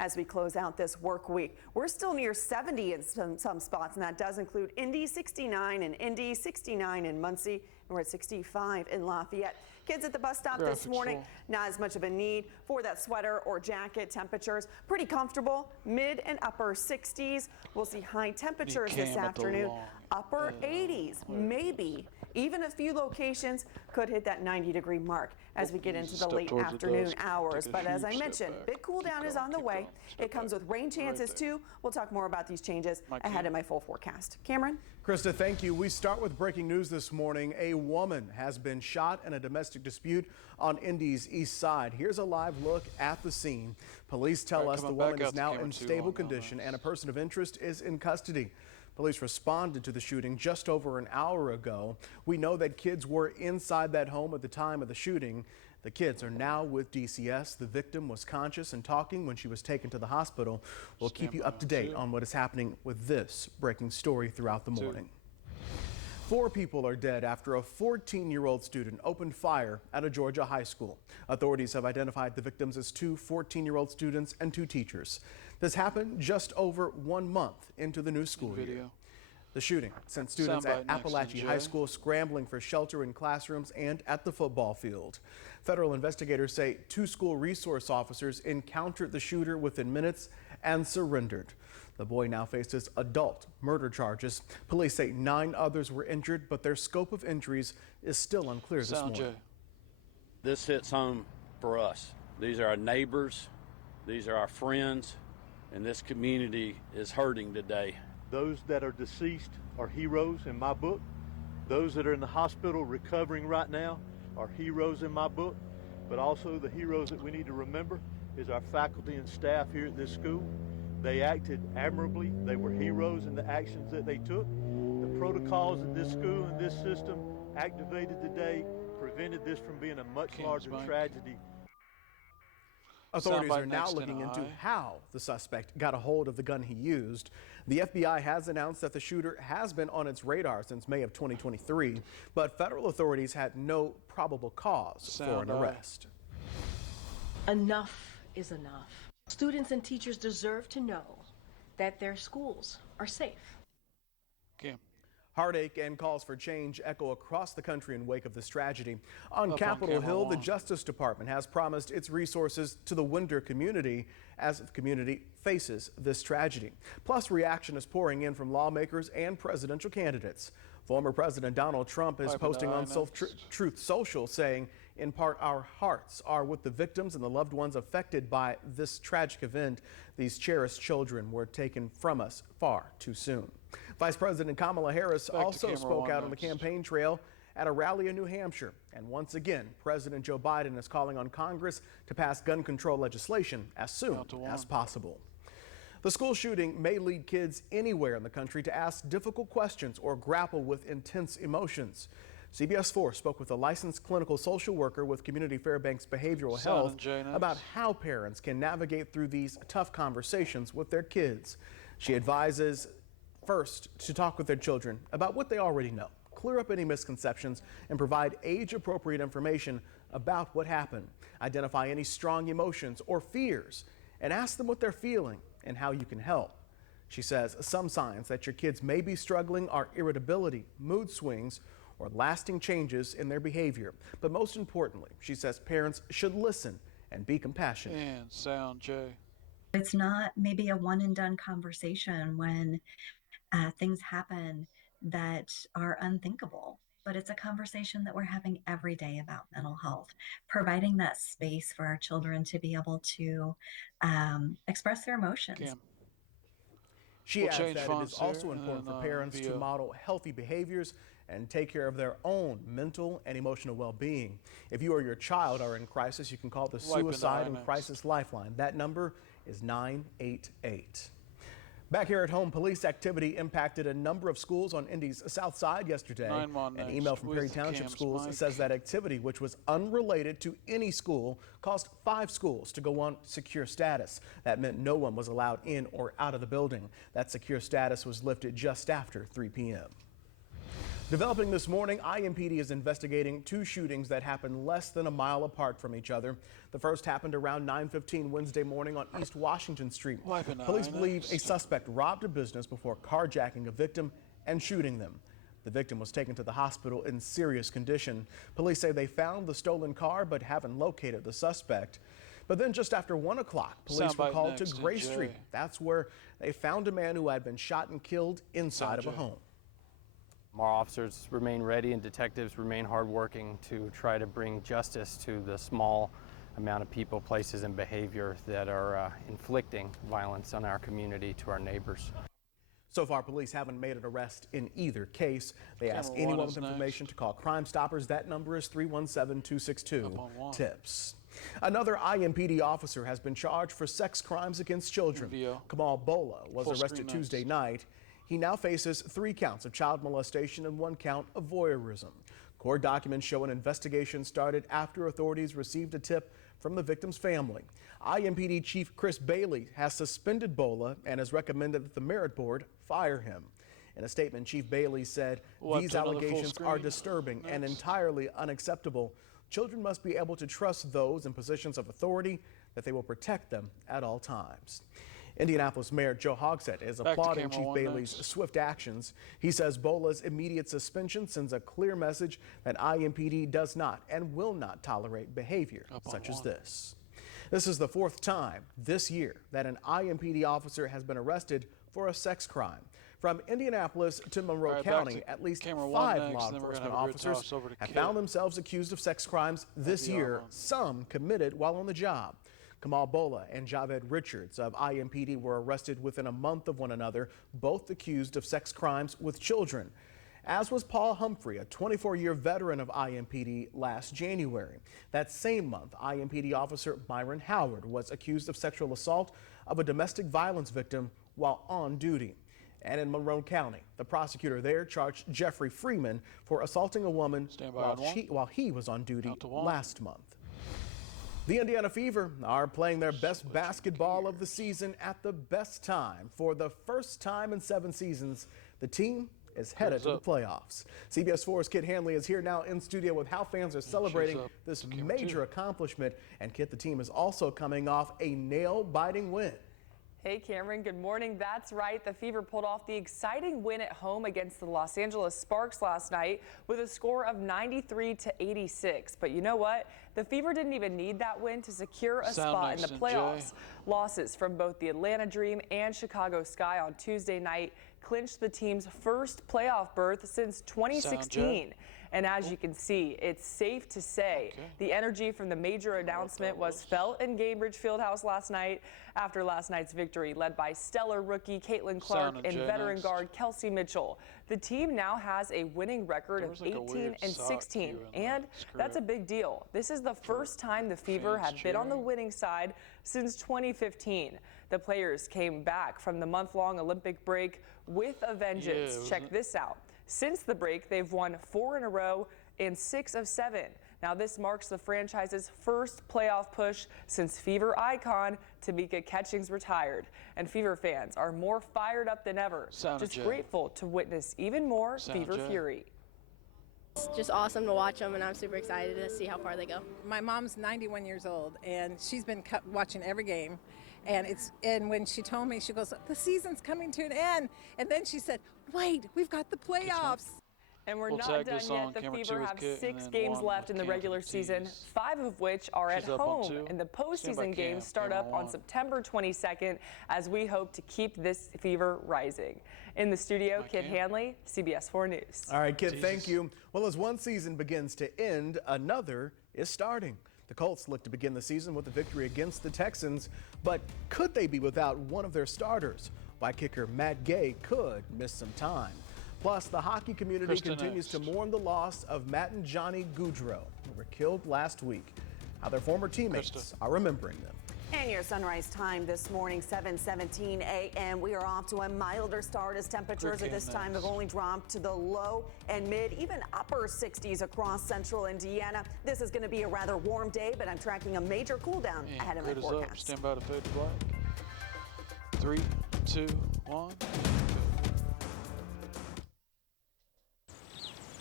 as we close out this work week. We're still near 70 in some spots, and that does include Indy 69 in Indy, 69 in Muncie, and we're at 65 in Lafayette. Kids at the bus stop this morning, not as much of a need for that sweater or jacket. Temperatures pretty comfortable, mid and upper 60s. We'll see high temperatures this afternoon, upper 80s, maybe even a few locations could hit that 90-degree mark as we get into the late afternoon hours. But as I mentioned, big cool down is on the way. It comes with rain chances too. We'll talk more about these changes ahead in my full forecast. Cameron? Krista, thank you. We start with breaking news this morning. A woman has been shot in a domestic dispute on Indy's east side. Here's a live look at the scene. Police tell us the woman is now in stable condition and a person of interest is in custody. Police responded to the shooting just over an hour ago. We know that kids were inside that home at the time of the shooting. The kids are now with DCS. The victim was conscious and talking when she was taken to the hospital. We'll keep you up to date on what is happening with this breaking story throughout the morning. 4 people are dead after a 14-year-old student opened fire at a Georgia high school. Authorities have identified the victims as 2 14-year-old students and 2 teachers. This happened just over 1 month into the new school year. The shooting sent students at Appalachian High School scrambling for shelter in classrooms and at the football field. Federal investigators say 2 school resource officers encountered the shooter within minutes and surrendered. The boy now faces adult murder charges. Police say 9 others were injured, but their scope of injuries is still unclear this morning. This hits home for us. These are our neighbors, these are our friends, and this community is hurting today. Those that are deceased are heroes in my book. Those that are in the hospital recovering right now are heroes in my book. But also the heroes that we need to remember is our faculty and staff here at this school. They acted admirably. They were heroes in the actions that they took. The protocols at this school and this system activated today prevented this from being a much larger tragedy. Authorities are now looking into how the suspect got a hold of the gun he used. The FBI has announced that the shooter has been on its radar since May of 2023, but federal authorities had no probable cause for an arrest. Enough is enough. Students and teachers deserve to know that their schools are safe. Heartache and calls for change echo across the country in wake of this tragedy. On Capitol Hill, the Justice Department has promised its resources to the Winder community as the community faces this tragedy. Plus, reaction is pouring in from lawmakers and presidential candidates. Former President Donald Trump is posting on Truth Social saying, in part, our hearts are with the victims and the loved ones affected by this tragic event. These cherished children were taken from us far too soon. Vice President Kamala Harris also spoke out on the campaign trail at a rally in New Hampshire. And once again, President Joe Biden is calling on Congress to pass gun control legislation as soon as possible. The school shooting may lead kids anywhere in the country to ask difficult questions or grapple with intense emotions. CBS4 spoke with a licensed clinical social worker with Community Fairbanks Behavioral Health about how parents can navigate through these tough conversations with their kids. She advises first to talk with their children about what they already know, clear up any misconceptions, and provide age-appropriate information about what happened. Identify any strong emotions or fears and ask them what they're feeling and how you can help. She says some signs that your kids may be struggling are irritability, mood swings, or lasting changes in their behavior. But most importantly, she says parents should listen and be compassionate. And sound, Jay. It's not maybe a one and done conversation when things happen that are unthinkable, but it's a conversation that we're having every day about mental health, providing that space for our children to be able to express their emotions. She adds that it is also important for parents to model healthy behaviors and take care of their own mental and emotional well-being. If you or your child are in crisis, you can call the Suicide and Crisis Lifeline. That number is 988. Back here at home, police activity impacted a number of schools on Indy's south side yesterday. An email from Perry Township Schools says that activity, which was unrelated to any school, caused 5 schools to go on secure status. That meant no one was allowed in or out of the building. That secure status was lifted just after 3 p.m. Developing this morning, IMPD is investigating two shootings that happened less than a mile apart from each other. The first happened around 9:15 Wednesday morning on East Washington Street. Police believe a suspect robbed a business before carjacking a victim and shooting them. The victim was taken to the hospital in serious condition. Police say they found the stolen car but haven't located the suspect. But then just after 1 o'clock, police were called to Gray Street. That's where they found a man who had been shot and killed inside of a home. Our officers remain ready and detectives remain hardworking to try to bring justice to the small amount of people, places, and behavior that are inflicting violence on our community, to our neighbors. So far, police haven't made an arrest in either case. They ask anyone with information to call Crime Stoppers. That number is 317-262-TIPS. Another IMPD officer has been charged for sex crimes against children. Kamal Bola was arrested Tuesday night. He now faces 3 counts of child molestation and 1 count of voyeurism. Court documents show an investigation started after authorities received a tip from the victim's family. IMPD Chief Chris Bailey has suspended Bola and has recommended that the Merit Board fire him. In a statement, Chief Bailey said these allegations are disturbing and entirely unacceptable. Children must be able to trust those in positions of authority that they will protect them at all times. Indianapolis Mayor Joe Hogsett is applauding Chief Bailey's swift actions. He says Bola's immediate suspension sends a clear message that IMPD does not and will not tolerate behavior such as this. This is the 4th time this year that an IMPD officer has been arrested for a sex crime. From Indianapolis to Monroe County, at least 5 law enforcement officers have found themselves accused of sex crimes this year, some committed while on the job. Kamal Bola and Javed Richards of IMPD were arrested within a month of one another, both accused of sex crimes with children. As was Paul Humphrey, a 24-year veteran of IMPD, last January. That same month, IMPD officer Myron Howard was accused of sexual assault of a domestic violence victim while on duty. And in Monroe County, the prosecutor there charged Jeffrey Freeman for assaulting a woman while he was on duty last month. The Indiana Fever are playing their best basketball of the season at the best time. For the first time in 7 seasons, the team is headed to the playoffs. CBS4's Kit Hanley is here now in studio with how fans are celebrating this major accomplishment. And Kit, the team is also coming off a nail-biting win. Hey Cameron, good morning. That's right. The Fever pulled off the exciting win at home against the Los Angeles Sparks last night with a score of 93-86. But you know what? The Fever didn't even need that win to secure a spot in the playoffs. Losses from both the Atlanta Dream and Chicago Sky on Tuesday night clinched the team's first playoff berth since 2016. And as you can see, it's safe to say the energy from the major announcement was felt in Gainbridge Fieldhouse last night after last night's victory, led by stellar rookie Caitlin Clark and veteran guard Kelsey Mitchell. The team now has a winning record of 18-16, and that's a big deal. This is the first time the Fever have been on the winning side since 2015. The players came back from the month-long Olympic break with a vengeance. Check this out. Since the break, they've won 4 in a row and 6 of 7. Now this marks the franchise's first playoff push since Fever icon Tamika Catchings retired. And Fever fans are more fired up than ever. Just grateful to witness even more Fever fury. It's just awesome to watch them, and I'm super excited to see how far they go. My mom's 91 years old, and she's been watching every game. And when she told me, she goes, the season's coming to an end. And then she said, wait, we've got the playoffs. And we're not done yet. The Fever have 6 games left in the regular season, 5 of which are at home. And the postseason games start up on September 22nd as we hope to keep this Fever rising. In the studio, Kit Hanley, CBS4 News. All right, Kit, thank you. Well, as one season begins to end, another is starting. The Colts look to begin the season with a victory against the Texans, but could they be without one of their starters? Why kicker Matt Gay could miss some time. Plus, the hockey community continues to mourn the loss of Matt and Johnny Goudreau, who were killed last week. How their former teammates are remembering them. And your sunrise time this morning, 7:17 a.m. We are off to a milder start as temperatures at this time have only dropped to the low and mid, even upper 60s across central Indiana. This is going to be a rather warm day, but I'm tracking a major cool down ahead of my forecast. Stand by to fade to black. 3, 2, 1.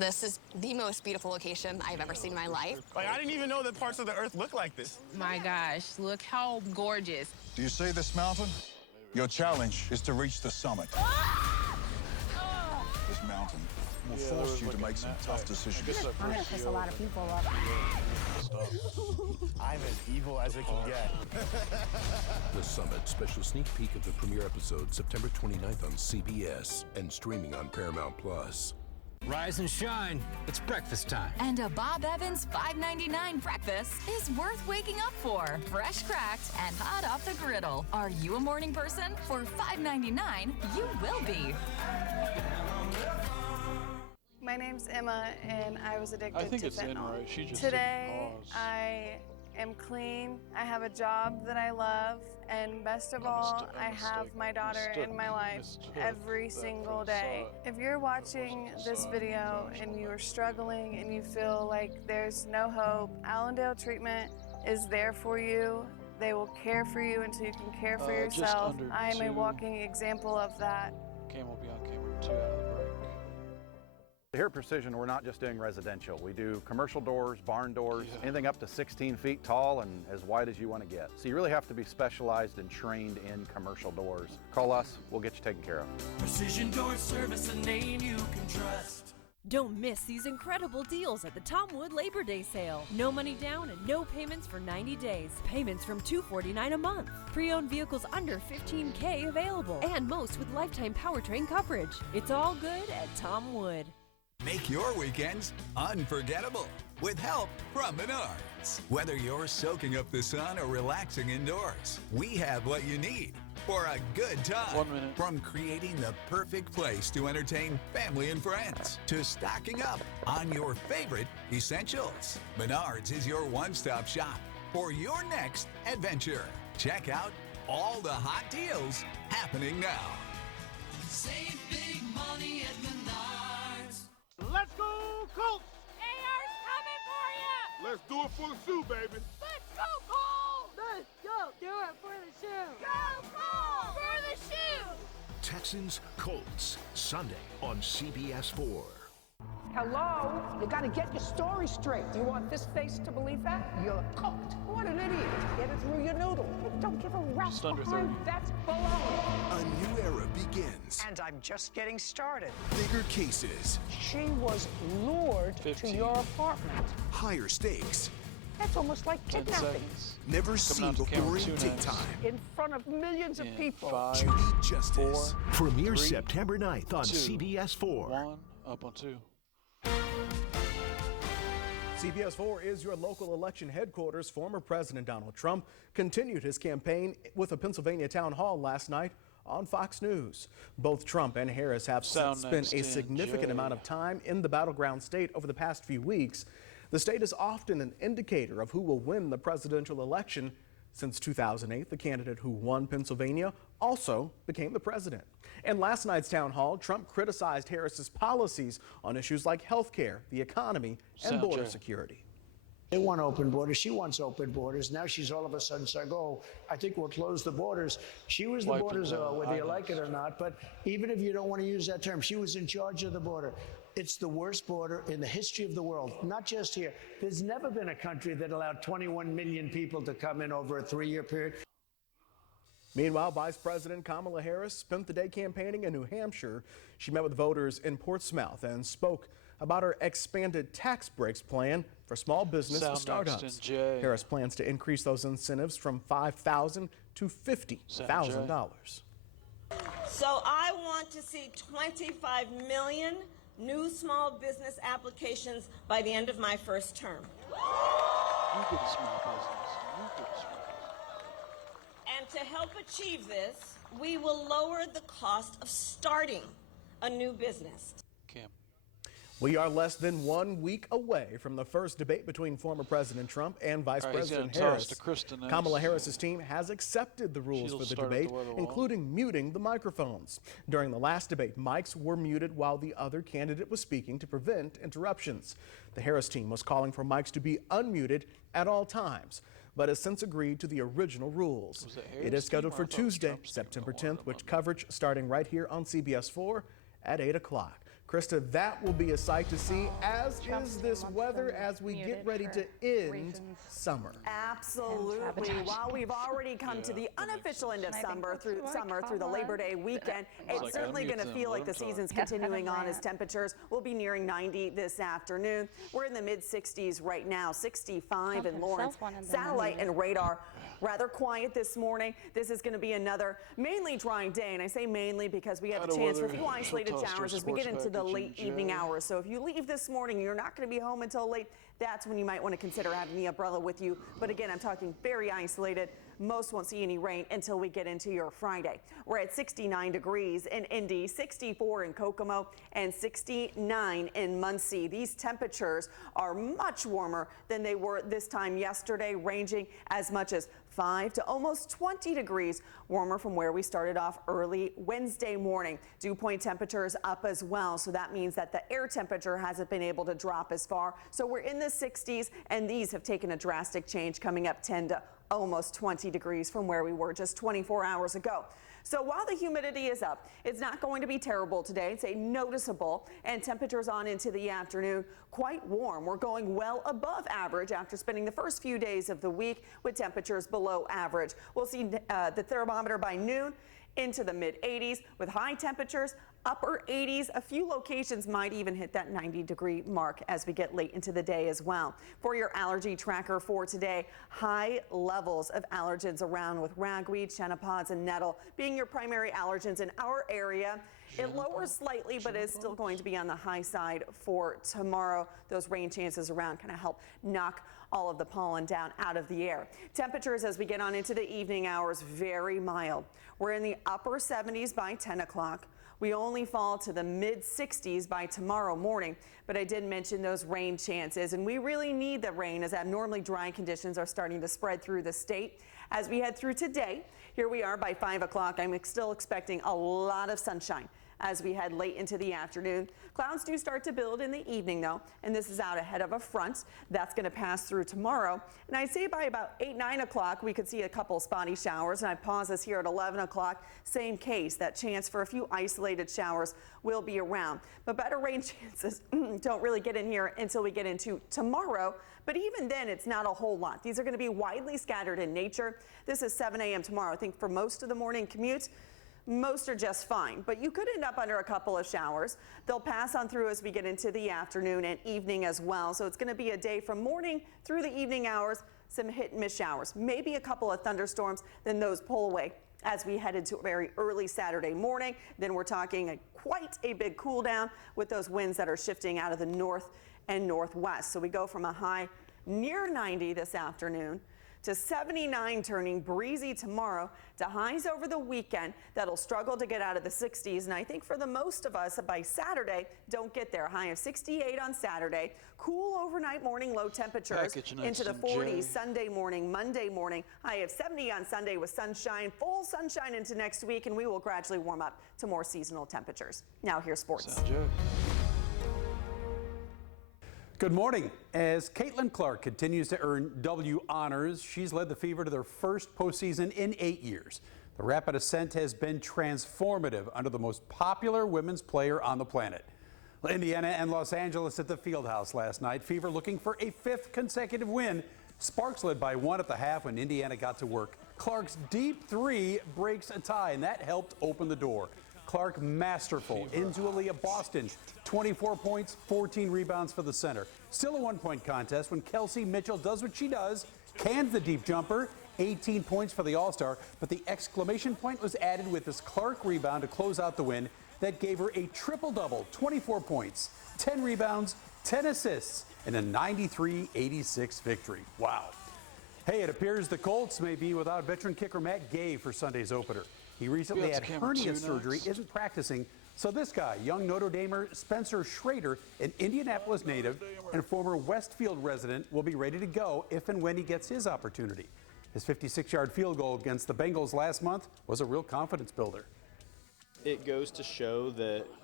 This is the most beautiful location I've ever seen in my life. Like, I didn't even know that parts of the earth look like this. My gosh, look how gorgeous. Do you see this mountain? Your challenge is to reach the summit. This mountain will force you to make some tough decisions. I'm gonna piss a lot of people off. I'm as evil as it can get. The Summit, special sneak peek of the premiere episode, September 29th on CBS and streaming on Paramount+. Rise and shine. It's breakfast time. And a Bob Evans $5.99 breakfast is worth waking up for. Fresh cracked and hot off the griddle. Are you a morning person? For $5.99, you will be. My name's Emma, and I was addicted to fentanyl. Right. She just Today, I am clean. I have a job that I love, and best of all, I have my daughter in my life every single day. If you're watching this video and you are struggling and you feel like there's no hope, Allendale Treatment is there for you. They will care for you until you can care for yourself. I am a walking example of that. Cam will be on camera 2 out of the break. Here at Precision, we're not just doing residential. We do commercial doors, barn doors, anything up to 16 feet tall and as wide as you want to get. So you really have to be specialized and trained in commercial doors. Call us, we'll get you taken care of. Precision Door Service, a name you can trust. Don't miss these incredible deals at the Tomwood Labor Day sale. No money down and no payments for 90 days. Payments from $249 a month. Pre-owned vehicles under $15K available. And most with lifetime powertrain coverage. It's all good at Tomwood. Make your weekends unforgettable with help from Menards. Whether you're soaking up the sun or relaxing indoors, we have what you need for a good time. 1 minute. From creating the perfect place to entertain family and friends to stocking up on your favorite essentials. Menards is your one-stop shop for your next adventure. Check out all the hot deals happening now. Save big money at Menards. Let's go, Colts! AR's coming for you! Let's do it for the shoe, baby. Let's go, Colts! Let's go! Do it for the shoe! Go, Colts! For the shoe! Texans Colts, Sunday on CBS4. Hello? You gotta get your story straight. You want this face to believe that? You're cooked. What an idiot. Get it through your noodle. Don't give a rat's Just under behind. 30. That's baloney. A new era begins. And I'm just getting started. Bigger cases. She was lured 15. to your apartment. Higher stakes. That's almost like 10 kidnapping. seconds. Never seen out to before camera, in 2 Take next. Time. In front of millions of people. 5, Judy Justice. 4, Premieres 3, September 9th on 2, CBS4. 1, up on 2. CBS4 is your local election headquarters. Former President Donald Trump continued his campaign with a Pennsylvania town hall last night on Fox News. Both Trump and Harris have spent a significant amount of time in the battleground state over the past few weeks. The state is often an indicator of who will win the presidential election. Since 2008, the candidate who won Pennsylvania also became the president. In last night's town hall, Trump criticized Harris's policies on issues like health care, the economy, and border security. They want open borders. She wants open borders. Now she's all of a sudden saying, oh, I think we'll close the borders. She was the border czar, whether you like it or not. But even if you don't want to use that term, she was in charge of the border. It's the worst border in the history of the world, not just here. There's never been a country that allowed 21 million people to come in over a 3-year period. Meanwhile, Vice President Kamala Harris spent the day campaigning in New Hampshire. She met with voters in Portsmouth and spoke about her expanded tax breaks plan for small business and startups. Harris plans to increase those incentives from $5,000 to $50,000. So I want to see 25 million new small business applications by the end of my first term. You get a small business. You get a small business. And to help achieve this, we will lower the cost of starting a new business. Cam. We are less than 1 week away from the first debate between former President Trump and Vice President Harris. Kamala Harris's team has accepted the rules for the debate, including muting the microphones. During the last debate, mics were muted while the other candidate was speaking to prevent interruptions. The Harris team was calling for mics to be unmuted at all times, but has since agreed to the original rules. It is scheduled for Tuesday, September 10th, with coverage starting right here on CBS4 at 8 o'clock. Krista, that will be a sight to see, as is this weather as we get ready to end summer. Absolutely. While we've already come to the unofficial end of summer through the Labor Day weekend, it's certainly going to feel like the season's continuing on as temperatures will be nearing 90 this afternoon. We're in the mid-60s right now, 65 in Lawrence. Satellite and radar rather quiet this morning. This is going to be another mainly dry day, and I say mainly because we have a chance for a few isolated showers as we get into the late evening hours. So if you leave this morning, you're not going to be home until late. That's when you might want to consider having the umbrella with you. But again, I'm talking very isolated. Most won't see any rain until we get into your Friday. We're at 69 degrees in Indy, 64 in Kokomo, and 69 in Muncie. These temperatures are much warmer than they were this time yesterday, ranging as much as 5 to almost 20 degrees warmer from where we started off early Wednesday morning. Dew point temperatures up as well, so that means that the air temperature hasn't been able to drop as far. So we're in the 60s, and these have taken a drastic change, coming up 10 to almost 20 degrees from where we were just 24 hours ago. So while the humidity is up, it's not going to be terrible today. It's a noticeable, and temperatures on into the afternoon quite warm. We're going well above average after spending the first few days of the week with temperatures below average. We'll see the thermometer by noon into the mid-80s with high temperatures, upper 80s. A few locations might even hit that 90-degree mark as we get late into the day as well. For your allergy tracker for today, high levels of allergens around with ragweed, chenopause, and nettle being your primary allergens in our area. It lowers slightly, but is still going to be on the high side for tomorrow. Those rain chances around kind of help knock all of the pollen down out of the air. Temperatures as we get on into the evening hours, very mild. We're in the upper 70s by 10 o'clock. We only fall to the mid-60s by tomorrow morning, but I did mention those rain chances, and we really need the rain as abnormally dry conditions are starting to spread through the state. As we head through today, here we are by 5 o'clock. I'm still expecting a lot of sunshine as we head late into the afternoon. Clouds do start to build in the evening, though, and this is out ahead of a front that's going to pass through tomorrow. And I'd say by about 8, 9 o'clock, we could see a couple spotty showers, and I pause this here at 11 o'clock. Same case, that chance for a few isolated showers will be around. But better rain chances don't really get in here until we get into tomorrow. But even then, it's not a whole lot. These are going to be widely scattered in nature. This is 7 a.m. tomorrow. I think for most of the morning commutes, most are just fine, but you could end up under a couple of showers. They'll pass on through as we get into the afternoon and evening as well. So it's going to be a day from morning through the evening hours, some hit and miss showers, maybe a couple of thunderstorms, then those pull away as we head into a very early Saturday morning. Then we're talking quite a big cool down with those winds that are shifting out of the north and northwest. So we go from a high near 90 this afternoon to 79, turning breezy tomorrow, to highs over the weekend that'll struggle to get out of the 60s. And I think for the most of us by Saturday, don't get there. High of 68 on Saturday, cool overnight morning low temperatures into the 40s Sunday morning, Monday morning, high of 70 on Sunday with sunshine, full sunshine into next week, and we will gradually warm up to more seasonal temperatures. Now here's sports. Good morning. As Caitlin Clark continues to earn W honors, she's led the Fever to their first postseason in 8 years. The rapid ascent has been transformative under the most popular women's player on the planet. Indiana and Los Angeles at the Fieldhouse last night. Fever looking for a 5th consecutive win. Sparks led by 1 at the half when Indiana got to work. Clark's deep 3 breaks a tie, and that helped open the door. Clark masterful into Aaliyah Boston, 24 points, 14 rebounds for the center. Still a 1-point contest when Kelsey Mitchell does what she does, cans the deep jumper, 18 points for the All-Star, but the exclamation point was added with this Clark rebound to close out the win that gave her a triple-double, 24 points, 10 rebounds, 10 assists, and a 93-86 victory. Wow. Hey, it appears the Colts may be without veteran kicker Matt Gay for Sunday's opener. He recently had hernia surgery, isn't practicing, so this guy, young Notre Damer Spencer Schrader, an Indianapolis native and former Westfield resident, will be ready to go if and when he gets his opportunity. His 56-yard field goal against the Bengals last month was a real confidence builder. It goes to show that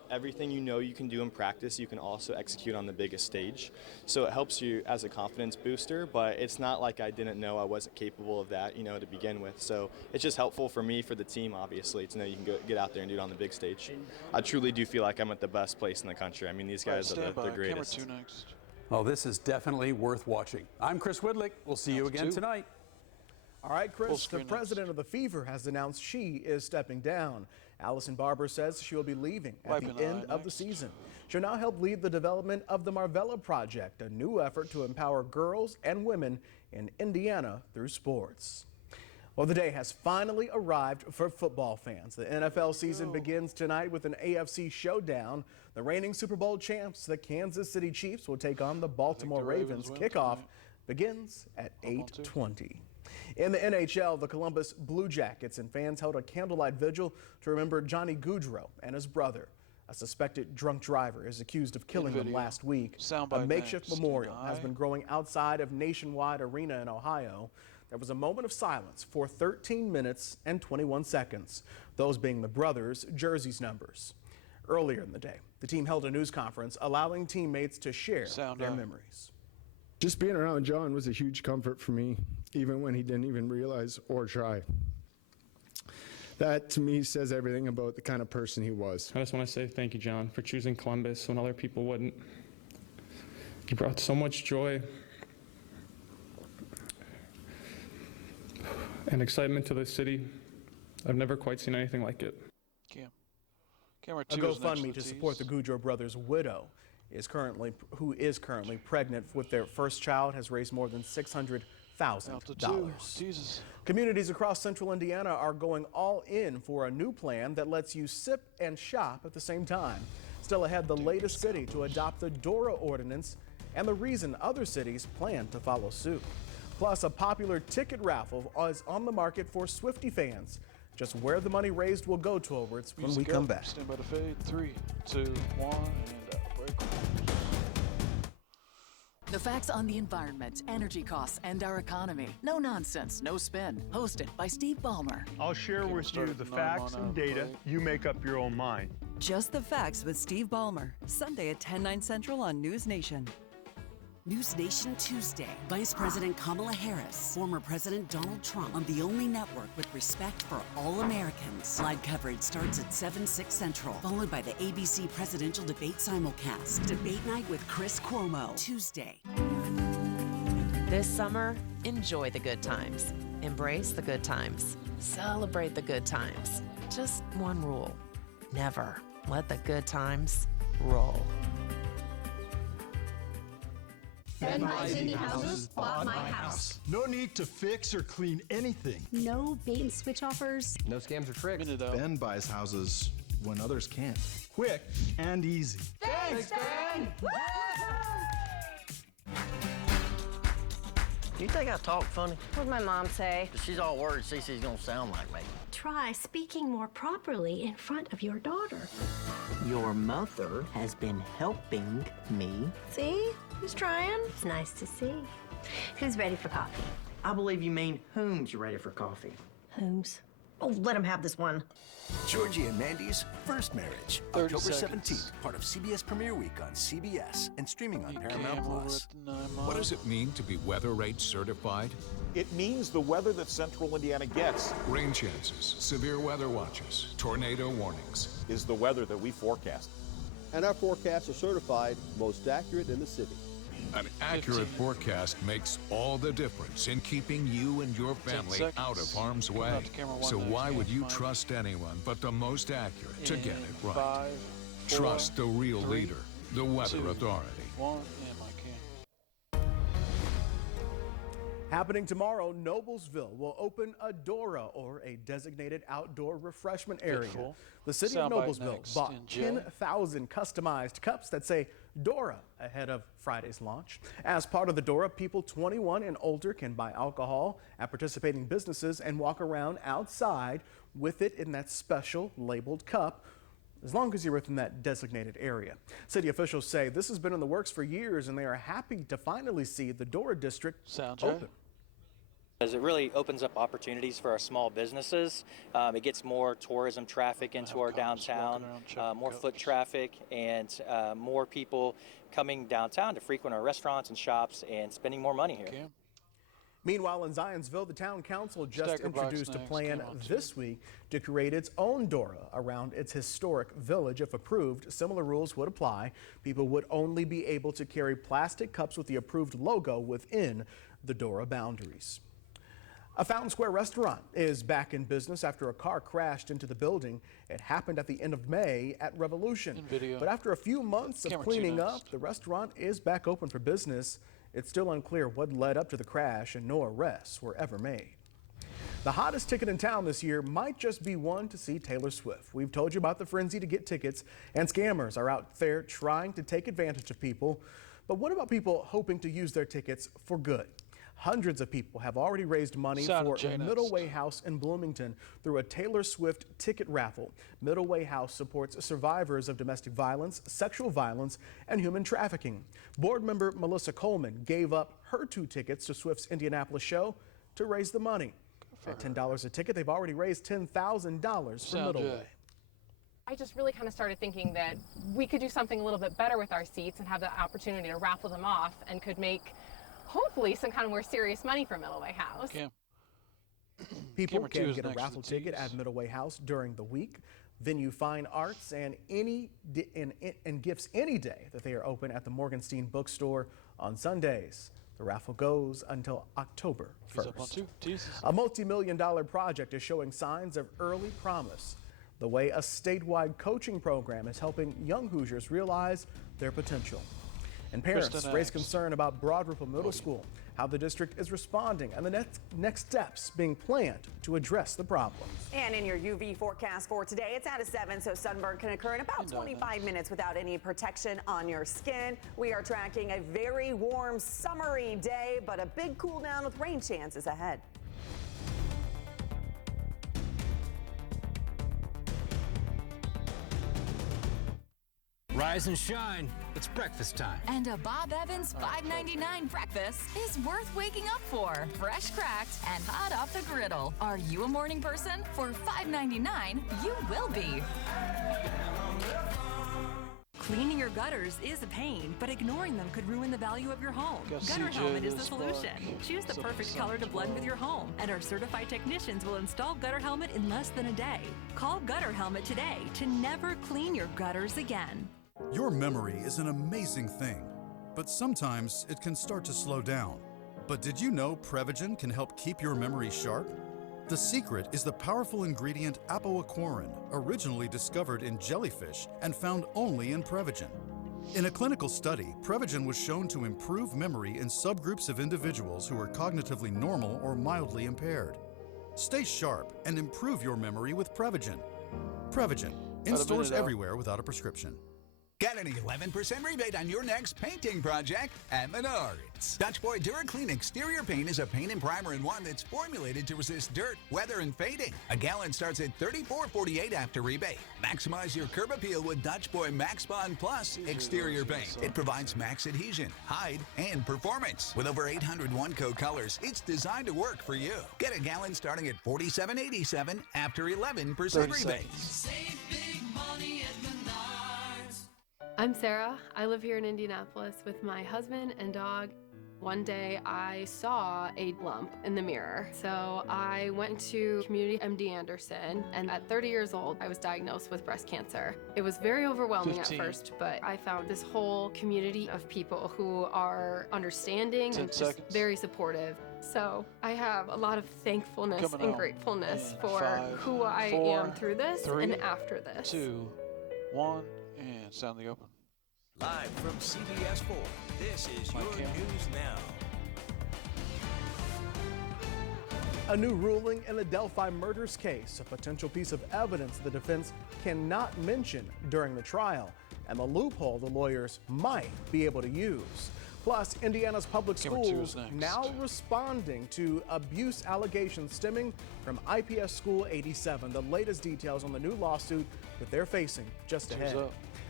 everything you know you can do in practice, you can also execute on the biggest stage. So it helps you as a confidence booster, but it's not like I didn't know I wasn't capable of that, to begin with. So it's just helpful for me, for the team, obviously, to know you can get out there and do it on the big stage. I truly do feel like I'm at the best place in the country. I mean, these guys are the greatest. Camera 2 next. Oh, this is definitely worth watching. I'm Chris Widlick. We'll see you again tonight. All right, Chris, the president of the Fever has announced she is stepping down. Allison Barber says she will be leaving at the end of the season. She'll now help lead the development of the Marvella Project, a new effort to empower girls and women in Indiana through sports. Well, the day has finally arrived for football fans. The NFL season begins tonight with an AFC showdown. The reigning Super Bowl champs, the Kansas City Chiefs, will take on the Baltimore Ravens. Kickoff begins at 8:20. In the NHL, the Columbus Blue Jackets and fans held a candlelight vigil to remember Johnny Gaudreau and his brother. A suspected drunk driver is accused of killing them last week. A makeshift memorial has been growing outside of Nationwide Arena in Ohio. There was a moment of silence for 13 minutes and 21 seconds, those being the brothers' jerseys numbers. Earlier in the day, the team held a news conference allowing teammates to share their memories. Just being around John was a huge comfort for me, even when he didn't even realize or try. That, to me, says everything about the kind of person he was. I just want to say thank you, John, for choosing Columbus when other people wouldn't. You brought so much joy and excitement to this city. I've never quite seen anything like it. Camera A 2 is next GoFundMe to support the Gaudreau brothers' widow who is currently pregnant with their first child has raised more than $600,000. Jesus. Communities across central Indiana are going all in for a new plan that lets you sip and shop at the same time. Still ahead, the latest city to adopt the DORA ordinance and the reason other cities plan to follow suit. Plus, a popular ticket raffle is on the market for Swiftie fans. Just where the money raised will go towards when we come back. Stand by the fade. 3, 2, 1, and break. The facts on the environment, energy costs, and our economy. No nonsense, no spin. Hosted by Steve Ballmer. I'll share with you the facts and data. You make up your own mind. Just the Facts with Steve Ballmer. Sunday at 10/9 Central on News Nation. News Nation Tuesday. Vice President Kamala Harris, former President Donald Trump on the only network with respect for all Americans. Live coverage starts at 7/6 Central, followed by the ABC Presidential Debate Simulcast. Debate night with Chris Cuomo. Tuesday. This summer, enjoy the good times. Embrace the good times. Celebrate the good times. Just one rule. Never let the good times roll. Ben buys indie houses, bought my house. No need to fix or clean anything. No bait and switch offers. No scams or tricks. Ben buys houses when others can't. Quick and easy. Thanks, Ben! You think I talk funny? What'd my mom say? She's all worried Cece's gonna sound like me. Try speaking more properly in front of your daughter. Your mother has been helping me. See? Who's trying? It's nice to see. Who's ready for coffee? I believe you mean whom's ready for coffee. Whom's? Oh, let him have this one. Georgie and Mandy's First Marriage, 30 October seconds. 17th, part of CBS Premiere Week on CBS and streaming on Paramount Plus. What does it mean to be weather rate certified? It means the weather that central Indiana gets. Rain chances, severe weather watches, tornado warnings. Is the weather that we forecast. And our forecasts are certified most accurate in the city. An accurate forecast makes all the difference in keeping you and your family out of harm's way. So why would you trust anyone but the most accurate to get it right? 5, 4, Trust the real 3, leader, the Weather 2, Authority. 1, and my cam. Happening tomorrow, Noblesville will open a DORA, or a designated outdoor refreshment area. The city of Noblesville bought 10,000 customized cups that say DORA ahead of Friday's launch. As part of the DORA, people 21 and older can buy alcohol at participating businesses and walk around outside with it in that special labeled cup, as long as you're within that designated area. City officials say this has been in the works for years, and they are happy to finally see the DORA district open. As it really opens up opportunities for our small businesses. It gets more tourism traffic into our downtown, more foot traffic, and more people coming downtown to frequent our restaurants and shops and spending more money here. Meanwhile, in Zionsville, the town council just introduced a plan this week to create its own Dora around its historic village. If approved, similar rules would apply. People would only be able to carry plastic cups with the approved logo within the Dora boundaries. A Fountain Square restaurant is back in business after a car crashed into the building. It happened at the end of May at Revolution. But after a few months of cleaning up, the restaurant is back open for business. It's still unclear what led up to the crash, and no arrests were ever made. The hottest ticket in town this year might just be one to see Taylor Swift. We've told you about the frenzy to get tickets, and scammers are out there trying to take advantage of people. But what about people hoping to use their tickets for good? Hundreds of people have already raised money for Middle Way House in Bloomington through a Taylor Swift ticket raffle. Middle Way House supports survivors of domestic violence, sexual violence, and human trafficking. Board member Melissa Coleman gave up her 2 tickets to Swift's Indianapolis show to raise the money. At $10 a ticket, they've already raised $10,000 for Middle Way. I just really kind of started thinking that we could do something a little bit better with our seats and have the opportunity to raffle them off and could make hopefully some kind of more serious money for Middle Way House. People can get a raffle ticket at Middle Way House during the week. Venue fine arts and gifts any day that they are open at the Morgenstein Bookstore on Sundays. The raffle goes until October 1st. A multi-million-dollar project is showing signs of early promise. The way a statewide coaching program is helping young Hoosiers realize their potential. And parents raise concern about Broad Ripple Middle School, how the district is responding, and the next steps being planned to address the problems. And in your UV forecast for today, it's at a 7, so sunburn can occur in about 25 minutes without any protection on your skin. We are tracking a very warm, summery day, but a big cool down with rain chances ahead. Rise and shine. It's breakfast time. And a Bob Evans $5.99 breakfast is worth waking up for. Fresh cracked and hot off the griddle. Are you a morning person? For $5.99, you will be. Cleaning your gutters is a pain, but ignoring them could ruin the value of your home. Gutter Helmet is the solution. Choose the perfect color to blend with your home, and our certified technicians will install Gutter Helmet in less than a day. Call Gutter Helmet today to never clean your gutters again. Your memory is an amazing thing, but sometimes it can start to slow down. But did you know Prevagen can help keep your memory sharp? The secret is the powerful ingredient apoaquarin, originally discovered in jellyfish and found only in Prevagen. In a clinical study, Prevagen was shown to improve memory in subgroups of individuals who are cognitively normal or mildly impaired. Stay sharp and improve your memory with Prevagen. Prevagen, in stores everywhere without a prescription. Get an 11% rebate on your next painting project at Menards. Dutch Boy DuraClean Exterior Paint is a paint and primer in one that's formulated to resist dirt, weather, and fading. A gallon starts at $34.48 after rebate. Maximize your curb appeal with Dutch Boy Max Bond Plus Exterior Paint. It provides max adhesion, hide, and performance. With over 800 one-coat colors, it's designed to work for you. Get a gallon starting at $47.87 after 11% rebate. Save big money at Menards. I'm Sarah. I live here in Indianapolis with my husband and dog. One day I saw a lump in the mirror. So I went to Community MD Anderson, and at 30 years old, I was diagnosed with breast cancer. It was very overwhelming at first, but I found this whole community of people who are understanding and just very supportive. So I have a lot of thankfulness and gratefulness for who I am through this and after this. 2, 1, and sound the open. Live from CBS4, this is your News Now. A new ruling in the Delphi murders case, a potential piece of evidence the defense cannot mention during the trial, and the loophole the lawyers might be able to use. Plus, Indiana's public schools now responding to abuse allegations stemming from IPS School 87. The latest details on the new lawsuit that they're facing just ahead.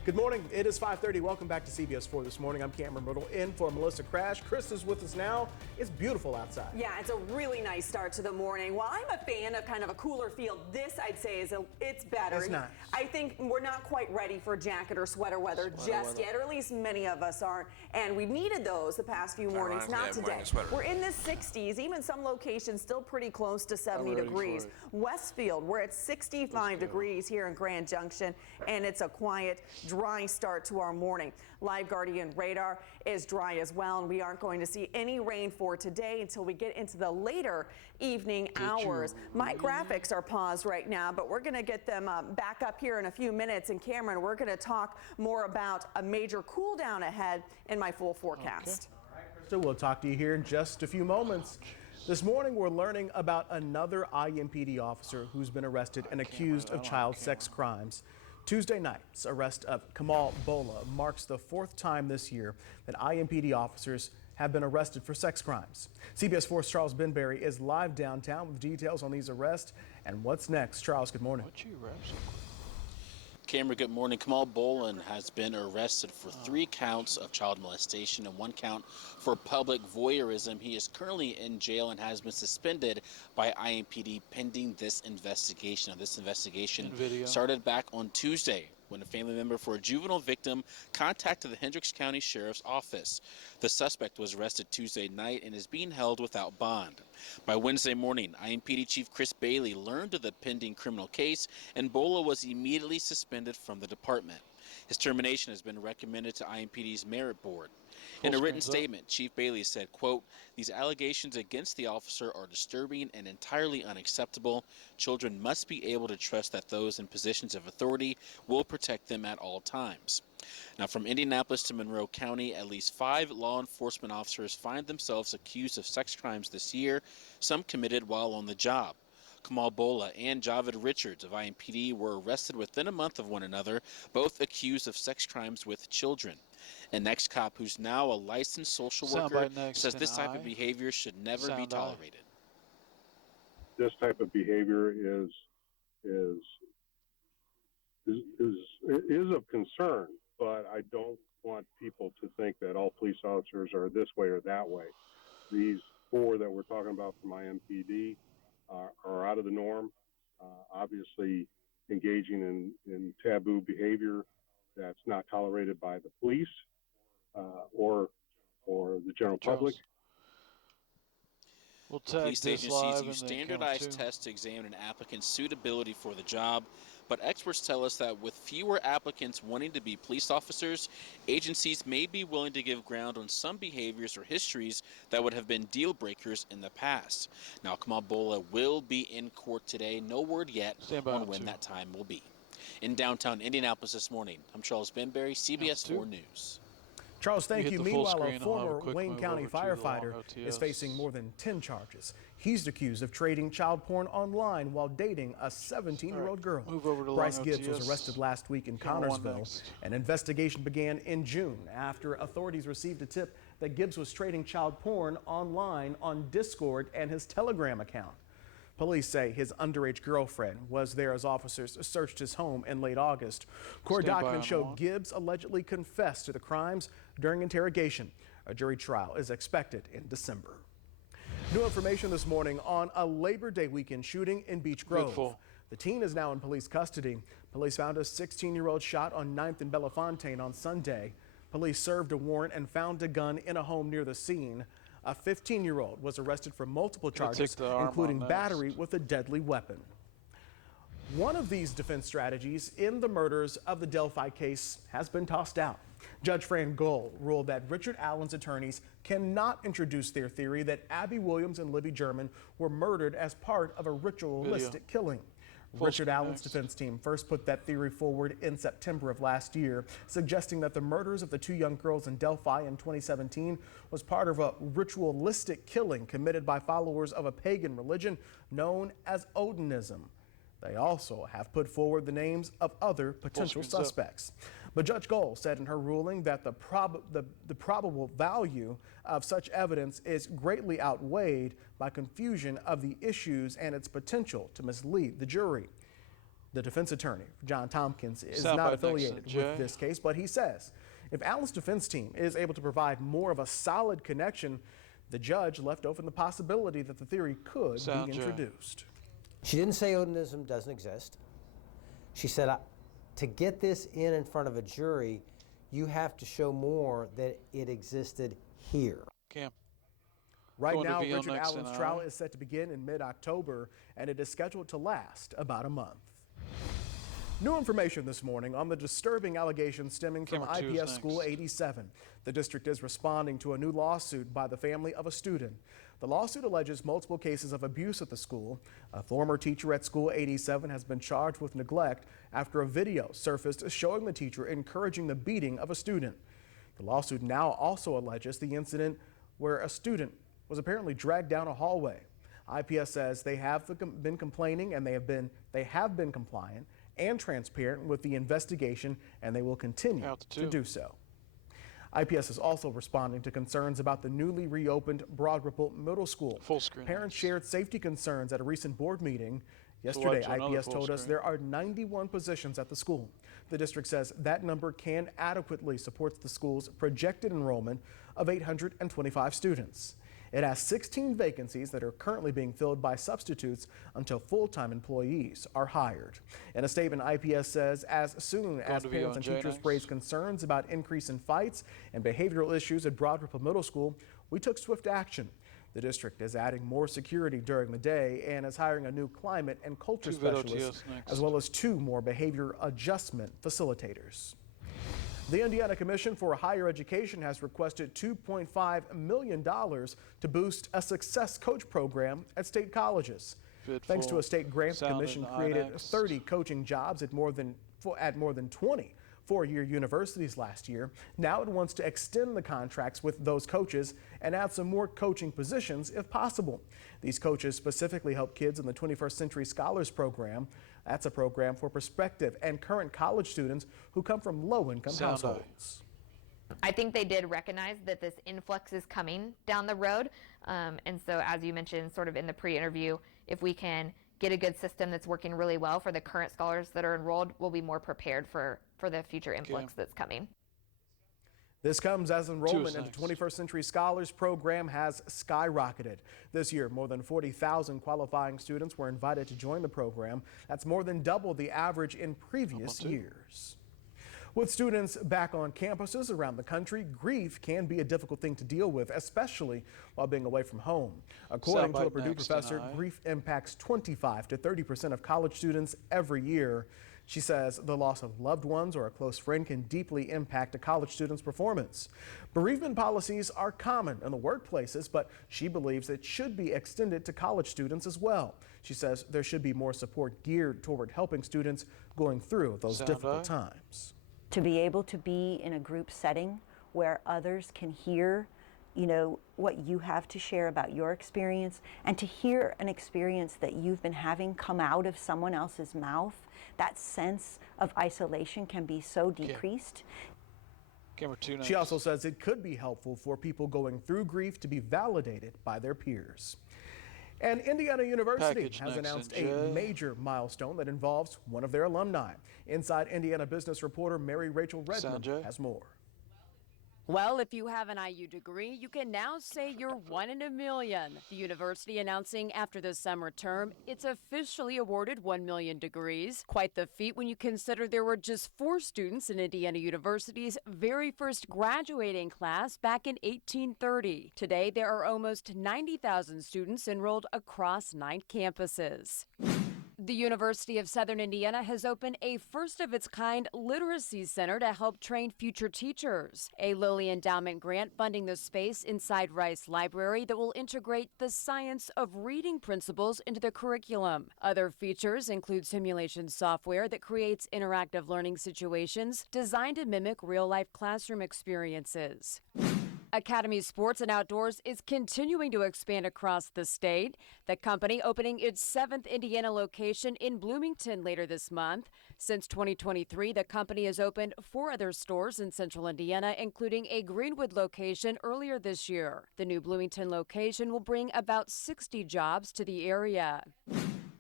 Good morning. It is 5:30. Welcome back to CBS4 this morning. I'm Cameron Ridle in for Melissa Crash. Chris is with us now. It's beautiful outside. Yeah, it's a really nice start to the morning. While I'm a fan of kind of a cooler feel, this I'd say it's better. It's nice. I think we're not quite ready for jacket or sweater weather just yet, or at least many of us aren't. And we've needed those the past few mornings, not today. We're in the 60s, even some locations still pretty close to 70 degrees. Westfield, we're at 65 degrees here in Grand Junction, and it's a quiet, dry start to our morning. Live Guardian radar is dry as well, and we aren't going to see any rain for today until we get into the later evening hours. My graphics are paused right now, but we're going to get them back up here in a few minutes. And Cameron, we're going to talk more about a major cool down ahead in my full forecast. So we'll talk to you here in just a few moments. This morning, we're learning about another IMPD officer who's been arrested and accused of child sex crimes. Tuesday night's arrest of Kamal Bola marks the 4th time this year that IMPD officers have been arrested for sex crimes. CBS4's Charles Benberry is live downtown with details on these arrests and what's next. Charles, good morning. Cameron, good morning. Kamal Bolan has been arrested for 3 counts of child molestation and 1 count for public voyeurism. He is currently in jail and has been suspended by IMPD pending this investigation. Now, this investigation started back on Tuesday when a family member for a juvenile victim contacted the Hendricks County Sheriff's Office. The suspect was arrested Tuesday night and is being held without bond. By Wednesday morning, IMPD Chief Chris Bailey learned of the pending criminal case, and Bola was immediately suspended from the department. His termination has been recommended to IMPD's Merit Board. In a written statement, Chief Bailey said, quote, "These allegations against the officer are disturbing and entirely unacceptable. Children must be able to trust that those in positions of authority will protect them at all times." Now, from Indianapolis to Monroe County, at least 5 law enforcement officers find themselves accused of sex crimes this year, some committed while on the job. Kamal Bola and Javid Richards of IMPD were arrested within a month of one another, both accused of sex crimes with children. An ex-cop who's now a licensed social worker says this type of behavior should never be tolerated. This type of behavior is of concern, but I don't want people to think that all police officers are this way or that way. These 4 that we're talking about from IMPD are out of the norm, obviously engaging in taboo behavior that's not tolerated by the police or the general public. Police agencies use standardized tests to examine an applicant's suitability for the job, but experts tell us that with fewer applicants wanting to be police officers, agencies may be willing to give ground on some behaviors or histories that would have been deal breakers in the past. Now, Kamal Bola will be in court today. No word yet on when that time will be. In downtown Indianapolis this morning, I'm Charles Benberry, CBS4 News. Charles, thank you. Meanwhile, a former Wayne County firefighter is facing more than 10 charges. He's accused of trading child porn online while dating a 17-year-old girl. Bryce Gibbs was arrested last week in Connorsville. An investigation began in June after authorities received a tip that Gibbs was trading child porn online on Discord and his Telegram account. Police say his underage girlfriend was there as officers searched his home in late August. Court documents show Gibbs allegedly confessed to the crimes during interrogation. A jury trial is expected in December. New information this morning on a Labor Day weekend shooting in Beech Grove. The teen is now in police custody. Police found a 16-year-old shot on 9th and Bellefontaine on Sunday. Police served a warrant and found a gun in a home near the scene. A 15-year-old was arrested for multiple charges, including battery with a deadly weapon. One of these defense strategies in the murders of the Delphi case has been tossed out. Judge Fran Gohl ruled that Richard Allen's attorneys cannot introduce their theory that Abby Williams and Libby German were murdered as part of a ritualistic killing. Richard Allen's defense team first put that theory forward in September of last year, suggesting that the murders of the 2 young girls in Delphi in 2017 was part of a ritualistic killing committed by followers of a pagan religion known as Odinism. They also have put forward the names of other potential suspects. But Judge Gohl said in her ruling that the probable value of such evidence is greatly outweighed by confusion of the issues and its potential to mislead the jury. The defense attorney, John Tompkins, is Sound not bite next, affiliated Jay. with this case, but he says if Allen's defense team is able to provide more of a solid connection, the judge left open the possibility that the theory could Sound, be Jay. introduced. She didn't say Odinism doesn't exist. She said to get this in front of a jury, you have to show more that it existed here. Cam. Right Going to now, be on Richard next Allen's in trial hour. is set to begin in mid-October, and it is scheduled to last about a month. New information this morning on the disturbing allegations stemming from Camera 2 is IPS School next. 87. The district is responding to a new lawsuit by the family of a student. The lawsuit alleges multiple cases of abuse at the school. A former teacher at School 87 has been charged with neglect after a video surfaced showing the teacher encouraging the beating of a student. The lawsuit now also alleges the incident where a student was apparently dragged down a hallway. IPS says they have been complaining and they have been compliant and transparent with the investigation, and they will continue to do so. IPS is also responding to concerns about the newly reopened Broad Ripple Middle School. Full screen. Parents shared safety concerns at a recent board meeting. Yesterday, to another IPS full told us screen. there are 91 positions at the school. The district says that number can adequately support the school's projected enrollment of 825 students. It has 16 vacancies that are currently being filled by substitutes until full-time employees are hired. In a statement, IPS says as soon as to be parents on and Jay teachers next. raised concerns about increase in fights and behavioral issues at Broad Ripple Middle School, we took swift action. The district is adding more security during the day and is hiring a new climate and culture Two vid specialist, OTS next. as well as 2 more behavior adjustment facilitators. The Indiana Commission for Higher Education has requested $2.5 million to boost a success coach program at state colleges. Fit Thanks to full. a state grant, the Sound commission and created INX. 30 coaching jobs at more than 20 four-year universities last year. Now it wants to extend the contracts with those coaches and add some more coaching positions if possible. These coaches specifically help kids in the 21st Century Scholars Program. That's a program for prospective and current college students who come from low-income Sound households. I think they did recognize that this influx is coming down the road. And so as you mentioned sort of in the pre-interview, if we can get a good system that's working really well for the current scholars that are enrolled, we'll be more prepared for the future influx that's coming. This comes as enrollment in the next. 21st Century Scholars Program has skyrocketed. This year, more than 40,000 qualifying students were invited to join the program. That's more than double the average in previous years. With students back on campuses around the country, grief can be a difficult thing to deal with, especially while being away from home. According to a Soundbite Purdue next, professor, tonight. grief impacts 25 to 30% of college students every year. She says the loss of loved ones or a close friend can deeply impact a college student's performance. Bereavement policies are common in the workplaces, but she believes it should be extended to college students as well. She says there should be more support geared toward helping students going through those difficult times. To be able to be in a group setting where others can hear, what you have to share about your experience, and to hear an experience that you've been having come out of someone else's mouth, that sense of isolation can be so decreased. Camera 2 next. She also says it could be helpful for people going through grief to be validated by their peers. And Indiana University Package has next, announced and a Jay. major milestone that involves one of their alumni. Inside Indiana business reporter Mary Rachel Redmond has more. Well, if you have an IU degree, you can now say you're one in a million. The university announcing after the summer term, it's officially awarded 1 million degrees. Quite the feat when you consider there were just 4 students in Indiana University's very first graduating class back in 1830. Today, there are almost 90,000 students enrolled across 9 campuses. The University of Southern Indiana has opened a first-of-its-kind literacy center to help train future teachers. A Lilly Endowment grant funding the space inside Rice Library that will integrate the science of reading principles into the curriculum. Other features include simulation software that creates interactive learning situations designed to mimic real-life classroom experiences. Academy Sports and Outdoors is continuing to expand across the state. The company opening its 7th Indiana location in Bloomington later this month. Since 2023, the company has opened 4 other stores in central Indiana, including a Greenwood location earlier this year. The new Bloomington location will bring about 60 jobs to the area.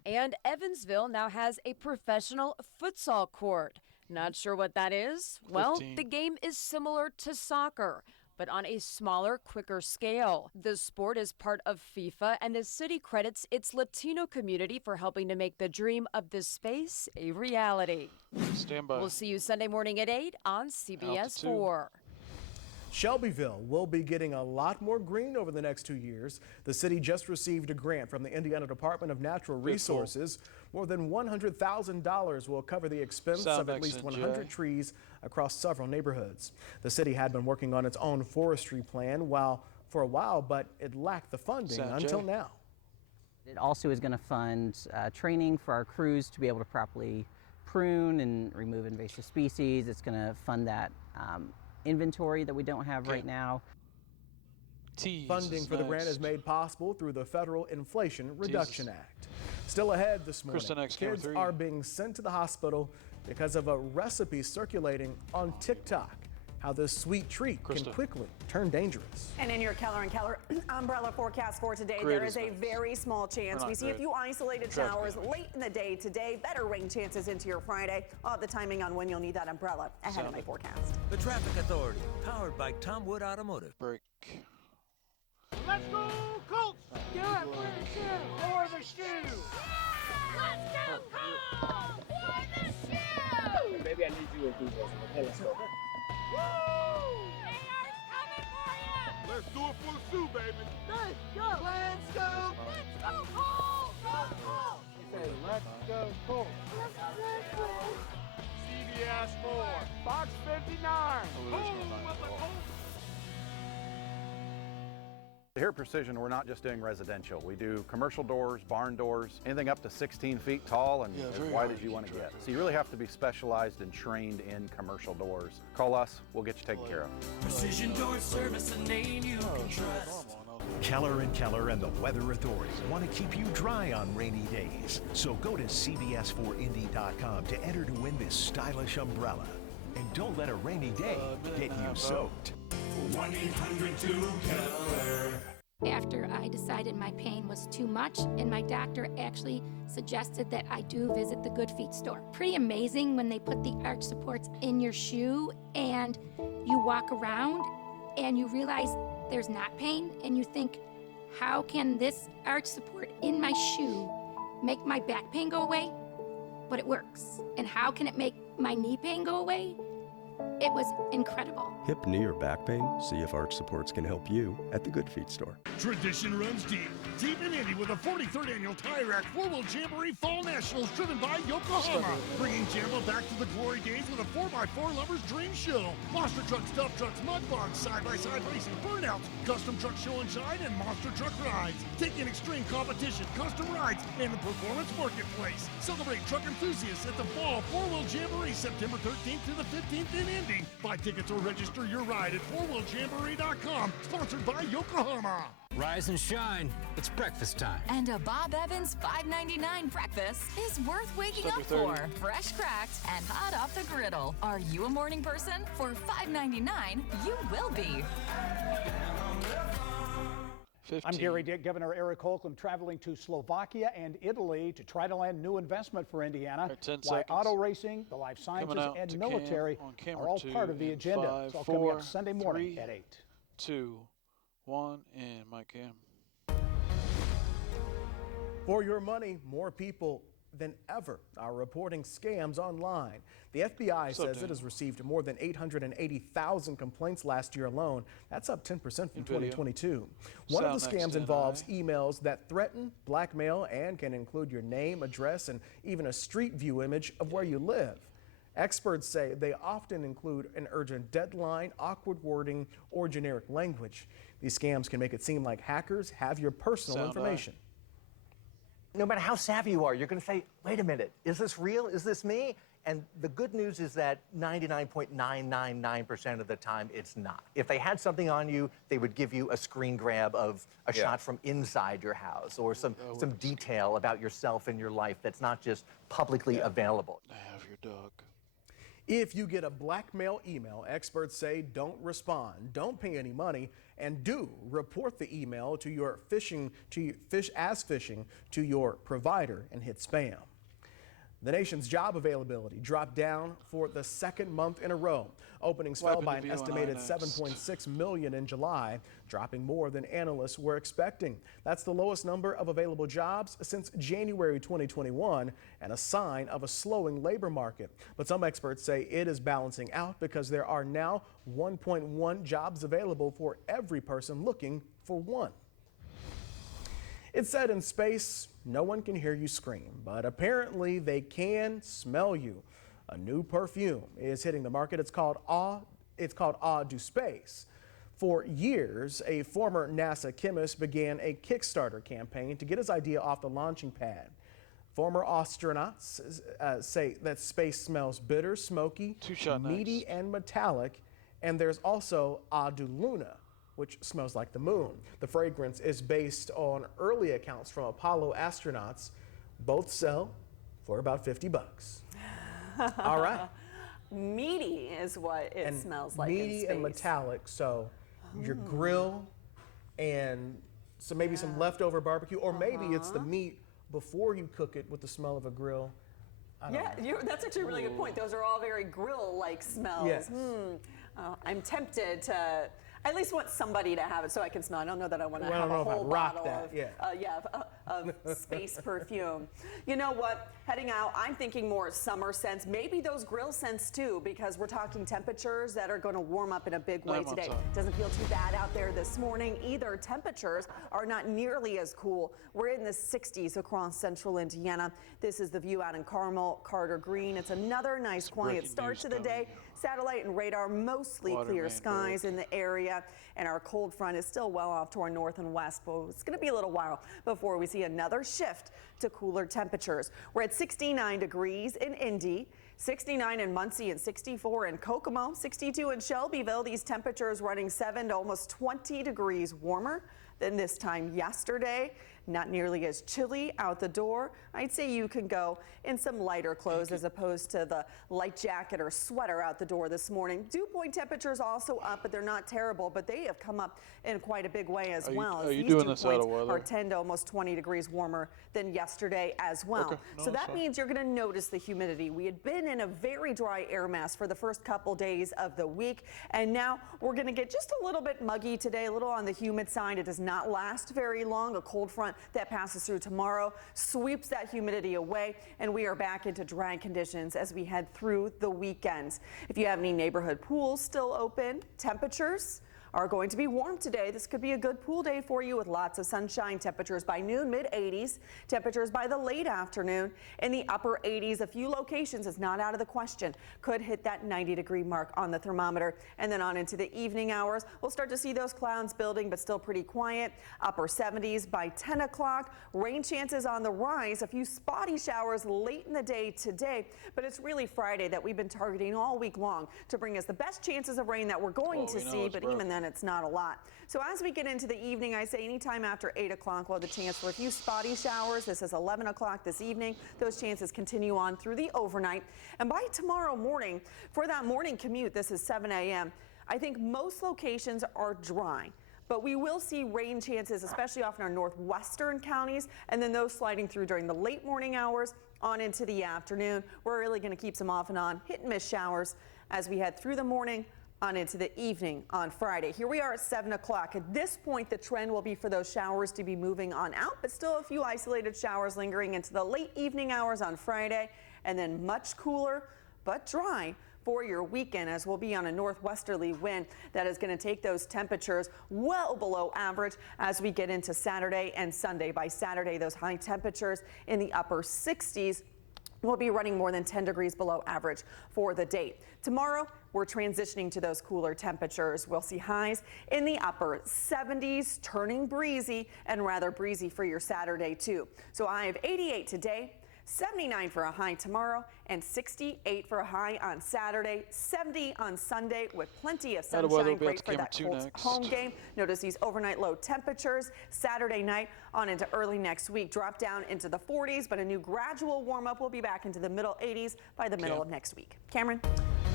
And Evansville now has a professional futsal court. Not sure what that is? Well, 15. the game is similar to soccer, but on a smaller, quicker scale. The sport is part of FIFA, and the city credits its Latino community for helping to make the dream of this space a reality. Stand by. We'll see you Sunday morning at 8 on CBS4. Shelbyville will be getting a lot more green over the next 2 years. The city just received a grant from the Indiana Department of Natural Resources. More than $100,000 will cover the expense of at least 100 trees across several neighborhoods. The city had been working on its own forestry plan for a while, but it lacked the funding until now. It also is going to fund training for our crews to be able to properly prune and remove invasive species. It's going to fund that inventory that we don't have right now. Funding for the grant is made possible through the Federal Inflation Reduction Act. Still ahead this morning, kids are being sent to the hospital because of a recipe circulating on TikTok. How this sweet treat can quickly turn dangerous. And in your Keller & Keller umbrella forecast for today, there is a very small chance we see a few isolated showers late in the day today. Better rain chances into your Friday. I'll have the timing on when you'll need that umbrella ahead of my forecast. The Traffic Authority, powered by Tom Wood Automotive. Break. Let's go, Colts! Do it for the shoe! For the shoe! Let's go, Colts! For the shoe! Maybe I need you to do this. Okay, let's go. Woo! AR's coming for you! Let's do it for the shoe, baby! Let's go! Let's go! Let's go, Colts! Go, Colts! He said, let's go, Colts. Let's go! CBS4, Fox 59. Here at Precision, we're not just doing residential. We do commercial doors, barn doors, anything up to 16 feet tall and as wide as you want to get. So you really have to be specialized and trained in commercial doors. Call us, we'll get you taken care of. Precision Door Service, a name you can trust. Keller & Keller and the Weather Authority want to keep you dry on rainy days. So go to CBS4Indy.com to enter to win this stylish umbrella. And don't let a rainy day get you soaked. 1-800-2-KELLER. After I decided my pain was too much, and my doctor actually suggested that I do visit the Good Feet store. Pretty amazing when they put the arch supports in your shoe and you walk around and you realize there's not pain and you think, how can this arch support in my shoe make my back pain go away? But it works. And how can it make my knee pain go away? It was incredible. Hip, knee, or back pain? See if arch supports can help you at the Good Feet store. Tradition runs deep. Deep in Indy with the 43rd Annual Tire Rack 4-Wheel Jamboree Fall Nationals driven by Yokohama. Bringing Jambo back to the glory days with a 4x4 Lovers Dream Show. Monster trucks, dump trucks, mud bogs, side-by-side racing, burnouts, custom truck show and shine, and monster truck rides. Take in extreme competition, custom rides, and the performance marketplace. Celebrate truck enthusiasts at the Fall 4-Wheel Jamboree September 13th to the 15th in Indy. Buy tickets or register your ride at 4wheeljamboree.com. Sponsored by Yokohama. Rise and shine. It's breakfast time. And a Bob Evans $5.99 breakfast is worth waking up for. Fresh cracked and hot off the griddle. Are you a morning person? For $5.99, you will be. 15. I'm Gary Dick. Governor Eric Holcomb traveling to Slovakia and Italy to try to land new investment for Indiana. 10 Why seconds. auto racing, the life sciences, and military are all part of the agenda. It's all coming up Sunday morning at 8. 2, 1, and Mike Cam. For your money, more people than ever are reporting scams online. The FBI says it has received more than 880,000 complaints last year alone. That's up 10% from 2022. One of the scams involves emails that threaten, blackmail, and can include your name, address, and even a street view image of where you live. Experts say they often include an urgent deadline, awkward wording, or generic language. These scams can make it seem like hackers have your personal information. No matter how savvy you are, you're going to say, wait a minute, is this real? Is this me? And the good news is that 99.999% of the time, it's not. If they had something on you, they would give you a screen grab of a shot from inside your house or some detail about yourself and your life that's not just publicly available. Have your dog. If you get a blackmail email, experts say don't respond, don't pay any money, and do report the email to your phishing to your provider and hit spam. The nation's job availability dropped down for the second month in a row. Openings fell by an estimated 7.6 million in July, dropping more than analysts were expecting. That's the lowest number of available jobs since January 2021 and a sign of a slowing labor market. But some experts say it is balancing out because there are now 1.1 jobs available for every person looking for one. It's said in space, no one can hear you scream, but apparently they can smell you. A new perfume is hitting the market. It's called Eau du Space. For years, a former NASA chemist began a Kickstarter campaign to get his idea off the launching pad. Former astronauts say that space smells bitter, smoky, meaty, and metallic, and there's also Eau de Luna, which smells like the moon. The fragrance is based on early accounts from Apollo astronauts. Both sell for about $50. All right. Meaty is what it smells like in meaty space. and metallic, so your grill and maybe some leftover barbecue, or maybe it's the meat before you cook it with the smell of a grill. That's actually a really good point. Those are all very grill-like smells. Yes. I'm tempted to at least want somebody to have it so I can smell. I don't know that I want to have a whole bottle of space perfume. You know what? Heading out, I'm thinking more summer scents, maybe those grill scents too, because we're talking temperatures that are going to warm up in a big way today. Doesn't feel too bad out there this morning either. Temperatures are not nearly as cool. We're in the 60s across central Indiana. This is the view out in Carmel, Carter Green. It's another nice quiet start to the day. Satellite and radar, mostly clear skies in the area, and our cold front is still well off to our north and west, but it's going to be a little while before we see another shift to cooler temperatures. We're at 69 degrees in Indy, 69 in Muncie, and 64 in Kokomo, 62 in Shelbyville. These temperatures running 7 to almost 20 degrees warmer than this time yesterday. Not nearly as chilly out the door. I'd say you can go in some lighter clothes as opposed to the light jacket or sweater out the door this morning. Dew point temperatures also up, but they're not terrible, but they have come up in quite a big way as well. Are you These doing dew this out of points weather? are 10 to almost 20 degrees warmer than yesterday as well. Okay. No, so that fine. means you're going to notice the humidity. We had been in a very dry air mass for the first couple days of the week, and now we're going to get just a little bit muggy today, a little on the humid side. It does not last very long. A cold front that passes through tomorrow sweeps that humidity away, and we are back into dry conditions as we head through the weekend. If you have any neighborhood pools still open, temperatures are going to be warm today. This could be a good pool day for you with lots of sunshine. Temperatures by noon, mid-80s. Temperatures by the late afternoon in the upper 80s. A few locations is not out of the question. Could hit that 90-degree mark on the thermometer. And then on into the evening hours, we'll start to see those clouds building, but still pretty quiet. Upper 70s by 10 o'clock. Rain chances on the rise. A few spotty showers late in the day today, but it's really Friday that we've been targeting all week long to bring us the best chances of rain that we're going to see, but even then it's not a lot. So as we get into the evening, I say anytime after 8 o'clock, we'll have the chance for a few spotty showers. This is 11 o'clock this evening. Those chances continue on through the overnight. And by tomorrow morning, for that morning commute, this is 7 a.m., I think most locations are dry. But we will see rain chances, especially off in our northwestern counties, and then those sliding through during the late morning hours on into the afternoon. We're really going to keep some off and on hit and miss showers as we head through the morning on into the evening on Friday. Here we are at 7 o'clock. At this point, the trend will be for those showers to be moving on out, but still a few isolated showers lingering into the late evening hours on Friday, and then much cooler but dry for your weekend, as we'll be on a northwesterly wind that is going to take those temperatures well below average as we get into Saturday and Sunday. By Saturday, those high temperatures in the upper 60s will be running more than 10 degrees below average for the date. Tomorrow, we're transitioning to those cooler temperatures. We'll see highs in the upper 70s, turning breezy, and rather breezy for your Saturday too. So I have 88 today, 79 for a high tomorrow, and 68 for a high on Saturday, 70 on Sunday with plenty of sunshine, great for that Colts home game. Notice these overnight low temperatures. Saturday night on into early next week, drop down into the 40s, but a new gradual warm up will be back into the middle 80s by the middle of next week. Cameron?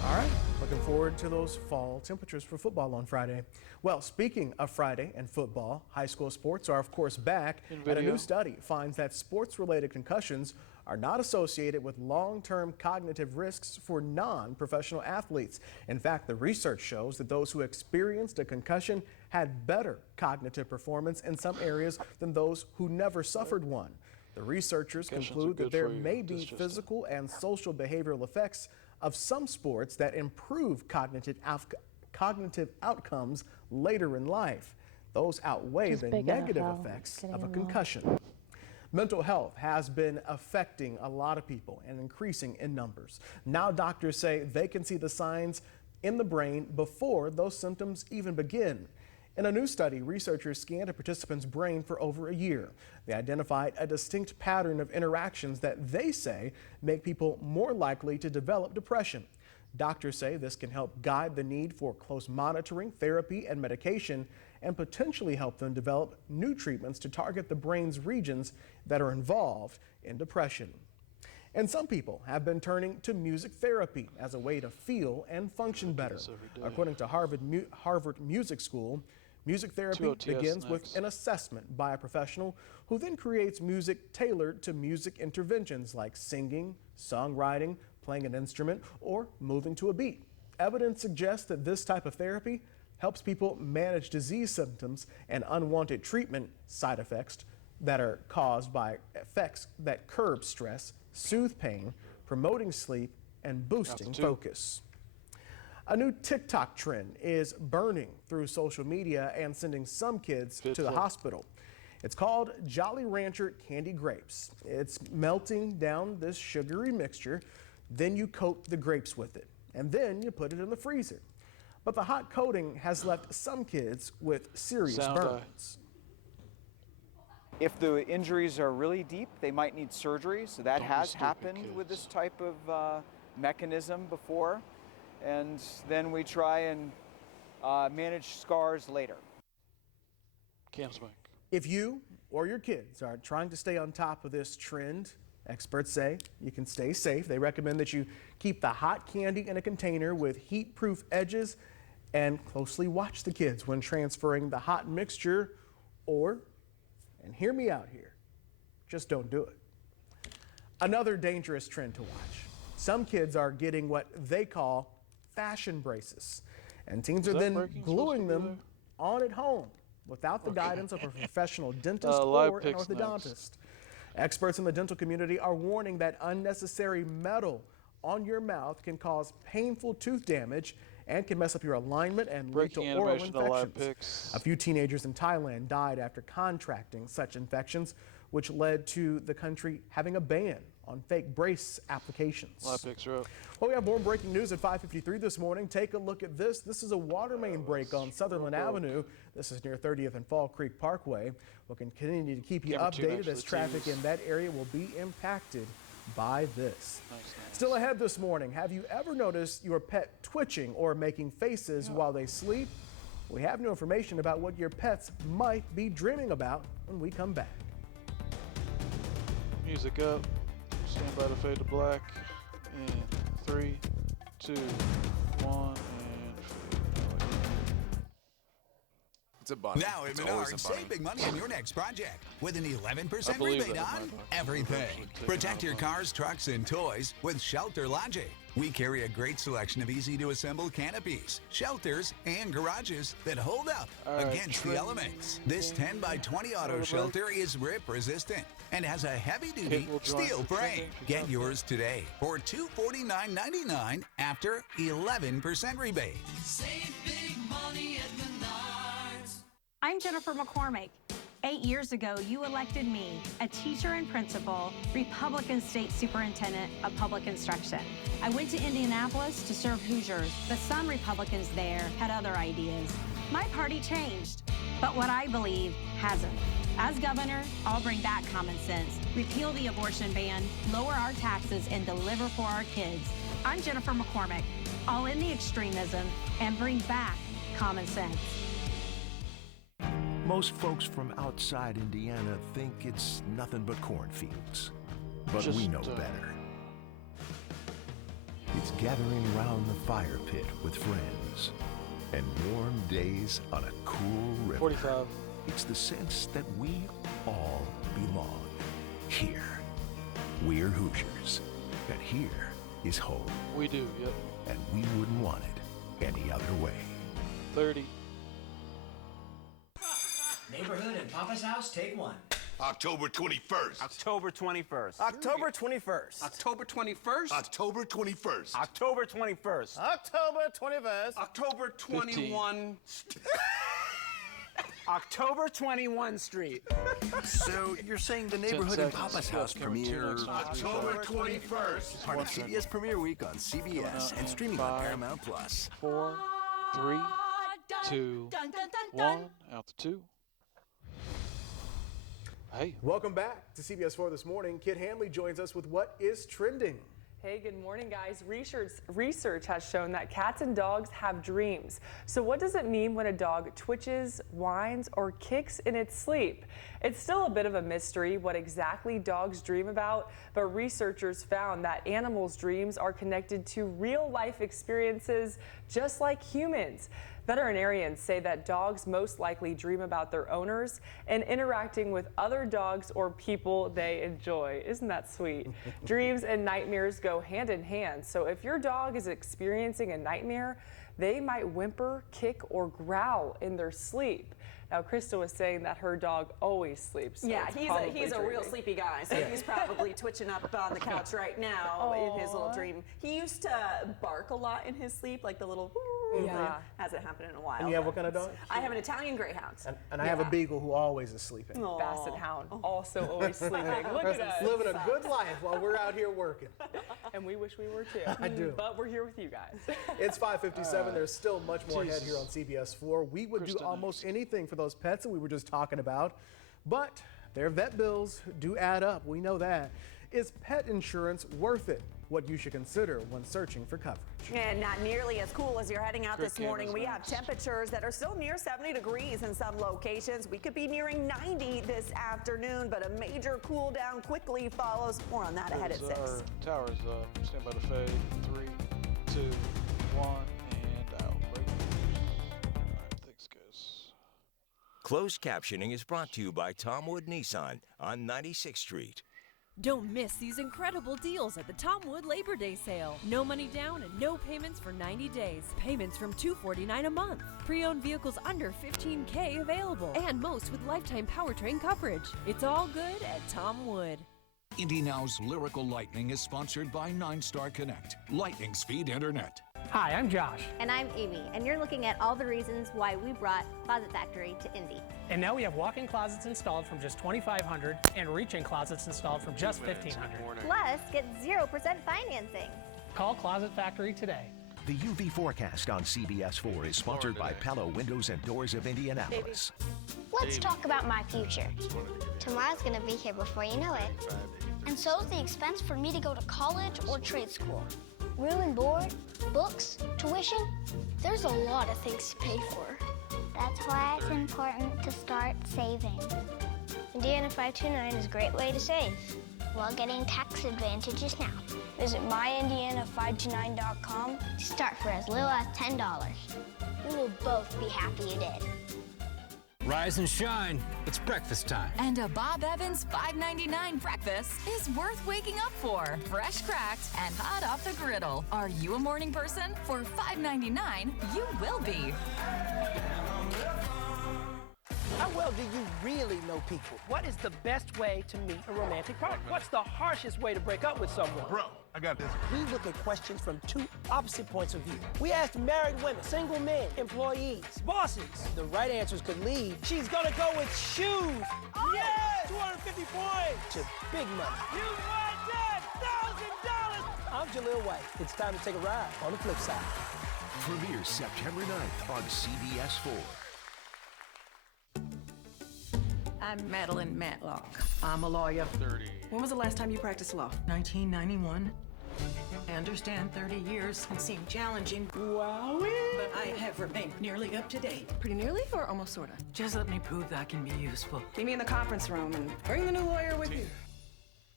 All right, looking forward to those fall temperatures for football on Friday. Well, speaking of Friday and football, high school sports are of course back, and a new study finds that sports-related concussions are not associated with long-term cognitive risks for non-professional athletes. In fact, the research shows that those who experienced a concussion had better cognitive performance in some areas than those who never suffered one. The researchers conclude that there may be physical and social behavioral effects of some sports that improve cognitive outcomes later in life. Those outweigh the negative effects of a concussion. Mental health has been affecting a lot of people and increasing in numbers. Now doctors say they can see the signs in the brain before those symptoms even begin. In a new study, researchers scanned a participant's brain for over a year. They identified a distinct pattern of interactions that they say make people more likely to develop depression. Doctors say this can help guide the need for close monitoring, therapy, and medication, and potentially help them develop new treatments to target the brain's regions that are involved in depression. And some people have been turning to music therapy as a way to feel and function better. According to Harvard Music School, music therapy begins with an assessment by a professional who then creates music tailored to music interventions like singing, songwriting, playing an instrument, or moving to a beat. Evidence suggests that this type of therapy helps people manage disease symptoms and unwanted treatment side effects that are caused by effects that curb stress, soothe pain, promoting sleep, and boosting focus. A new TikTok trend is burning through social media and sending some kids to the hospital. It's called Jolly Rancher Candy Grapes. It's melting down this sugary mixture, then you coat the grapes with it, and then you put it in the freezer. But the hot coating has left some kids with serious burns. If the injuries are really deep, they might need surgery. So that has happened with this type of mechanism before. And then we try and manage scars later. If you or your kids are trying to stay on top of this trend, experts say you can stay safe. They recommend that you keep the hot candy in a container with heat-proof edges and closely watch the kids when transferring the hot mixture, or, and hear me out here, just don't do it. Another dangerous trend to watch. Some kids are getting what they call fashion braces, and teens are then gluing them on at home without the guidance of a professional dentist or an orthodontist. Experts in the dental community are warning that unnecessary metal on your mouth can cause painful tooth damage and can mess up your alignment and lead to oral infections. A few teenagers in Thailand died after contracting such infections, which led to the country having a ban on fake brace applications. Well, we have more breaking news at 5:53 this morning. Take a look at this. This is a water main break on Sutherland Avenue. This is near 30th and Fall Creek Parkway. We'll continue to keep you updated as traffic in that area will be impacted by this. Still ahead this morning, have you ever noticed your pet twitching or making faces while they sleep? We have new information about what your pets might be dreaming about when we come back. Music up. Stand by the fade to black. In 3, 2, 1, and It's a bunny. Now at Menards, save big money on your next project with an 11% rebate on everything. Protect your cars, trucks, and toys with Shelter Logic. We carry a great selection of easy-to-assemble canopies, shelters, and garages that hold up against the elements. This 10x20 auto shelter is rip-resistant and has a heavy-duty steel frame. Get yours today for $249.99 after 11% rebate. Save big money at Menards. I'm Jennifer McCormick. 8 years ago, you elected me, a teacher and principal, Republican State Superintendent of Public Instruction. I went to Indianapolis to serve Hoosiers, but some Republicans there had other ideas. My party changed, but what I believe hasn't. As governor, I'll bring back common sense, repeal the abortion ban, lower our taxes, and deliver for our kids. I'm Jennifer McCormick. I'll end the extremism and bring back common sense. Most folks from outside Indiana think it's nothing but cornfields. But we know better. It's gathering round the fire pit with friends and warm days on a cool river. 45. It's the sense that we all belong here. We're Hoosiers, and here is home. We do, yep. And we wouldn't want it any other way. 30. Neighborhood and Papa's house, take one. October 21st. October 21st. October 21st. October 21st. October 21st. October 21st. October 21st. October 21. October 21 Street. So you're saying the Neighborhood and Papa's house premiere October 21st. part of CBS Premiere Week on CBS and streaming on Paramount Plus. 4, 3, 2, 1. Out to 2. Hey. Welcome back to CBS4 This Morning. Kit Hanley joins us with what is trending. Hey, good morning, guys. Research has shown that cats and dogs have dreams. So what does it mean when a dog twitches, whines, or kicks in its sleep? It's still a bit of a mystery what exactly dogs dream about, but researchers found that animals' dreams are connected to real-life experiences just like humans. Veterinarians say that dogs most likely dream about their owners and interacting with other dogs or people they enjoy. Isn't that sweet? Dreams and nightmares go hand in hand. So if your dog is experiencing a nightmare, they might whimper, kick, or growl in their sleep. Now, Krista was saying that her dog always sleeps. So yeah, it's he's a real sleepy guy, so he's probably twitching up on the couch right now in his little dream. He used to bark a lot in his sleep, like the little yeah. Hasn't happened in a while. And you have what kind of dog? I have an Italian Greyhound. And I have a beagle who always is sleeping. Basset Hound, also always sleeping. Look at us. Living a good life while we're out here working. And we wish we were too. I do. But we're here with you guys. It's 5:57. There's still much more ahead here on CBS4. We would do almost anything for those pets that we were just talking about, but their vet bills do add up. We know that. Is pet insurance worth it? What you should consider when searching for coverage. And not nearly as cool as you're heading out this morning. We have temperatures that are still near 70 degrees in some locations. We could be nearing 90 this afternoon, but a major cool down quickly follows. More on that ahead at 6. Towers up. Stand by the fade. 3, 2, 1, and out. Break. All right, thanks, guys. Closed captioning is brought to you by Tom Wood Nissan on 96th Street. Don't miss these incredible deals at the Tom Wood Labor Day sale. No money down and no payments for 90 days. Payments from $249 a month. Pre-owned vehicles under $15K available. And most with lifetime powertrain coverage. It's all good at Tom Wood. Indy Now's Lyrical Lightning is sponsored by 9-Star Connect, lightning speed internet. Hi, I'm Josh. And I'm Amy, and you're looking at all the reasons why we brought Closet Factory to Indy. And now we have walk-in closets installed from just $2,500 and reach-in closets installed from just $1,500. Plus, get 0% financing. Call Closet Factory today. The UV forecast on CBS4 is sponsored by Palo Windows and Doors of Indianapolis. Let's talk about my future. Tomorrow's gonna be here before you know it. And so's the expense for me to go to college or trade school. Room and board, books, tuition. There's a lot of things to pay for. That's why it's important to start saving. Indiana 529 is a great way to save while getting tax advantages now. Visit myindiana529.com to start for as little as $10. We will both be happy you did. Rise and shine. It's breakfast time. And a Bob Evans $5.99 breakfast is worth waking up for. Fresh cracked and hot off the griddle. Are you a morning person? For $5.99, you will be. How well do you really know people? What is the best way to meet a romantic partner? What's the harshest way to break up with someone? Bro, I got this. We look at questions from 2 opposite points of view. We asked married women, single men, employees, bosses. The right answers could lead. She's gonna go with shoes. Oh! Yeah! 250 points to big money. You won $10,000! I'm Jaleel White. It's time to take a ride on the flip side. Premieres September 9th on CBS4. I'm Madeline Matlock. I'm a lawyer. 30. When was the last time you practiced law? 1991. I understand 30 years can seem challenging. Wowie! But I have remained nearly up to date. Pretty nearly or almost sorta? Just let me prove that I can be useful. Meet me in the conference room and bring the new lawyer with you.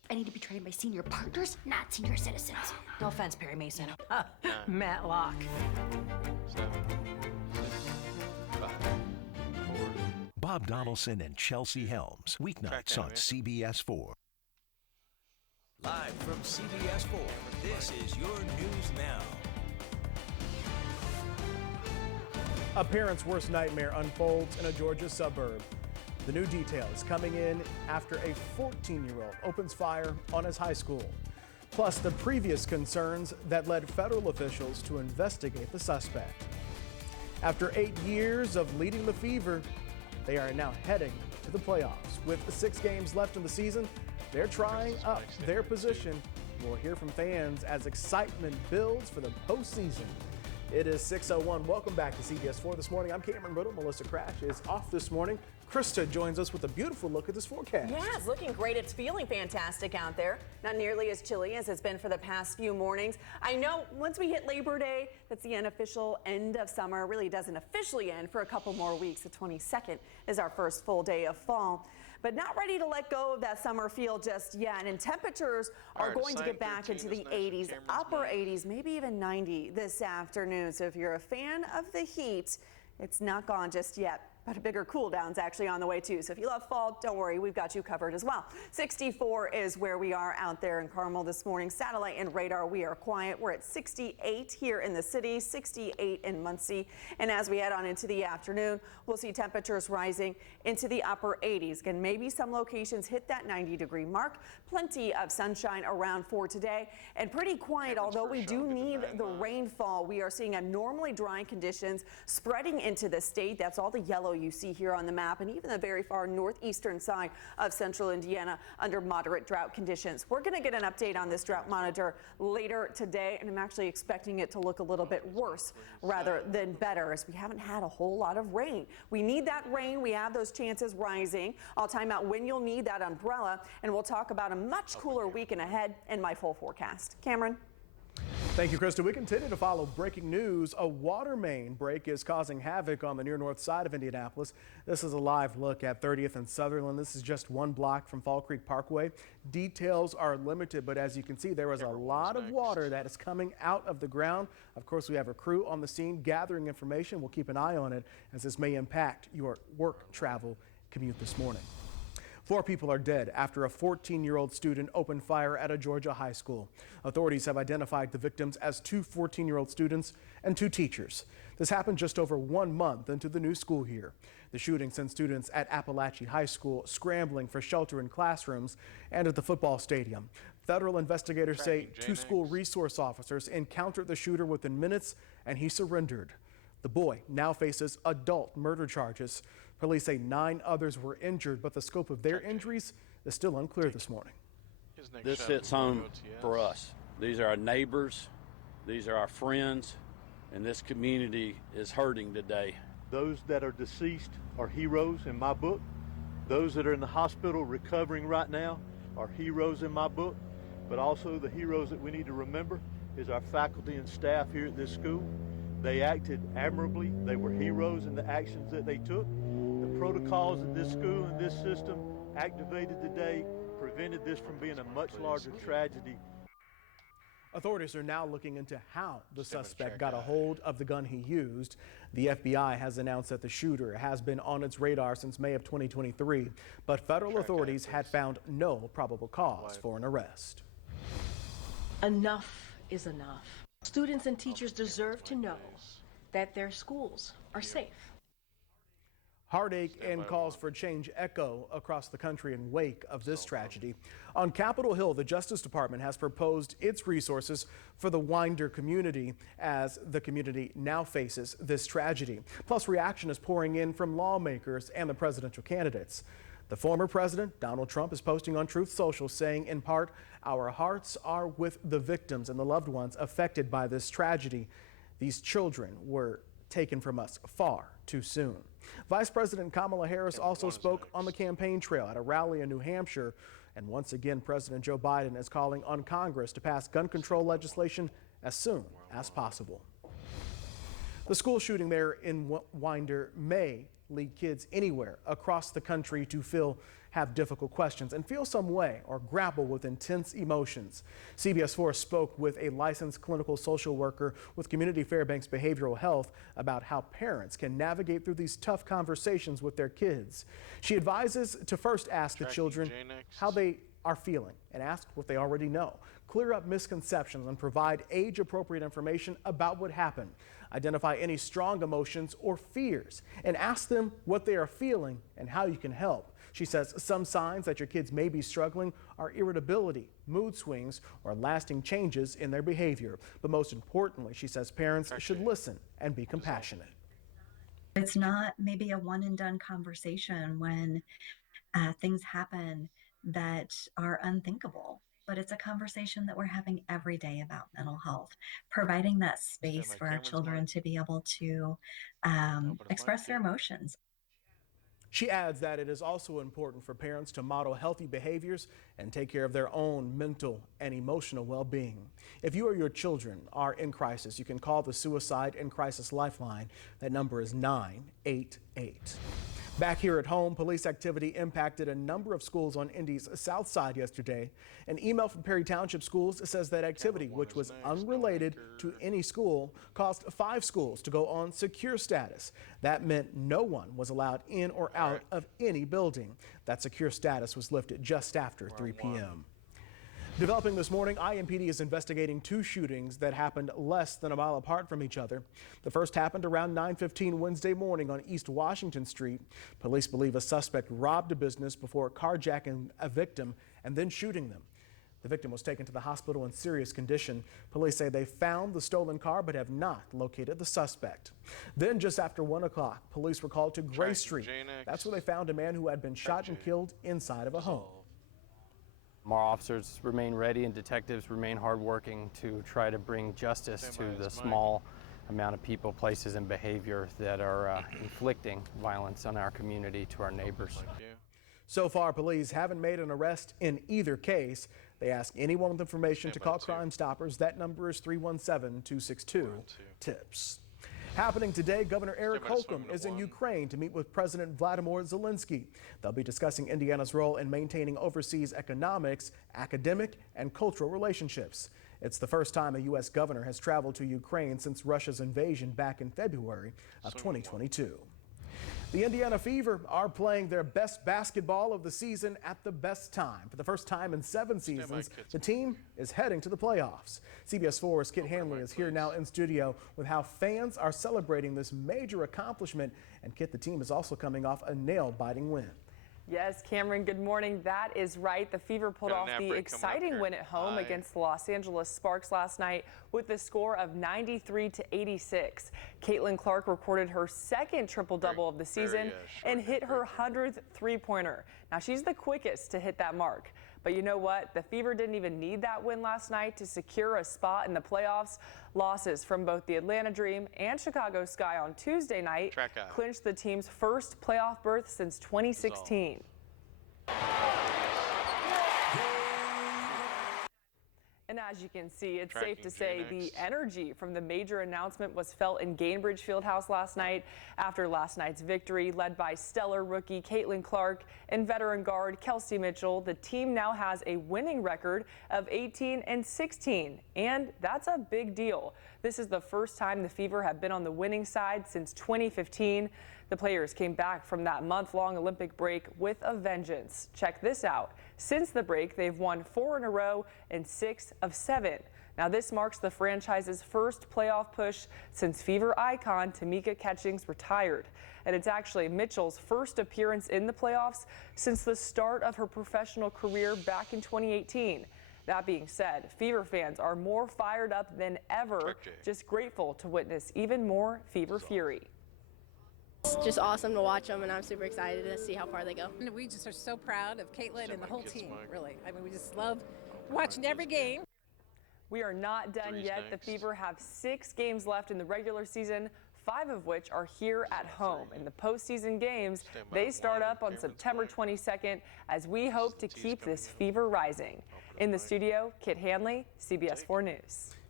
I need to be trained by senior partners, not senior citizens. No offense, Perry Mason. Matlock. 7, 6, 5, 4. Bob Donaldson and Chelsea Helms, weeknights on CBS4. Live from CBS4, this is your News Now. A parent's worst nightmare unfolds in a Georgia suburb. The new details coming in after a 14-year-old opens fire on his high school. Plus, the previous concerns that led federal officials to investigate the suspect. After 8 years of leading the Fever, they are now heading to the playoffs. With 6 games left in the season, they're trying up their position. We'll hear from fans as excitement builds for the postseason. It is 6:01. Welcome back to CBS4 this morning. I'm Cameron Ridle. Melissa Crash is off this morning. Krista joins us with a beautiful look at this forecast. Yeah, it's looking great. It's feeling fantastic out there. Not nearly as chilly as it's been for the past few mornings. I know once we hit Labor Day, that's the unofficial end of summer. It really doesn't officially end for a couple more weeks. The 22nd is our first full day of fall. But not ready to let go of that summer feel just yet. And temperatures are going to get back into the 80s, upper 80s, maybe even 90 this afternoon. So if you're a fan of the heat, it's not gone just yet. But a bigger cool down's actually on the way too. So if you love fall, don't worry, we've got you covered as well. 64 is where we are out there in Carmel this morning. Satellite and radar, we are quiet. We're at 68 here in the city, 68 in Muncie. And as we head on into the afternoon, we'll see temperatures rising into the upper 80s. Again, maybe some locations hit that 90-degree mark. Plenty of sunshine around for today and pretty quiet, although we do need the rainfall. We are seeing abnormally dry conditions spreading into the state. That's all the yellow you see here on the map, and even the very far northeastern side of central Indiana under moderate drought conditions. We're going to get an update on this drought monitor later today, and I'm actually expecting it to look a little bit worse rather than better, as we haven't had a whole lot of rain. We need that rain. We have those chances rising. I'll time out when you'll need that umbrella, and we'll talk about a much cooler weekend ahead in my full forecast. Cameron? Thank you, Krista. We continue to follow breaking news. A water main break is causing havoc on the near north side of Indianapolis. This is a live look at 30th and Sutherland. This is just 1 block from Fall Creek Parkway. Details are limited, but as you can see, there is a lot of water that is coming out of the ground. Of course, we have a crew on the scene gathering information. We'll keep an eye on it, as this may impact your work travel commute this morning. 4 people are dead after a 14-year-old student opened fire at a Georgia high school. Authorities have identified the victims as 2 14-year-old students and 2 teachers. This happened just over 1 month into the new school year. The shooting sent students at Appalachia High School scrambling for shelter in classrooms and at the football stadium. Federal investigators say 2 school resource officers encountered the shooter within minutes, and he surrendered. The boy now faces adult murder charges. Police say 9 others were injured, but the scope of their injuries is still unclear this morning. This hits home for us. These are our neighbors, these are our friends, and this community is hurting today. Those that are deceased are heroes in my book. Those that are in the hospital recovering right now are heroes in my book. But also the heroes that we need to remember is our faculty and staff here at this school. They acted admirably. They were heroes in the actions that they took. The protocols that this school and this system activated today prevented this from being a much larger tragedy. Authorities are now looking into how the suspect got a hold of the gun he used. The FBI has announced that the shooter has been on its radar since May of 2023, but federal authorities had found no probable cause for an arrest. Enough is enough. Students and teachers deserve to know that their schools are safe. Heartache and calls for change echo across the country in wake of this tragedy. On Capitol Hill, the Justice Department has proposed its resources for the Winder community as the community now faces this tragedy. Plus, reaction is pouring in from lawmakers and the presidential candidates. The former president, Donald Trump, is posting on Truth Social saying, in part, "Our hearts are with the victims and the loved ones affected by this tragedy. These children were taken from us far too soon." Vice President Kamala Harris also spoke on the campaign trail at a rally in New Hampshire. And once again, President Joe Biden is calling on Congress to pass gun control legislation as soon as possible. The school shooting there in Winder may lead kids anywhere across the country to have difficult questions and feel some way or grapple with intense emotions. CBS4 spoke with a licensed clinical social worker with Community Fairbanks Behavioral Health about how parents can navigate through these tough conversations with their kids. She advises to first ask the children how they are feeling and ask what they already know. Clear up misconceptions and provide age-appropriate information about what happened. Identify any strong emotions or fears and ask them what they are feeling and how you can help. She says some signs that your kids may be struggling are irritability, mood swings, or lasting changes in their behavior. But most importantly, she says parents should listen and be compassionate. It's not maybe a one and done conversation when things happen that are unthinkable, but it's a conversation that we're having every day about mental health, providing that space for our children to be able to express their emotions. She adds that it is also important for parents to model healthy behaviors and take care of their own mental and emotional well-being. If you or your children are in crisis, you can call the Suicide and Crisis Lifeline. That number is 988. Back here at home, police activity impacted a number of schools on Indy's south side yesterday. An email from Perry Township Schools says that activity, which was unrelated to any school, caused 5 schools to go on secure status. That meant no one was allowed in or out of any building. That secure status was lifted just after 3 p.m. Developing this morning, IMPD is investigating 2 shootings that happened less than a mile apart from each other. The first happened around 9:15 Wednesday morning on East Washington Street. Police believe a suspect robbed a business before carjacking a victim and then shooting them. The victim was taken to the hospital in serious condition. Police say they found the stolen car but have not located the suspect. Then just after 1 o'clock, police were called to Gray Street. That's where they found a man who had been shot and killed inside of a home. Our officers remain ready and detectives remain hardworking to try to bring justice to the small amount of people, places, and behavior that are inflicting violence on our community, to our neighbors. So far, police haven't made an arrest in either case. They ask anyone with information to call Crime Stoppers. That number is 317-262-TIPS. Happening today, Governor Eric Holcomb is in Ukraine to meet with President Vladimir Zelensky. They'll be discussing Indiana's role in maintaining overseas economics, academic, and cultural relationships. It's the first time a U.S. governor has traveled to Ukraine since Russia's invasion back in February of 2022. The Indiana Fever are playing their best basketball of the season at the best time. For the first time in 7 seasons, the team is heading to the playoffs. CBS4's Kit Hanley is here now in studio with how fans are celebrating this major accomplishment. And Kit, the team is also coming off a nail-biting win. Yes, Cameron, good morning. That is right. The Fever pulled off the exciting win at home against the Los Angeles Sparks last night with the score of 93-86. Caitlin Clark recorded her second triple-double of the season and hit her 100th three-pointer. Now, she's the quickest to hit that mark. But you know what? The Fever didn't even need that win last night to secure a spot in the playoffs. Losses from both the Atlanta Dream and Chicago Sky on Tuesday night clinched the team's first playoff berth since 2016. And as you can see, it's safe to say the energy from the major announcement was felt in Gainbridge Fieldhouse last night after last night's victory. Led by stellar rookie Caitlin Clark and veteran guard Kelsey Mitchell, the team now has a winning record of 18-16, and that's a big deal. This is the first time the Fever have been on the winning side since 2015. The players came back from that month-long Olympic break with a vengeance. Check this out. Since the break, they've won 4 in a row and 6 of 7. Now, this marks the franchise's first playoff push since Fever icon Tamika Catchings retired. And it's actually Mitchell's first appearance in the playoffs since the start of her professional career back in 2018. That being said, Fever fans are more fired up than ever, just grateful to witness even more Fever fury. It's just awesome to watch them, and I'm super excited to see how far they go. We just are so proud of Caitlin and the whole team, really. I mean, we just love watching every game. We are not done yet. The Fever have 6 games left in the regular season, 5 of which are here at home. In the postseason games, they start up on September 22nd as we hope to keep this fever rising. In the studio, Kit Hanley, CBS4 News.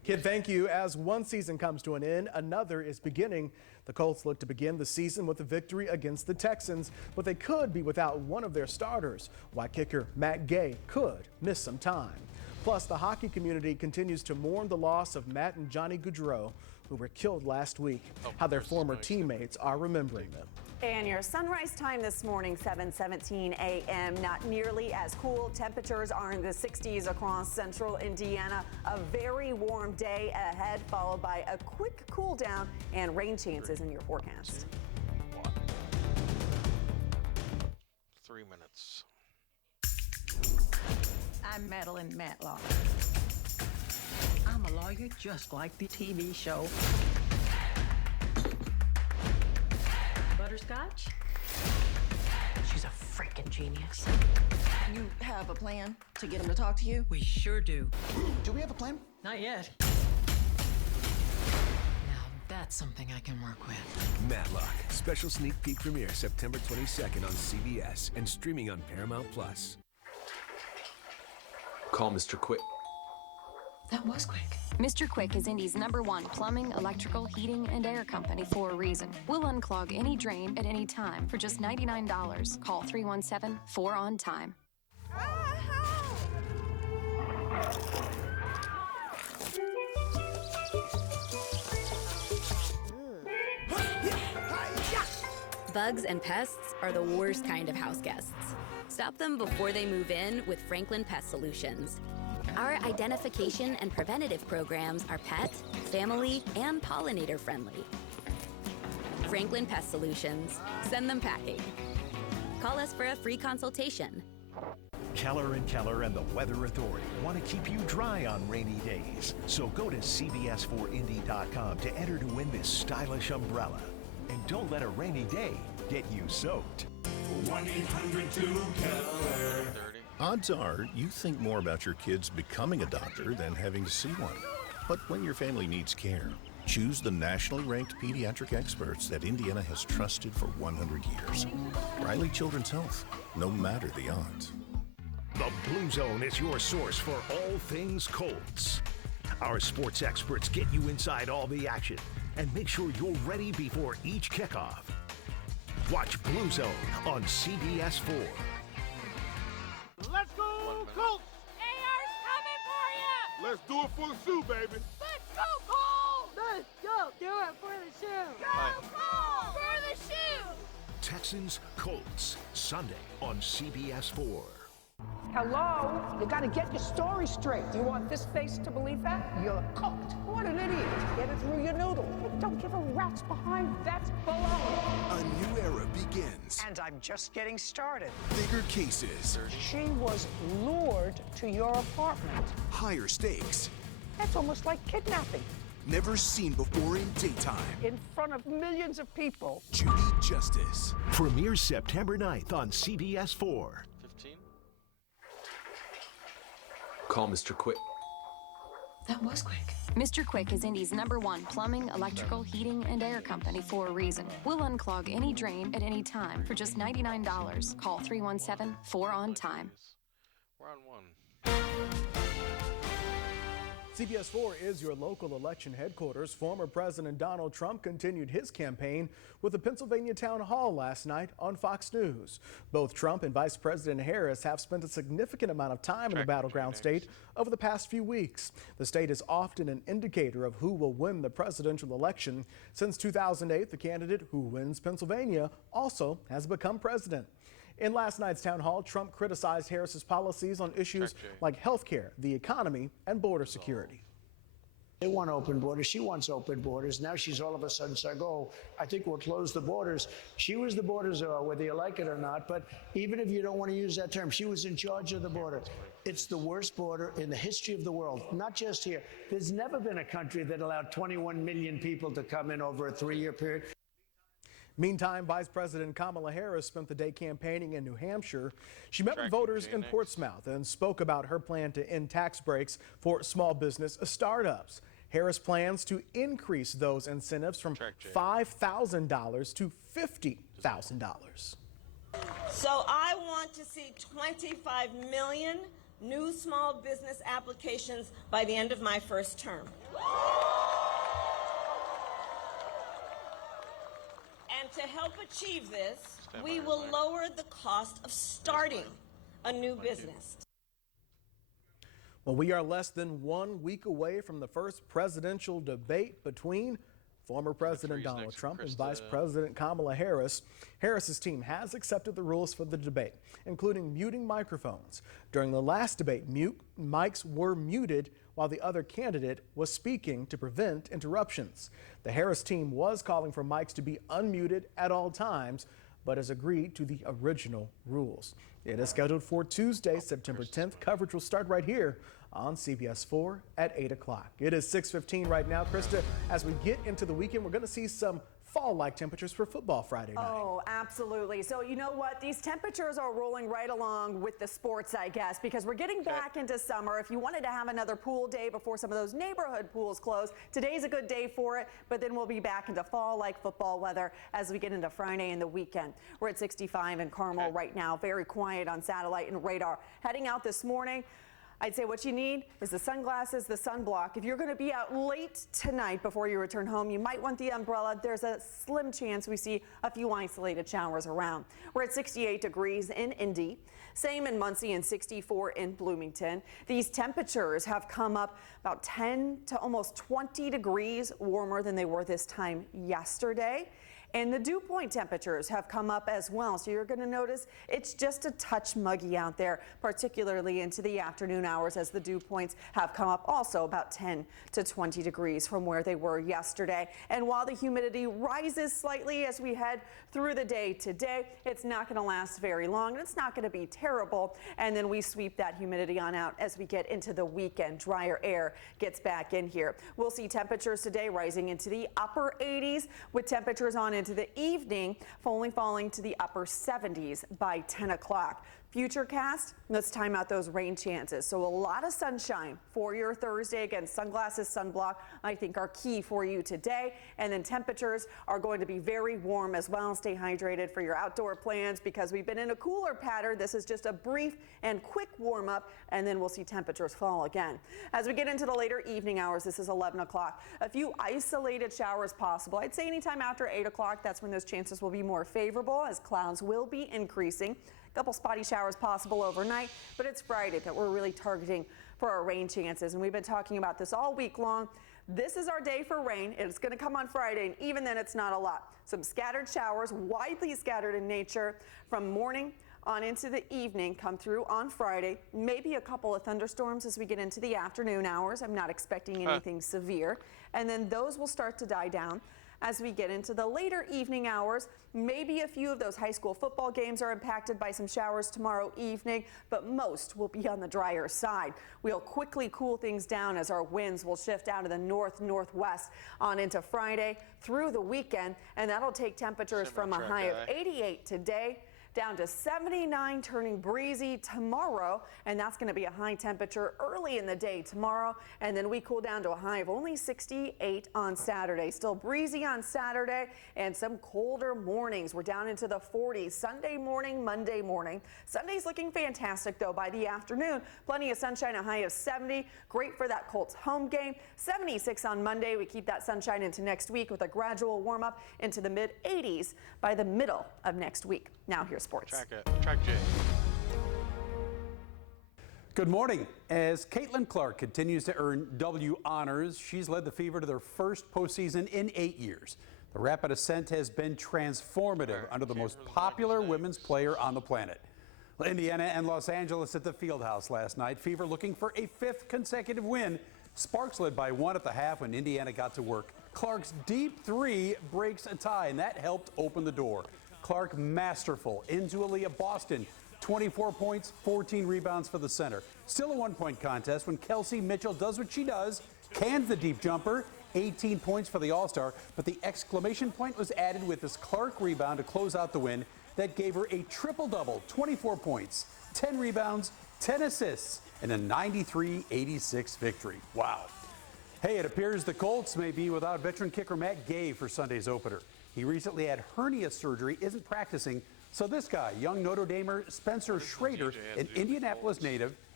Kid, thank you. As one season comes to an end, another is beginning. The Colts look to begin the season with a victory against the Texans, but they could be without one of their starters, while kicker Matt Gay could miss some time. Plus, the hockey community continues to mourn the loss of Matt and Johnny Gaudreau, who were killed last week, how their former teammates are remembering them. And your sunrise time this morning, 7:17 a.m. Not nearly as cool. Temperatures are in the 60s across central Indiana. A very warm day ahead, followed by a quick cool down and rain chances in your forecast. 3 minutes. I'm Madeline Matlock. I'm a lawyer just like the TV show. Butterscotch? She's a freaking genius. You have a plan to get him to talk to you? We sure do. Do we have a plan? Not yet. Now that's something I can work with. Matlock. Special sneak peek premiere September 22nd on CBS and streaming on Paramount+. Call Mr. Quick. That was quick. Mr. Quick is Indy's #1 plumbing, electrical, heating, and air company for a reason. We'll unclog any drain at any time for just $99. Call 317-4ON-TIME. Bugs and pests are the worst kind of house guests. Stop them before they move in with Franklin Pest Solutions. Our identification and preventative programs are pet, family, and pollinator friendly. Franklin Pest Solutions. Send them packing. Call us for a free consultation. Keller & Keller and the Weather Authority want to keep you dry on rainy days. So go to CBS4Indy.com to enter to win this stylish umbrella. And don't let a rainy day get you soaked. 1-800-2-KELLER. Odds are you think more about your kids becoming a doctor than having to see one. But when your family needs care, choose the nationally ranked pediatric experts that Indiana has trusted for 100 years. Riley Children's Health, no matter the odds. The Blue Zone is your source for all things Colts. Our sports experts get you inside all the action and make sure you're ready before each kickoff. Watch Blue Zone on CBS4. Let's go, Colts! AR's coming for you! Let's do it for the shoe, baby. Let's go, Colts! Let's go! Do it for the shoe! Go, Colts! For the shoe! Texans Colts, Sunday on CBS4. Hello? You gotta get your story straight. Do you want this face to believe that? You're cooked. What an idiot. Get it through your noodle. Don't give a rat's behind. That's baloney. A new era begins. And I'm just getting started. Bigger cases. She was lured to your apartment. Higher stakes. That's almost like kidnapping. Never seen before in daytime. In front of millions of people. Judy Justice. Premieres September 9th on CBS4. 15. Call Mr. Quick. That was quick. Mr. Quick is Indy's #1 plumbing, electrical, heating, and air company for a reason. We'll unclog any drain at any time for just $99. Call 317-4ON-TIME. We're on one. CBS4 is your local election headquarters. Former President Donald Trump continued his campaign with the Pennsylvania town hall last night on Fox News. Both Trump and Vice President Harris have spent a significant amount of time in the battleground state over the past few weeks. The state is often an indicator of who will win the presidential election. Since 2008, the candidate who wins Pennsylvania also has become president. In last night's town hall, Trump criticized Harris's policies on issues like health care, the economy, and border security. They want open borders. She wants open borders. Now she's all of a sudden saying, oh, I think we'll close the borders. She was the border czar, whether you like it or not. But even if you don't want to use that term, she was in charge of the border. It's the worst border in the history of the world, not just here. There's never been a country that allowed 21 million people to come in over a 3-year period. Meantime, Vice President Kamala Harris spent the day campaigning in New Hampshire. She met with voters in Portsmouth and spoke about her plan to end tax breaks for small business startups. Harris plans to increase those incentives from $5,000 to $50,000. So I want to see 25 million new small business applications by the end of my first term. And to help achieve this, we will lower the cost of starting a new business. Well, we are less than 1 week away from the first presidential debate between former President Donald Trump and Vice President Kamala Harris. Harris's team has accepted the rules for the debate, including muting microphones. During the last debate, mics were muted while the other candidate was speaking to prevent interruptions. The Harris team was calling for mics to be unmuted at all times, but has agreed to the original rules. It is scheduled for Tuesday, September 10th. Coverage will start right here on CBS4 at 8 o'clock. It is 6:15 right now. Krista, as we get into the weekend, we're going to see some fall-like temperatures for football Friday night. Oh, absolutely. So you know what? These temperatures are rolling right along with the sports, I guess, because we're getting back into summer. If you wanted to have another pool day before some of those neighborhood pools close, today's a good day for it, but then we'll be back into fall-like football weather as we get into Friday and the weekend. We're at 65 in Carmel right now, very quiet on satellite and radar. Heading out this morning, I'd say what you need is the sunglasses, the sunblock. If you're going to be out late tonight before you return home, you might want the umbrella. There's a slim chance we see a few isolated showers around. We're at 68 degrees in Indy, same in Muncie, and 64 in Bloomington. These temperatures have come up about 10 to almost 20 degrees warmer than they were this time yesterday. And the dew point temperatures have come up as well. So you're going to notice it's just a touch muggy out there, particularly into the afternoon hours as the dew points have come up also about 10 to 20 degrees from where they were yesterday. And while the humidity rises slightly as we head through the day today, it's not going to last very long. And it's not going to be terrible. And then we sweep that humidity on out as we get into the weekend. Drier air gets back in here. We'll see temperatures today rising into the upper 80s with temperatures on into the evening, only falling to the upper 70s by 10 o'clock. Futurecast, let's time out those rain chances. So a lot of sunshine for your Thursday. Again, sunglasses, sunblock, I think are key for you today. And then temperatures are going to be very warm as well. Stay hydrated for your outdoor plans because we've been in a cooler pattern. This is just a brief and quick warm up, and then we'll see temperatures fall again. As we get into the later evening hours, this is 11 o'clock. A few isolated showers possible. I'd say anytime after 8 o'clock, that's when those chances will be more favorable as clouds will be increasing. Couple spotty showers possible overnight, but it's Friday that we're really targeting for our rain chances. And we've been talking about this all week long. This is our day for rain. It's going to come on Friday, and even then it's not a lot. Some scattered showers, widely scattered in nature from morning on into the evening, come through on Friday. Maybe a couple of thunderstorms as we get into the afternoon hours. I'm not expecting anything severe. And then those will start to die down. As we get into the later evening hours, maybe a few of those high school football games are impacted by some showers tomorrow evening, but most will be on the drier side. We'll quickly cool things down as our winds will shift out of the north-northwest on into Friday through the weekend, and that'll take temperatures from a high of 88 today down to 79, turning breezy tomorrow, and that's going to be a high temperature early in the day tomorrow, and then we cool down to a high of only 68 on Saturday. Still breezy on Saturday and some colder mornings. We're down into the 40s Sunday morning, Monday morning. Sunday's looking fantastic though by the afternoon. Plenty of sunshine, a high of 70. Great for that Colts home game. 76 on Monday. We keep that sunshine into next week with a gradual warm up into the mid 80s by the middle of next week. Now here's sports. Track J. Good morning. As Caitlin Clark continues to earn W honors, she's led the Fever to their first postseason in 8 years. The rapid ascent has been transformative under the most popular women's player on the planet. Indiana and Los Angeles at the Fieldhouse last night. Fever looking for a 5th consecutive win. Sparks led by 1 at the half when Indiana got to work. Clark's deep three breaks a tie, and that helped open the door. Clark masterful into Aaliyah Boston. 24 points, 14 rebounds for the center. Still a one-point contest when Kelsey Mitchell does what she does, cans the deep jumper, 18 points for the All-Star, but the exclamation point was added with this Clark rebound to close out the win. That gave her a triple-double, 24 points, 10 rebounds, 10 assists, and a 93-86 victory. Wow. Hey, it appears the Colts may be without veteran kicker Matt Gay for Sunday's opener. He recently had hernia surgery, isn't practicing, so this guy, young Notre Damer Spencer Schrader, an Indianapolis native,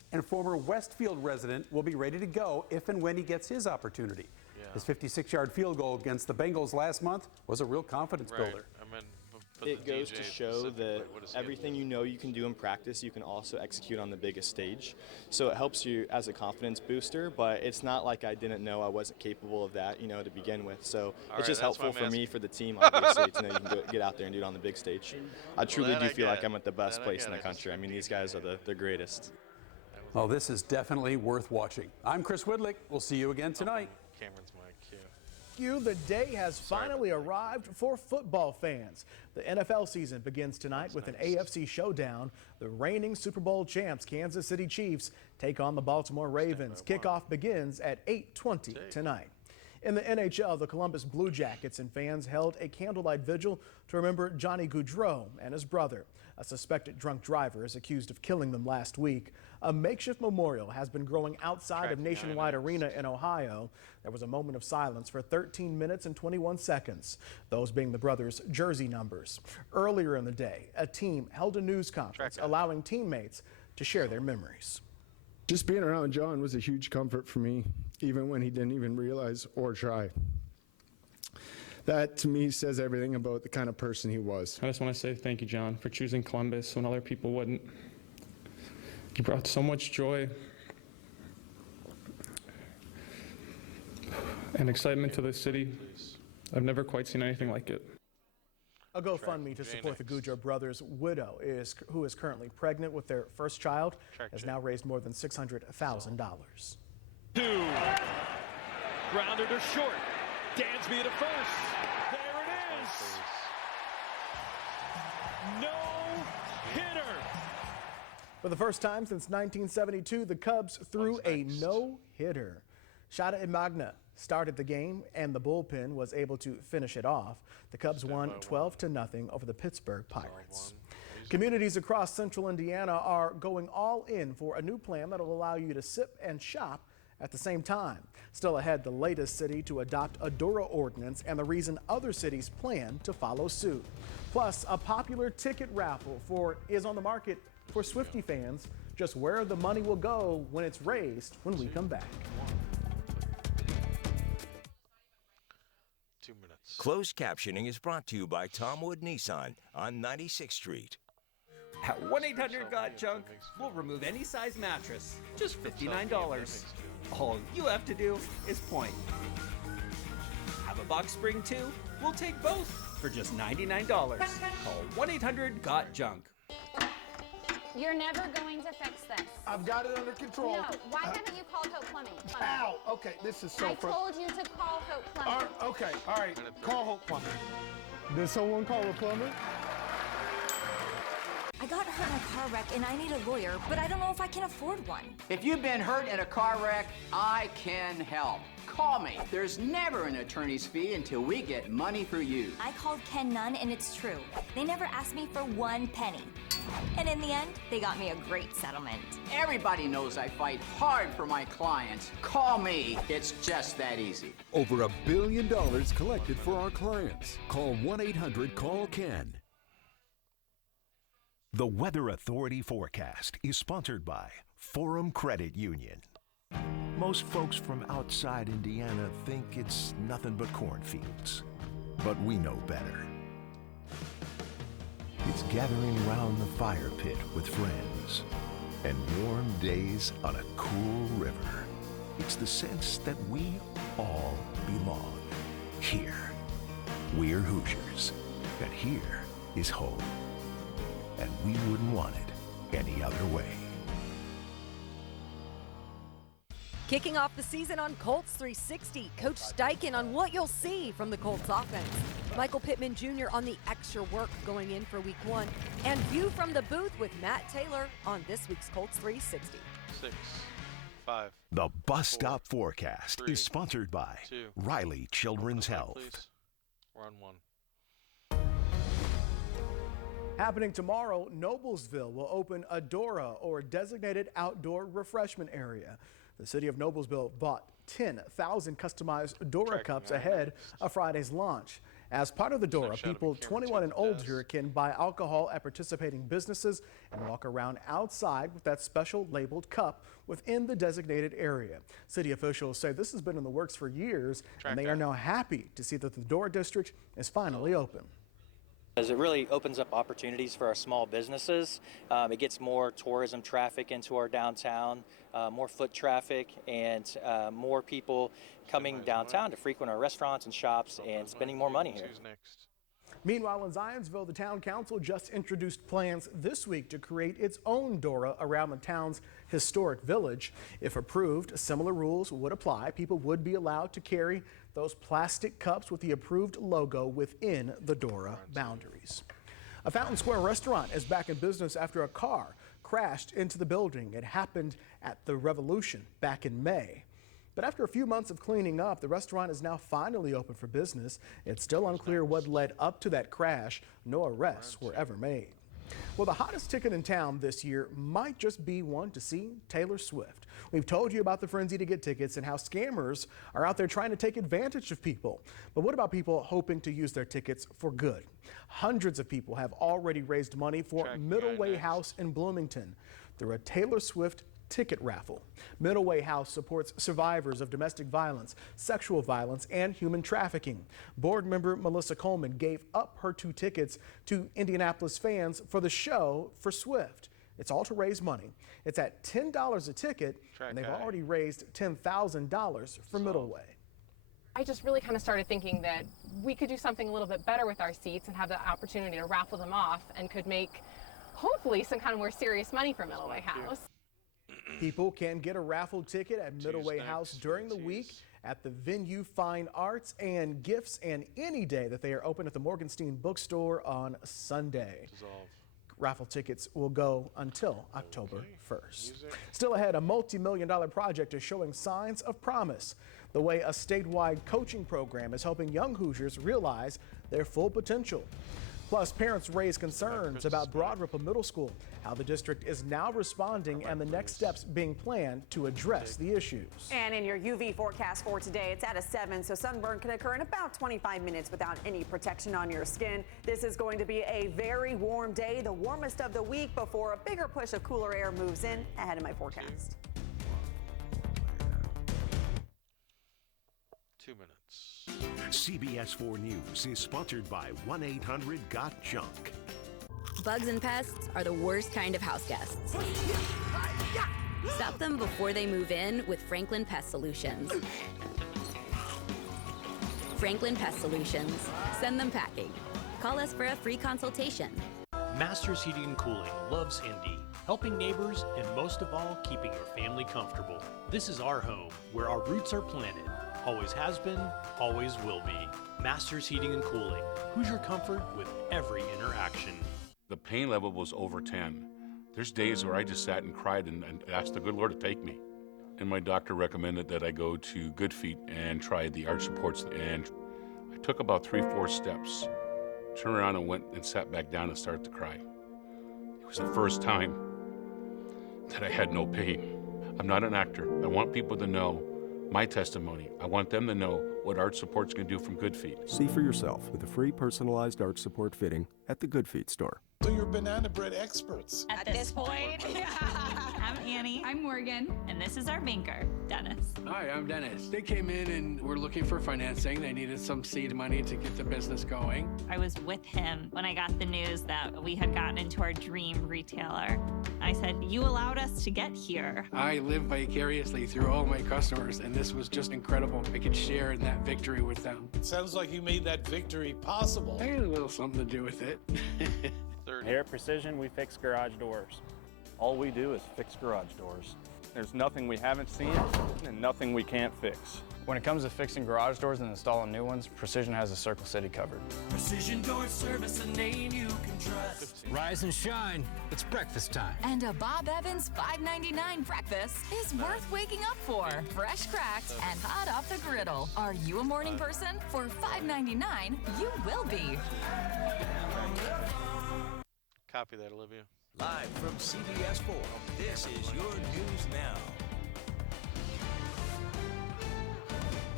and former Westfield resident will be ready to go if and when he gets his opportunity. His 56-yard field goal against the Bengals last month was a real confidence builder. It goes to show that everything you know you can do in practice, you can also execute on the biggest stage. So it helps you as a confidence booster, but it's not like I didn't know I wasn't capable of that, to begin with. So it's just helpful for me, for the team, obviously, to know you can get out there and do it on the big stage. I truly do feel like I'm at the best place in the country. I mean, these guys are the greatest. Oh, this is definitely worth watching. I'm Chris Widlick. We'll see you again tonight. Cameron's my cue. The day has finally arrived for football fans. The NFL season begins tonight with an AFC showdown. The reigning Super Bowl champs, Kansas City Chiefs, take on the Baltimore Ravens. Kickoff begins at 8:20 tonight. In the NHL, the Columbus Blue Jackets and fans held a candlelight vigil to remember Johnny Gaudreau and his brother. A suspected drunk driver is accused of killing them last week. A makeshift memorial has been growing outside of Nationwide Arena in Ohio. There was a moment of silence for 13 minutes and 21 seconds, those being the brothers' jersey numbers. Earlier in the day, a team held a news conference allowing teammates to share their memories. Just being around John was a huge comfort for me, even when he didn't even realize or try. That, to me, says everything about the kind of person he was. I just want to say thank you, John, for choosing Columbus when other people wouldn't. You brought so much joy and excitement to this city. I've never quite seen anything like it. A GoFundMe to support the Gaudreau brothers' widow, who is currently pregnant with their first child, has now raised more than $600,000. Grounder to short. Dansby to first. There it is. No hitter. For the first time since 1972, the Cubs threw a no-hitter. Shada Imagna started the game, and the bullpen was able to finish it off. The Cubs won 12-0 over the Pittsburgh Pirates. Communities across central Indiana are going all in for a new plan that will allow you to sip and shop at the same time. Still ahead, the latest city to adopt a DORA ordinance and the reason other cities plan to follow suit. Plus, a popular ticket raffle is on the market for Swiftie fans. Just where the money will go when it's raised when we come back. 2 minutes. Closed captioning is brought to you by Tomwood Nissan on 96th Street. At 1-800-GOT-JUNK, we'll remove any size mattress, just $59. All you have to do is point. Have a box spring too? We'll take both for just $99. Call 1-800-GOT-JUNK. You're never going to fix this. I've got it under control. No, why haven't you called Hope Plumbing? Ow! Okay, this is so I told you to call Hope Plumbing. Okay, all right. Call Hope Plumbing. Did someone call a plumber? I got hurt in a car wreck and I need a lawyer, but I don't know if I can afford one. If you've been hurt in a car wreck, I can help. Call me. There's never an attorney's fee until we get money for you. I called Ken Nunn and it's true. They never asked me for 1 penny. And in the end, they got me a great settlement. Everybody knows I fight hard for my clients. Call me. It's just that easy. Over $1 billion collected for our clients. Call 1-800-CALL-KEN. The Weather Authority forecast is sponsored by Forum Credit Union. Most folks from outside Indiana think it's nothing but cornfields, but we know better. It's gathering around the fire pit with friends and warm days on a cool river. It's the sense that we all belong here. We're Hoosiers, and here is home. And we wouldn't want it any other way. Kicking off the season on Colts 360, Coach Steichen on what you'll see from the Colts offense. Michael Pittman Jr. on the extra work going in for week 1. And view from the booth with Matt Taylor on this week's Colts 360. 6, 5. The Bus Stop Forecast 3, is sponsored by 2. Riley Children's Health. Please. We're on 1. Happening tomorrow, Noblesville will open a DORA, or Designated Outdoor Refreshment Area. The city of Noblesville bought 10,000 customized DORA cups ahead of Friday's launch. As part of the DORA, people 21 and older can buy alcohol at participating businesses and walk around outside with that special labeled cup within the designated area. City officials say this has been in the works for years, and they are now happy to see that the DORA district is finally open. As it really opens up opportunities for our small businesses. It gets more tourism traffic into our downtown, more foot traffic, and more people coming downtown to frequent our restaurants and shops and spending more money here. Meanwhile, in Zionsville, the town council just introduced plans this week to create its own DORA around the town's historic village. If approved, similar rules would apply. People would be allowed to carry those plastic cups with the approved logo within the DORA boundaries. A Fountain Square restaurant is back in business after a car crashed into the building. It happened at the Revolution back in May. But after a few months of cleaning up, the restaurant is now finally open for business. It's still unclear what led up to that crash. No arrests were ever made. Well, the hottest ticket in town this year might just be one to see Taylor Swift. We've told you about the frenzy to get tickets and how scammers are out there trying to take advantage of people. But what about people hoping to use their tickets for good? Hundreds of people have already raised money for Middle Way House in Bloomington through a Taylor Swift ticket raffle. Middle Way House supports survivors of domestic violence, sexual violence, and human trafficking. Board member Melissa Coleman gave up her 2 tickets to Indianapolis fans for the show for Swift. It's all to raise money. It's at $10 a ticket, and they've already raised $10,000 for Middle Way. I just really kind of started thinking that we could do something a little bit better with our seats and have the opportunity to raffle them off and could make, hopefully, some kind of more serious money for Middle Way House. People can get a raffle ticket at Middle Way House during the week at the venue, Fine Arts and Gifts, and any day that they are open at the Morgenstein Bookstore on Sunday. Raffle tickets will go until October 1st. Still ahead, a multi-million-dollar project is showing signs of promise. The way a statewide coaching program is helping young Hoosiers realize their full potential. Plus, parents raise concerns about Broad Ripple Middle School, how the district is now responding, and the next steps being planned to address the issues. And in your UV forecast for today, it's at a 7, so sunburn can occur in about 25 minutes without any protection on your skin. This is going to be a very warm day, the warmest of the week, before a bigger push of cooler air moves in. Ahead of my forecast. 2 minutes. CBS4 News is sponsored by 1-800-GOT-JUNK. Bugs and pests are the worst kind of house guests. Stop them before they move in with Franklin Pest Solutions. Franklin Pest Solutions. Send them packing. Call us for a free consultation. Masters Heating and Cooling loves Indy, helping neighbors and most of all, keeping your family comfortable. This is our home, where our roots are planted. Always has been, always will be. Masters Heating and Cooling. Hoosier comfort with every interaction. The pain level was over 10. There's days where I just sat and cried and asked the good Lord to take me. And my doctor recommended that I go to Good Feet and try the arch supports. And I took about 3-4 steps, turned around and went and sat back down and started to cry. It was the first time that I had no pain. I'm not an actor. I want people to know my testimony. I want them to know what arch supports can do from Good Feet. See for yourself with a free personalized arch support fitting at the Good Feet store. So you're banana bread experts. At this point. I'm Annie. I'm Morgan. And this is our banker, Dennis. Hi, I'm Dennis. They came in and were looking for financing. They needed some seed money to get the business going. I was with him when I got the news that we had gotten into our dream retailer. I said, you allowed us to get here. I live vicariously through all my customers, and this was just incredible. I could share in that victory with them. It sounds like you made that victory possible. I had a little something to do with it. Here at Precision, we fix garage doors. All we do is fix garage doors. There's nothing we haven't seen and nothing we can't fix. When it comes to fixing garage doors and installing new ones, Precision has a Circle City covered. Precision Door Service, a name you can trust. Rise and shine, it's breakfast time. And a Bob Evans $5.99 breakfast is worth waking up for. Fresh cracked and hot off the griddle. Are you a morning person? For $5.99, you will be. Copy that, Olivia. Live from CBS4, this is your News Now.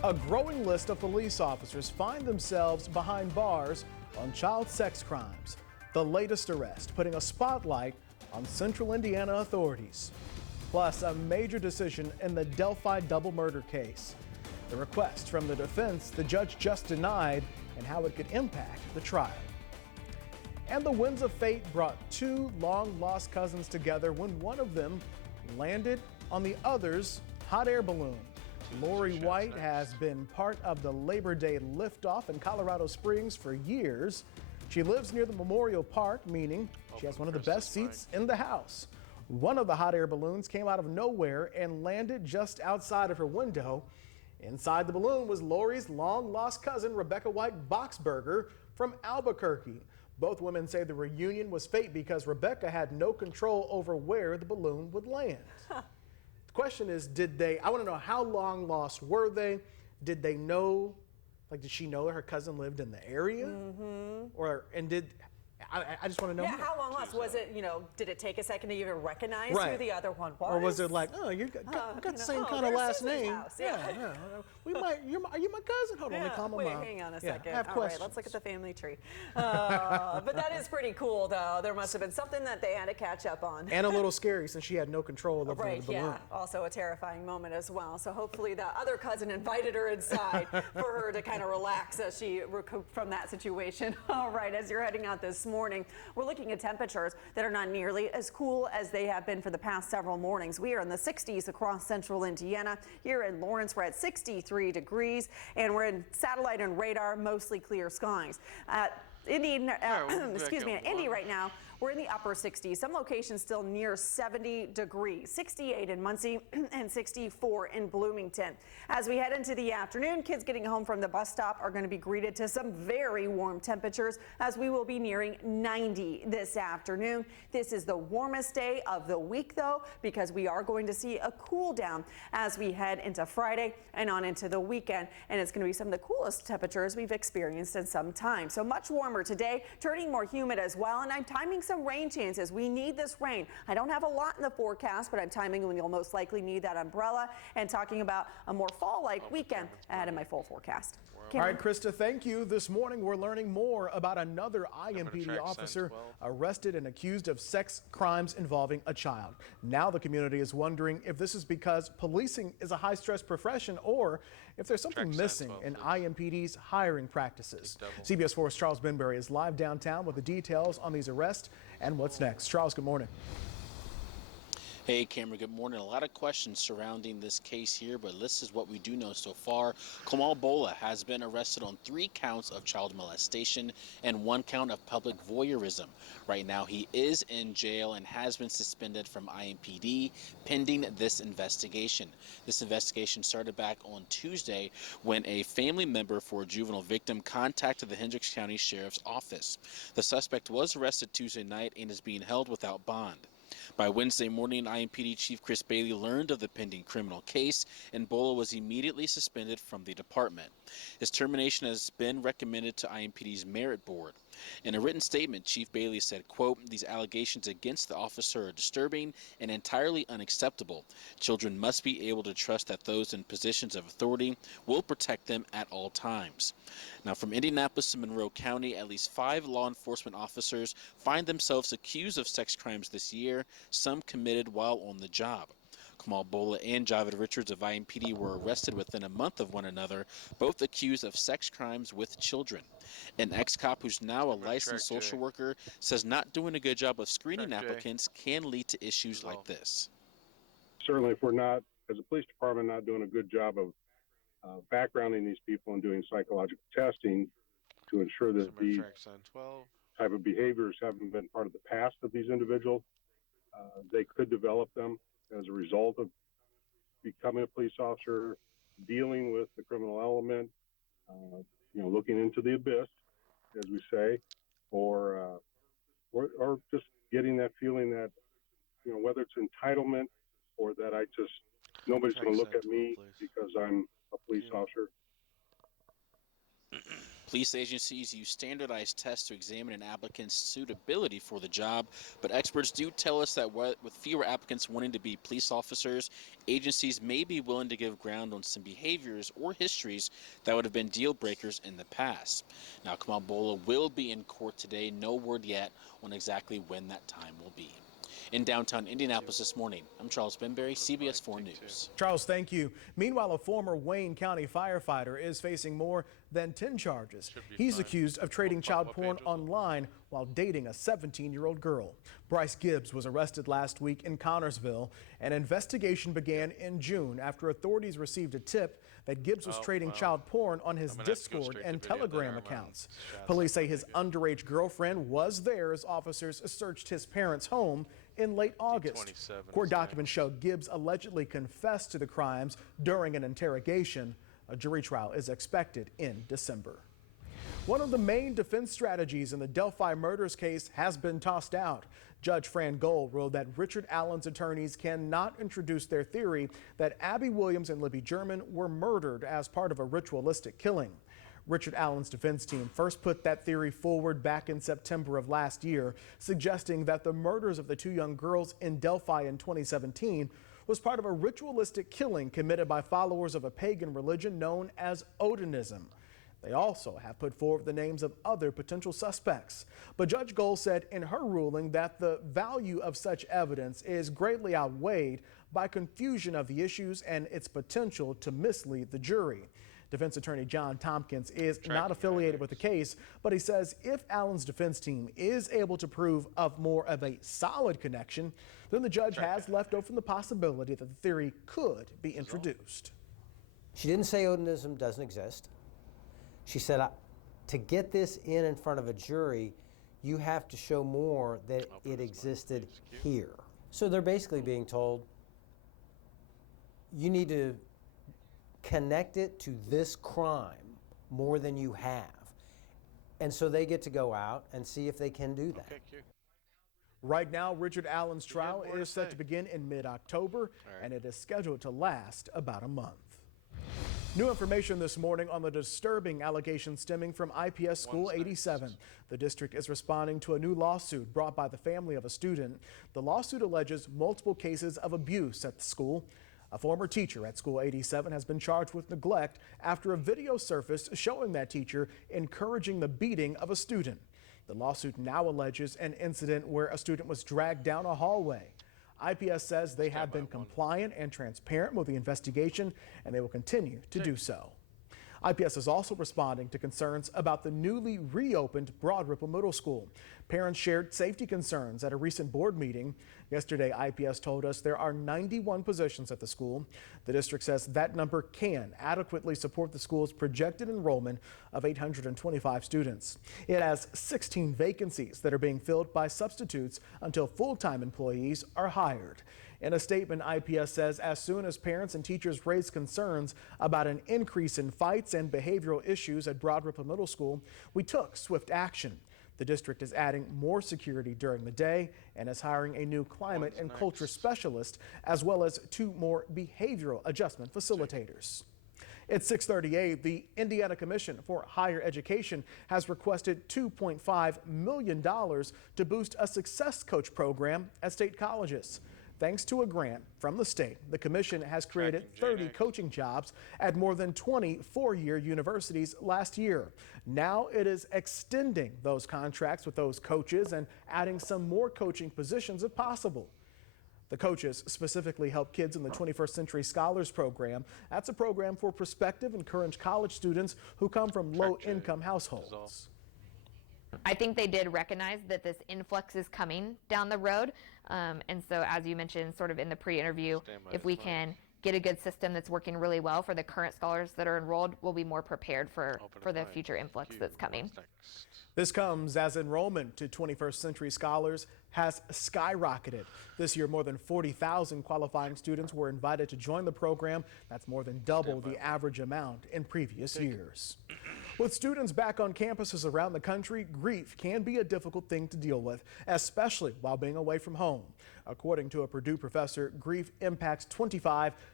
A growing list of police officers find themselves behind bars on child sex crimes. The latest arrest putting a spotlight on Central Indiana authorities. Plus, a major decision in the Delphi double murder case. The request from the defense the judge just denied and how it could impact the trial. And the winds of fate brought two long-lost cousins together when one of them landed on the other's hot air balloon. Lori White has been part of the Labor Day liftoff in Colorado Springs for years. She lives near the Memorial Park, meaning she has one of the best seats in the house. One of the hot air balloons came out of nowhere and landed just outside of her window. Inside the balloon was Lori's long-lost cousin, Rebecca White Boxberger from Albuquerque. Both women say the reunion was fate because Rebecca had no control over where the balloon would land. The question is, I want to know, how long lost were they? Did they know, did she know her cousin lived in the area? I just want to know. Yeah, how long lost was it? Did it take a second to even recognize who the other one was? Or was it like, oh, you got the same kind of last name? Yeah. Are you my cousin? Hold on, let me call my Wait, mom. hang on a Yeah, second. I have All questions. right, let's look at the family tree. But that is pretty cool, though. There must have been something that they had to catch up on. And a little scary since she had no control over the balloon. Yeah. Also a terrifying moment as well. So hopefully the other cousin invited her inside for her to kind of relax as she recouped from that situation. All right, as you're heading out this morning, we're looking at temperatures that are not nearly as cool as they have been for the past several mornings. We are in the 60s across central Indiana. Here in Lawrence, we're at 63 degrees, and we're in satellite and radar, mostly clear skies. Indy right now, we're in the upper 60s. Some locations still near 70 degrees, 68 in Muncie and 64 in Bloomington. As we head into the afternoon, kids getting home from the bus stop are going to be greeted to some very warm temperatures as we will be nearing 90 this afternoon. This is the warmest day of the week, though, because we are going to see a cool down as we head into Friday and on into the weekend. And it's going to be some of the coolest temperatures we've experienced in some time. So much warmer today, turning more humid as well. And I'm timing some rain chances. We need this rain. I don't have a lot in the forecast, but I'm timing when you'll most likely need that umbrella and talking about a more fall-like weekend ahead of my full forecast. All right, Krista, thank you. This morning, we're learning more about another IMPD officer arrested and accused of sex crimes involving a child. Now the community is wondering if this is because policing is a high-stress profession or if there's something missing in IMPD's hiring practices. CBS4's Charles Benbury is live downtown with the details on these arrests and what's next. Charles, good morning. Hey, Cameron, good morning. A lot of questions surrounding this case here, but this is what we do know so far. Kamal Bola has been arrested on 3 counts of child molestation and 1 count of public voyeurism. Right now, he is in jail and has been suspended from IMPD pending this investigation. This investigation started back on Tuesday when a family member for a juvenile victim contacted the Hendricks County Sheriff's Office. The suspect was arrested Tuesday night and is being held without bond. By Wednesday morning, IMPD Chief Chris Bailey learned of the pending criminal case, and Bola was immediately suspended from the department. His termination has been recommended to IMPD's Merit Board. In a written statement, Chief Bailey said, quote, "These allegations against the officer are disturbing and entirely unacceptable. Children must be able to trust that those in positions of authority will protect them at all times." Now, from Indianapolis to Monroe County, at least 5 law enforcement officers find themselves accused of sex crimes this year, some committed while on the job. Kamal Bola and Javid Richards of IMPD were arrested within a month of one another, both accused of sex crimes with children. An ex-cop who's now a licensed social worker says not doing a good job of screening applicants can lead to issues like this. Certainly, if we're not, as a police department, not doing a good job of backgrounding these people and doing psychological testing to ensure that these type of behaviors haven't been part of the past of these individuals, they could develop them as a result of becoming a police officer, dealing with the criminal element, looking into the abyss, as we say, or just getting that feeling that, whether it's entitlement or that nobody's going to look at me because I'm a police officer. Police agencies use standardized tests to examine an applicant's suitability for the job, but experts do tell us that with fewer applicants wanting to be police officers, agencies may be willing to give ground on some behaviors or histories that would have been deal breakers in the past. Now, Kamal Bola will be in court today. No word yet on exactly when that time will be. In downtown Indianapolis this morning, I'm Charles Benberry, CBS 4 News. Charles, thank you. Meanwhile, a former Wayne County firefighter is facing more than 10 charges. He's accused of trading child porn online while dating a 17-year-old girl. Bryce Gibbs was arrested last week in Connorsville. An investigation began in June after authorities received a tip that Gibbs was trading child porn on his Discord and Telegram accounts. Police say his underage girlfriend was there as officers searched his parents' home in late August. Court documents showed Gibbs allegedly confessed to the crimes during an interrogation. A jury trial is expected in December. One of the main defense strategies in the Delphi murders case has been tossed out. Judge Fran Gold ruled that Richard Allen's attorneys cannot introduce their theory that Abby Williams and Libby German were murdered as part of a ritualistic killing. Richard Allen's defense team first put that theory forward back in September of last year, suggesting that the murders of the two young girls in Delphi in 2017 was part of a ritualistic killing committed by followers of a pagan religion known as Odinism. They also have put forward the names of other potential suspects. But Judge Gold said in her ruling that the value of such evidence is greatly outweighed by confusion of the issues and its potential to mislead the jury. Defense attorney John Tompkins is not affiliated with the case, but he says if Allen's defense team is able to prove of more of a solid connection, then the judge has left open the possibility that the theory could be introduced. She didn't say Odinism doesn't exist. She said to get this in front of a jury, you have to show more that it existed here. So they're basically being told, you need to connect it to this crime more than you have. And so they get to go out and see if they can do that. Right now, Richard Allen's trial is set to begin in mid-October, and it is scheduled to last about a month. New information this morning on the disturbing allegations stemming from IPS School 87. The district is responding to a new lawsuit brought by the family of a student. The lawsuit alleges multiple cases of abuse at the school. A former teacher at School 87 has been charged with neglect after a video surfaced showing that teacher encouraging the beating of a student. The lawsuit now alleges an incident where a student was dragged down a hallway. IPS says they have been compliant and transparent with the investigation, and they will continue to do so. IPS is also responding to concerns about the newly reopened Broad Ripple Middle School. Parents shared safety concerns at a recent board meeting. Yesterday, IPS told us there are 91 positions at the school. The district says that number can adequately support the school's projected enrollment of 825 students. It has 16 vacancies that are being filled by substitutes until full-time employees are hired. In a statement, IPS says as soon as parents and teachers raise concerns about an increase in fights and behavioral issues at Broad Ripple Middle School, we took swift action. The district is adding more security during the day and is hiring a new climate and culture specialist, as well as 2 more behavioral adjustment facilitators. At 6:38, the Indiana Commission for Higher Education has requested $2.5 million to boost a Success Coach program at state colleges. Thanks to a grant from the state, the commission has created 30 coaching jobs at more than 20 four-year universities last year. Now it is extending those contracts with those coaches and adding some more coaching positions if possible. The coaches specifically help kids in the 21st Century Scholars Program. That's a program for prospective and current college students who come from low-income households. I think they did recognize that this influx is coming down the road. And so as you mentioned, sort of in the pre-interview, if we can get a good system that's working really well for the current scholars that are enrolled, we'll be more prepared for the future influx that's coming. This comes as enrollment to 21st Century Scholars has skyrocketed. This year, more than 40,000 qualifying students were invited to join the program. That's more than double the average amount in previous years. With students back on campuses around the country, grief can be a difficult thing to deal with, especially while being away from home. According to a Purdue professor, grief impacts 25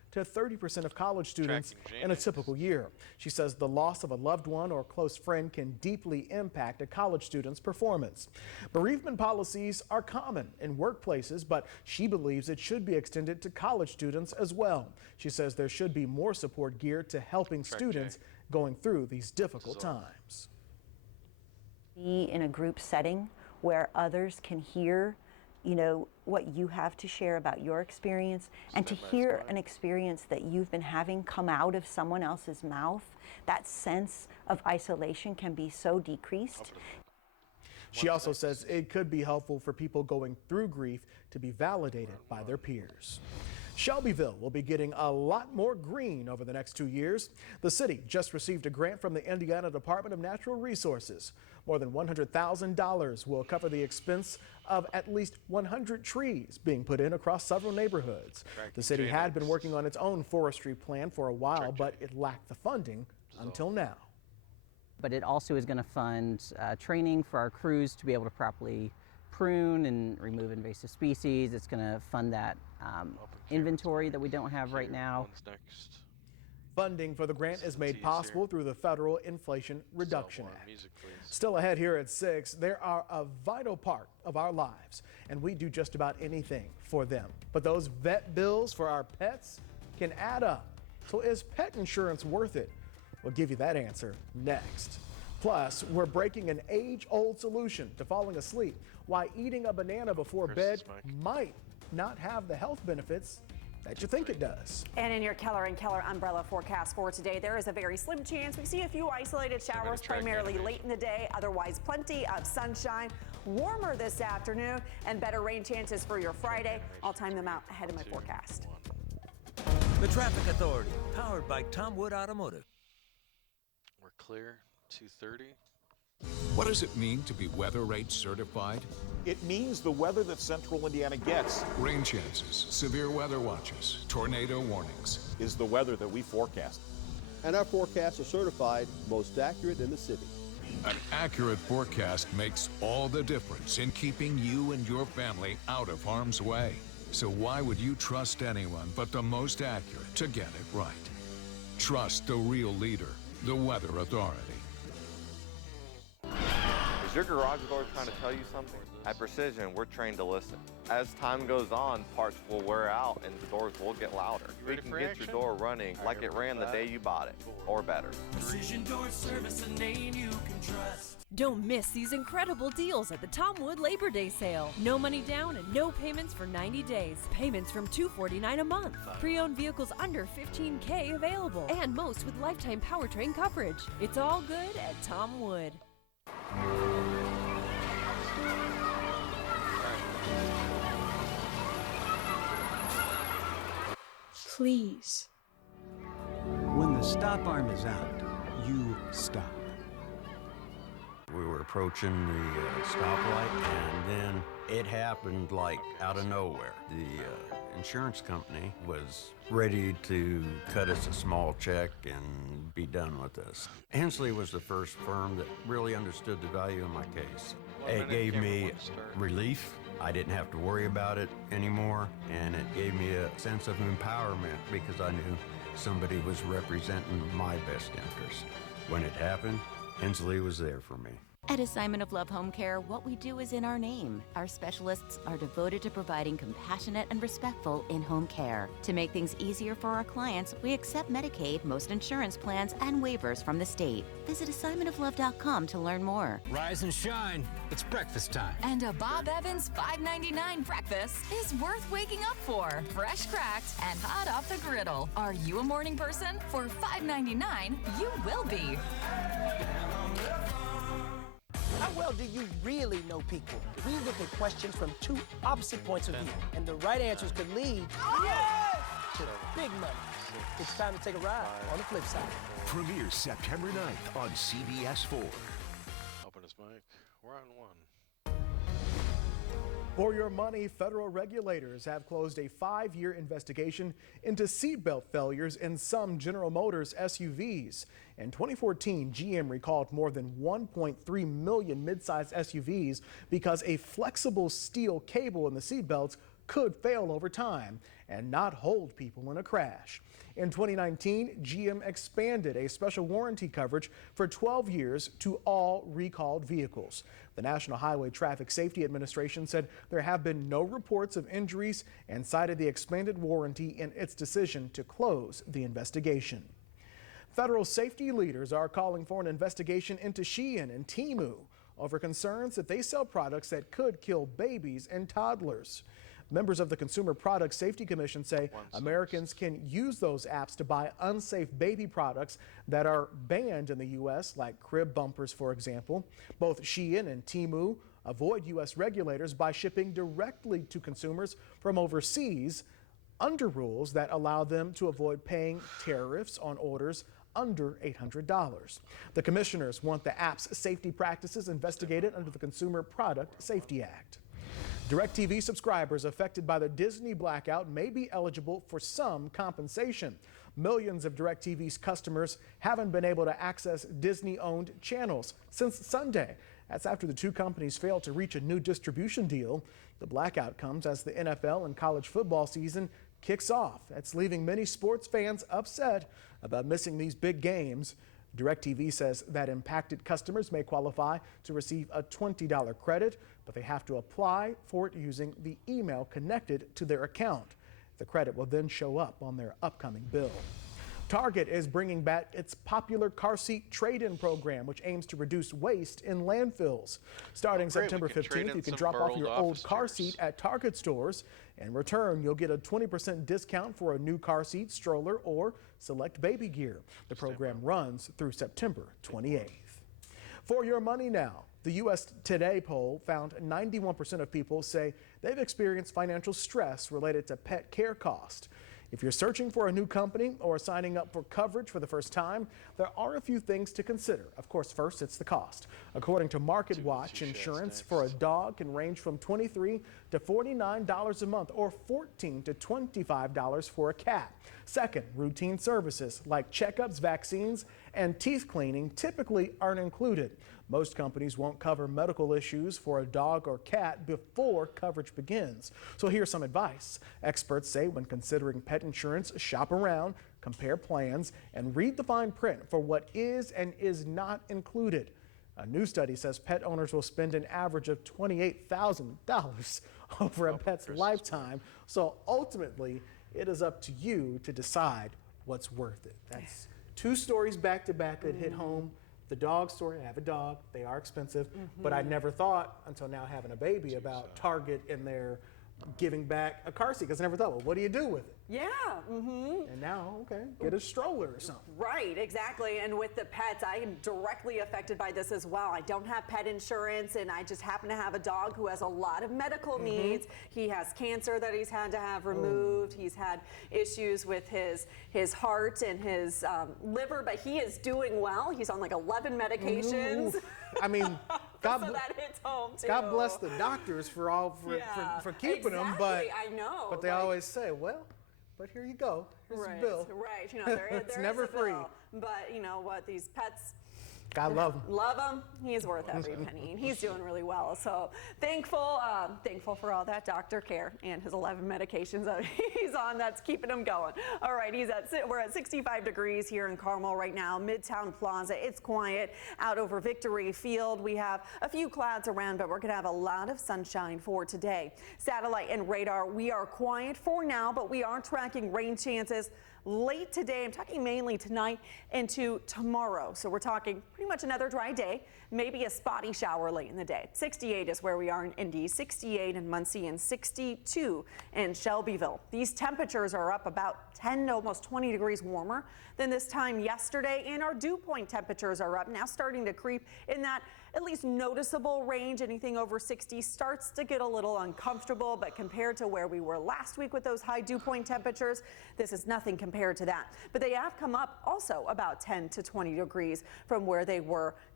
to 30% of college students in a typical year. She says the loss of a loved one or close friend can deeply impact a college student's performance. Bereavement policies are common in workplaces, but she believes it should be extended to college students as well. She says there should be more support geared to helping students going through these difficult times. Be in a group setting where others can hear, what you have to share about your experience, and to hear an experience that you've been having come out of someone else's mouth. That sense of isolation can be so decreased. She also says it could be helpful for people going through grief to be validated by their peers. Shelbyville will be getting a lot more green over the next 2 years. The city just received a grant from the Indiana Department of Natural Resources. More than $100,000 will cover the expense of at least 100 trees being put in across several neighborhoods. The city had been working on its own forestry plan for a while, but it lacked the funding until now. But it also is going to fund training for our crews to be able to properly prune and remove invasive species. It's going to fund that inventory that we don't have right now. Funding for the grant is made possible through the Federal Inflation Reduction Act. Still ahead here at 6, they are a vital part of our lives, and we do just about anything for them. But those vet bills for our pets can add up. So is pet insurance worth it? We'll give you that answer next. Plus, we're breaking an age-old solution to falling asleep, why eating a banana before bed might not have the health benefits that you think it does. And in your Keller & Keller umbrella forecast for today, there is a very slim chance we see a few isolated showers primarily late in the day, otherwise plenty of sunshine, warmer this afternoon, and better rain chances for your Friday. I'll time them out ahead of my forecast. The Traffic Authority, powered by Tom Wood Automotive. We're clear, 2:30. What does it mean to be weather rate certified? It means the weather that Central Indiana gets. Rain chances, severe weather watches, tornado warnings. Is the weather that we forecast. And our forecasts are certified most accurate in the city. An accurate forecast makes all the difference in keeping you and your family out of harm's way. So why would you trust anyone but the most accurate to get it right? Trust the real leader, the Weather Authority. Is your garage door trying to tell you something? At Precision, we're trained to listen. As time goes on, parts will wear out and the doors will get louder. We can get your door running like it ran the day you bought it, or better. Precision Door Service, a name you can trust. Don't miss these incredible deals at the Tom Wood Labor Day sale. No money down and no payments for 90 days. Payments from $249 a month. Pre-owned vehicles under $15K available. And most with lifetime powertrain coverage. It's all good at Tom Wood. Please. When the stop arm is out, you stop. We were approaching the stoplight, and then it happened like out of nowhere. The insurance company was ready to cut us a small check and be done with us. Hensley was the first firm that really understood the value of my case. It gave me relief. I didn't have to worry about it anymore, and it gave me a sense of empowerment because I knew somebody was representing my best interest. When it happened, Hensley was there for me. At Assignment of Love Home Care, what we do is in our name. Our specialists are devoted to providing compassionate and respectful in-home care. To make things easier for our clients, we accept Medicaid, most insurance plans, and waivers from the state. Visit assignmentoflove.com to learn more. Rise and shine. It's breakfast time. And a Bob Evans $5.99 breakfast is worth waking up for. Fresh cracked and hot off the griddle. Are you a morning person? For $5.99, you will be. How well do you really know people? We look at questions from two opposite points of view, and the right answers could lead to big money. It's time to take a ride on the flip side. Premieres September 9th on CBS4. Open his mic. We're on one. For your money, federal regulators have closed a 5-year investigation into seatbelt failures in some General Motors SUVs. In 2014, GM recalled more than 1.3 million midsize SUVs because a flexible steel cable in the seatbelts could fail over time and not hold people in a crash. In 2019, GM expanded a special warranty coverage for 12 years to all recalled vehicles. The National Highway Traffic Safety Administration said there have been no reports of injuries and cited the expanded warranty in its decision to close the investigation. Federal safety leaders are calling for an investigation into Shein and Temu over concerns that they sell products that could kill babies and toddlers. Members of the Consumer Product Safety Commission say Americans can use those apps to buy unsafe baby products that are banned in the U.S., like crib bumpers, for example. Both Shein and Temu avoid U.S. regulators by shipping directly to consumers from overseas under rules that allow them to avoid paying tariffs on orders under $800. The commissioners want the app's safety practices investigated under the Consumer Product Safety Act. DirecTV subscribers affected by the Disney blackout may be eligible for some compensation. Millions of DirecTV's customers haven't been able to access Disney-owned channels since Sunday. That's after the two companies failed to reach a new distribution deal. The blackout comes as the NFL and college football season kicks off. That's leaving many sports fans upset about missing these big games. DirecTV says that impacted customers may qualify to receive a $20 credit, but they have to apply for it using the email connected to their account. The credit will then show up on their upcoming bill. Target is bringing back its popular car seat trade-in program, which aims to reduce waste in landfills. Starting September 15th, you can drop off your old car seat at Target stores. In return, you'll get a 20% discount for a new car seat, stroller, or select baby gear. The program runs through September 28th. For your money now, the U.S. Today poll found 91% of people say they've experienced financial stress related to pet care cost. If you're searching for a new company or signing up for coverage for the first time, there are a few things to consider. Of course, first, it's the cost. According to MarketWatch, insurance for a dog can range from $23 to $49 a month or $14 to $25 for a cat. Second, routine services like checkups, vaccines, and teeth cleaning typically aren't included. Most companies won't cover medical issues for a dog or cat before coverage begins. So here's some advice. Experts say when considering pet insurance, shop around, compare plans, and read the fine print for what is and is not included. A new study says pet owners will spend an average of $28,000 over a pet's lifetime. So ultimately, it is up to you to decide what's worth it. That's two stories back to back that hit home. The dog story, I have a dog, they are expensive, but I never thought until now having a baby about Target and their giving back a car seat, because I never thought, well, what do you do with it? Yeah. And now, okay, get a stroller or something. Right, exactly. And with the pets, I am directly affected by this as well. I don't have pet insurance, and I just happen to have a dog who has a lot of medical needs. He has cancer that he's had to have removed. He's had issues with his heart and his liver, but he is doing well. He's on like 11 medications. I mean, so that hits home too. God bless the doctors for keeping them, but I know. But they always say, well, but here you go. Here's the bill. Right. You know, there it's is never a free. bill, but you know what? These pets. God love him. Love him. He's worth every penny, and he's doing really well. So thankful for all that doctor care and his 11 medications that he's on. That's keeping him going. All right, we're at 65 degrees here in Carmel right now. Midtown Plaza, it's quiet. Out over Victory Field, we have a few clouds around, but we're going to have a lot of sunshine for today. Satellite and radar, we are quiet for now, but we are tracking rain chances late today. I'm talking mainly tonight into tomorrow. So we're talking pretty much another dry day, maybe a spotty shower late in the day. 68 is where we are in Indy, 68 in Muncie, and 62 in Shelbyville. These temperatures are up about 10 to almost 20 degrees warmer than this time yesterday, and our dew point temperatures are up now, starting to creep in that at least noticeable range. Anything over 60 starts to get a little uncomfortable, but compared to where we were last week with those high dew point temperatures, this is nothing compared to that. But they have come up also about 10 to 20 degrees from where they were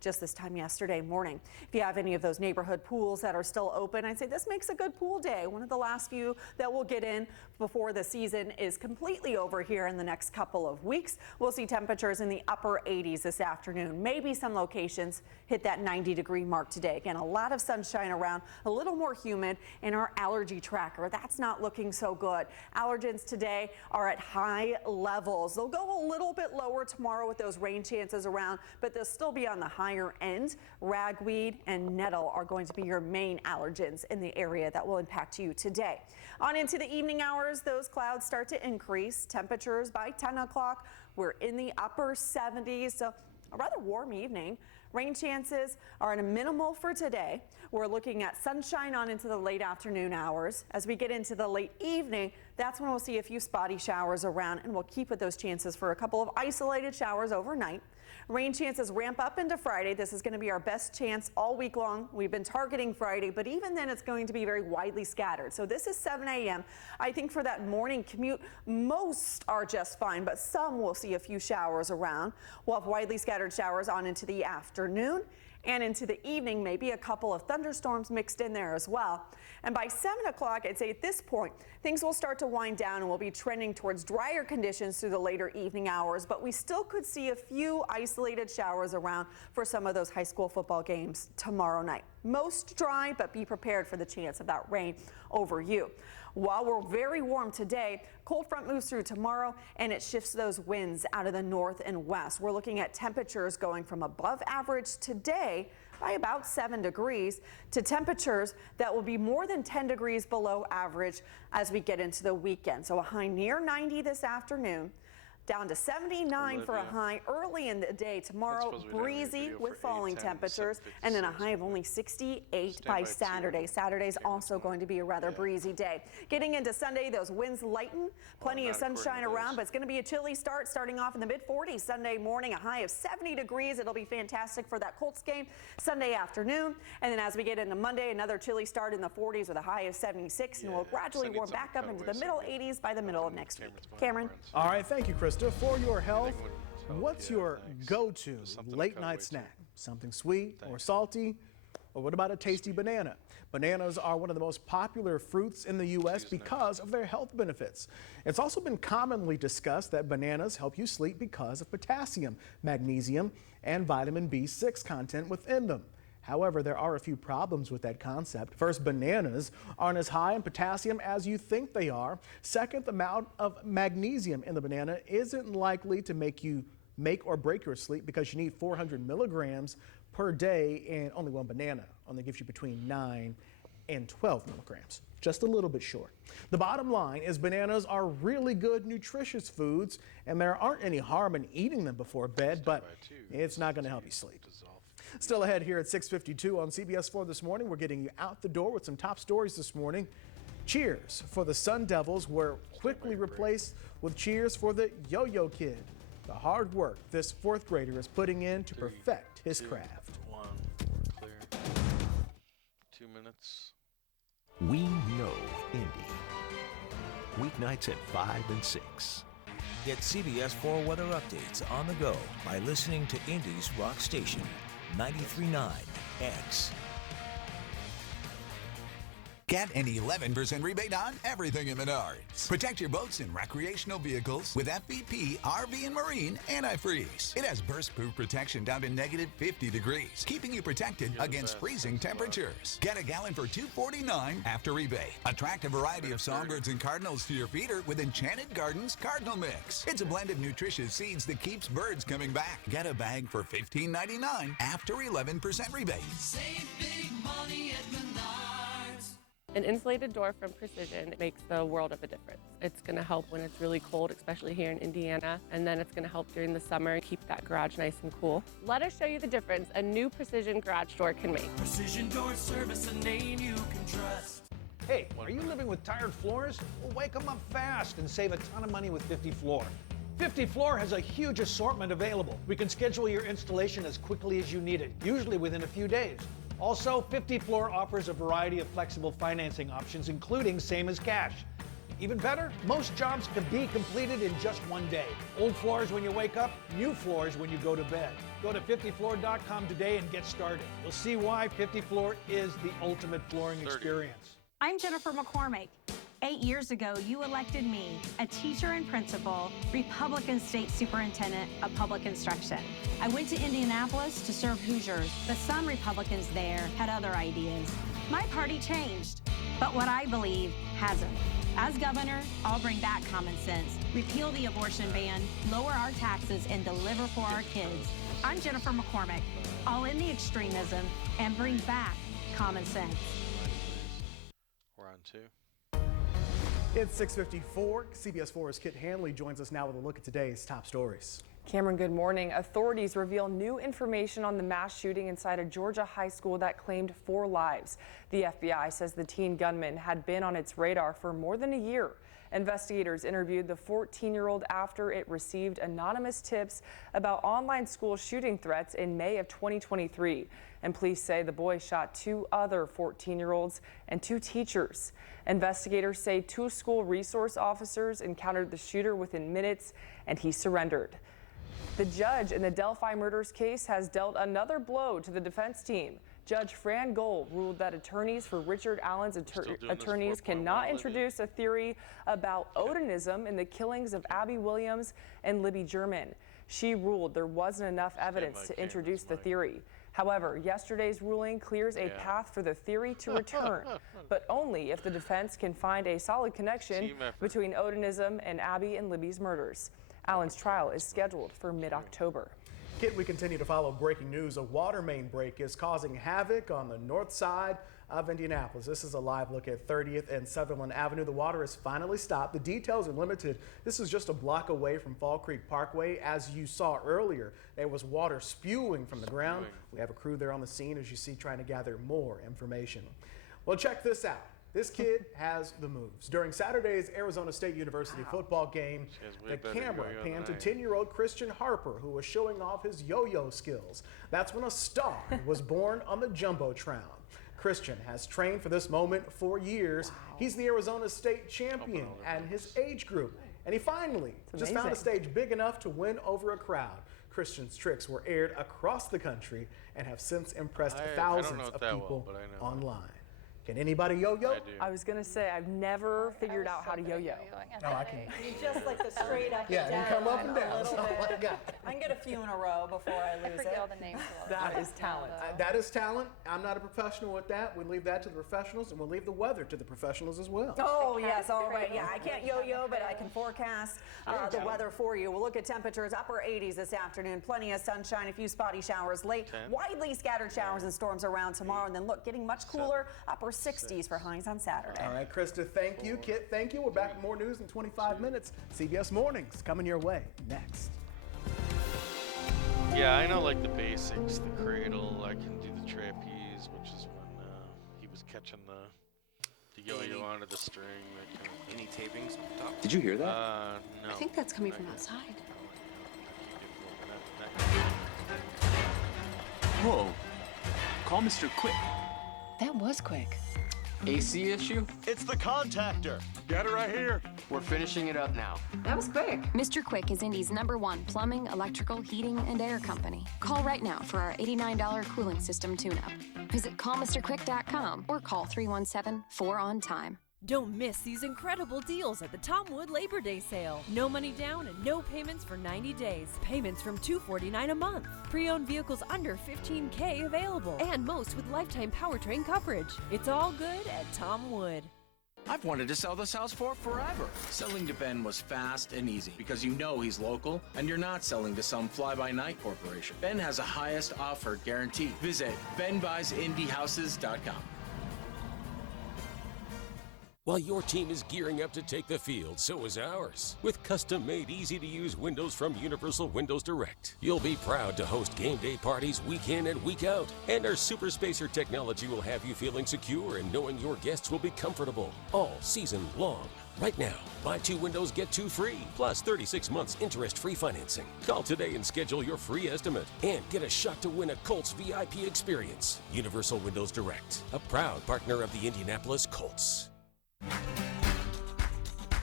just this time yesterday morning. If you have any of those neighborhood pools that are still open, I'd say this makes a good pool day. One of the last few that we'll get in before the season is completely over here in the next couple of weeks. We'll see temperatures in the upper 80s this afternoon. Maybe some locations hit that 90-degree mark today. Again, a lot of sunshine around, a little more humid in our allergy tracker. That's not looking so good. Allergens today are at high levels. They'll go a little bit lower tomorrow with those rain chances around, but they'll still be on the higher end. Ragweed and nettle are going to be your main allergens in the area that will impact you today. On into the evening hours, those clouds start to increase. Temperatures by 10 o'clock, we're in the upper 70s, so a rather warm evening. Rain chances are at a minimal for today. We're looking at sunshine on into the late afternoon hours. As we get into the late evening, that's when we'll see a few spotty showers around, and we'll keep with those chances for a couple of isolated showers overnight. Rain chances ramp up into Friday. This is going to be our best chance all week long. We've been targeting Friday, but even then it's going to be very widely scattered. So this is 7 a.m. I think for that morning commute, most are just fine, but some will see a few showers around. We'll have widely scattered showers on into the afternoon and into the evening, maybe a couple of thunderstorms mixed in there as well. And by 7 o'clock, I'd say at this point, things will start to wind down and we'll be trending towards drier conditions through the later evening hours, but we still could see a few isolated showers around for some of those high school football games tomorrow night. Most dry, but be prepared for the chance of that rain over you. While we're very warm today, cold front moves through tomorrow and it shifts those winds out of the north and west. We're looking at temperatures going from above average today by about 7 degrees to temperatures that will be more than 10 degrees below average as we get into the weekend. So a high near 90 this afternoon, down to 79 for a high early in the day tomorrow, breezy with falling temperatures, and then a high of only 68 by Saturday. Saturday's also going to be a rather breezy day. Getting into Sunday, those winds lighten, plenty of sunshine around, but it's going to be a chilly start starting off in the mid-40s Sunday morning, a high of 70 degrees. It'll be fantastic for that Colts game Sunday afternoon. And then as we get into Monday, another chilly start in the 40s with a high of 76, and we'll gradually warm back up into the middle 80s by the middle of next week. Cameron? All right, thank you, Krista. For your health, what's your go-to late night snack? Something sweet or salty? Or what about a tasty banana? Bananas are one of the most popular fruits in the U.S. because of their health benefits. It's also been commonly discussed that bananas help you sleep because of potassium, magnesium, and vitamin B6 content within them. However, there are a few problems with that concept. First, bananas aren't as high in potassium as you think they are. Second, the amount of magnesium in the banana isn't likely to make or break your sleep because you need 400 milligrams per day, and only one banana only gives you between 9 and 12 milligrams. Just a little bit short. The bottom line is bananas are really good, nutritious foods, and there aren't any harm in eating them before bed, but it's not going to help you sleep. Still ahead here at 6:52 on CBS4 this morning. We're getting you out the door with some top stories this morning. Cheers for the Sun Devils were quickly replaced with cheers for the Yo-Yo Kid. The hard work this fourth grader is putting in to perfect his craft. 1, clear. 2 minutes. We know Indy. Weeknights at 5 and 6. Get CBS4 weather updates on the go by listening to Indy's rock station, 93.9 X. Get an 11% rebate on everything in Menards. Protect your boats and recreational vehicles with FVP, RV and Marine antifreeze. It has burst-proof protection down to -50 degrees, keeping you protected against freezing temperatures. Get a gallon for $2.49 after rebate. Attract a variety of songbirds and cardinals to your feeder with Enchanted Gardens Cardinal Mix. It's a blend of nutritious seeds that keeps birds coming back. Get a bag for $15.99 after 11% rebate. Save big money at Menards. An insulated door from Precision makes the world of a difference. It's going to help when it's really cold, especially here in Indiana, and then it's going to help during the summer keep that garage nice and cool. Let us show you the difference a new Precision garage door can make. Precision Door Service, a name you can trust. Hey, are you living with tired floors? Well, wake them up fast and save a ton of money with 50 Floor. 50 Floor has a huge assortment available. We can schedule your installation as quickly as you need it, usually within a few days. Also, 50 Floor offers a variety of flexible financing options, including same as cash. Even better, most jobs can be completed in just one day. Old floors when you wake up, new floors when you go to bed. Go to 50floor.com today and get started. You'll see why 50 Floor is the ultimate flooring experience. I'm Jennifer McCormick. 8 years ago, you elected me, a teacher and principal, Republican State Superintendent of Public Instruction. I went to Indianapolis to serve Hoosiers, but some Republicans there had other ideas. My party changed, but what I believe hasn't. As governor, I'll bring back common sense, repeal the abortion ban, lower our taxes, and deliver for our kids. I'm Jennifer McCormick. I'll end the extremism and bring back common sense. We're on 2. It's 6:54. CBS4's Kit Hanley joins us now with a look at today's top stories. Cameron, good morning. Authorities reveal new information on the mass shooting inside a Georgia high school that claimed 4 lives. The FBI says the teen gunman had been on its radar for more than a year. Investigators interviewed the 14-year-old after it received anonymous tips about online school shooting threats in May of 2023. And police say the boy shot 2 other 14-year-olds and 2 teachers. Investigators say 2 school resource officers encountered the shooter within minutes, and he surrendered. The judge in the Delphi murders case has dealt another blow to the defense team. Judge Fran Gold ruled that attorneys for Richard Allen's attorneys cannot introduce a theory about Odinism in the killings of Abby Williams and Libby German. She ruled there wasn't enough evidence to introduce the theory. However, yesterday's ruling clears a path for the theory to return, but only if the defense can find a solid connection between Odinism and Abby and Libby's murders. Allen's trial is scheduled for mid-October. Kit, we continue to follow breaking news. A water main break is causing havoc on the north side of Indianapolis. This is a live look at 30th and Sutherland Avenue. The water is finally stopped. The details are limited. This is just a block away from Fall Creek Parkway. As you saw earlier, there was water spewing from the ground. We have a crew there on the scene, as you see, trying to gather more information. Well, check this out. This kid has the moves. During Saturday's Arizona State University football game, the camera panned to 10-year-old Christian Harper, who was showing off his yo-yo skills. That's when a star was born on the Jumbotron. Christian has trained for this moment for years. He's the Arizona State champion at his age group, and he finally just found a stage big enough to win over a crowd. Christian's tricks were aired across the country and have since impressed thousands of people online. Can anybody yo-yo? I was going to say, I've never figured out how to yo-yo. No, I can. You just like the straight up Yeah, and down. you come up and down. A little That's all I bit. got. I can get a few in a row before I lose it. That is talent. That is talent. I'm not a professional at that. We leave that to the professionals, and we'll leave the weather to the professionals as well. Oh, yes, all right. Yeah, I can't yo-yo, but I can forecast the weather for you. We'll look at temperatures, upper 80s this afternoon, plenty of sunshine, a few spotty showers late, widely scattered showers and storms around tomorrow, and then look, getting much cooler, upper 60s for highs on Saturday. All right, Krista, thank you. Kit, thank you. We're back with more news in 25 minutes. CBS Mornings coming your way next. Yeah, I know like the basics, the cradle. I can do the trapeze, which is when he was catching the yo-yo onto the string. Any tapings on the top? Did you hear that? No. I think that's coming from outside. Whoa. Call Mr. Quick. That was quick. AC issue? It's the contactor. Get it right here. We're finishing it up now. That was quick. Mr. Quick is Indy's #1 plumbing, electrical, heating, and air company. Call right now for our $89 cooling system tune-up. Visit callmrquick.com or call 317-4ON-TIME. Don't miss these incredible deals at the Tom Wood Labor Day sale. No money down and no payments for 90 days. Payments from $249 a month. Pre-owned vehicles under $15K available. And most with lifetime powertrain coverage. It's all good at Tom Wood. I've wanted to sell this house for forever. Selling to Ben was fast and easy because you know he's local and you're not selling to some fly-by-night corporation. Ben has a highest offer guarantee. Visit benbuysindyhouses.com. While your team is gearing up to take the field, so is ours. With custom-made, easy-to-use windows from Universal Windows Direct. You'll be proud to host game day parties week in and week out. And our Super Spacer technology will have you feeling secure and knowing your guests will be comfortable all season long. Right now, buy 2 windows, get 2 free, plus 36 months interest-free financing. Call today and schedule your free estimate and get a shot to win a Colts VIP experience. Universal Windows Direct, a proud partner of the Indianapolis Colts.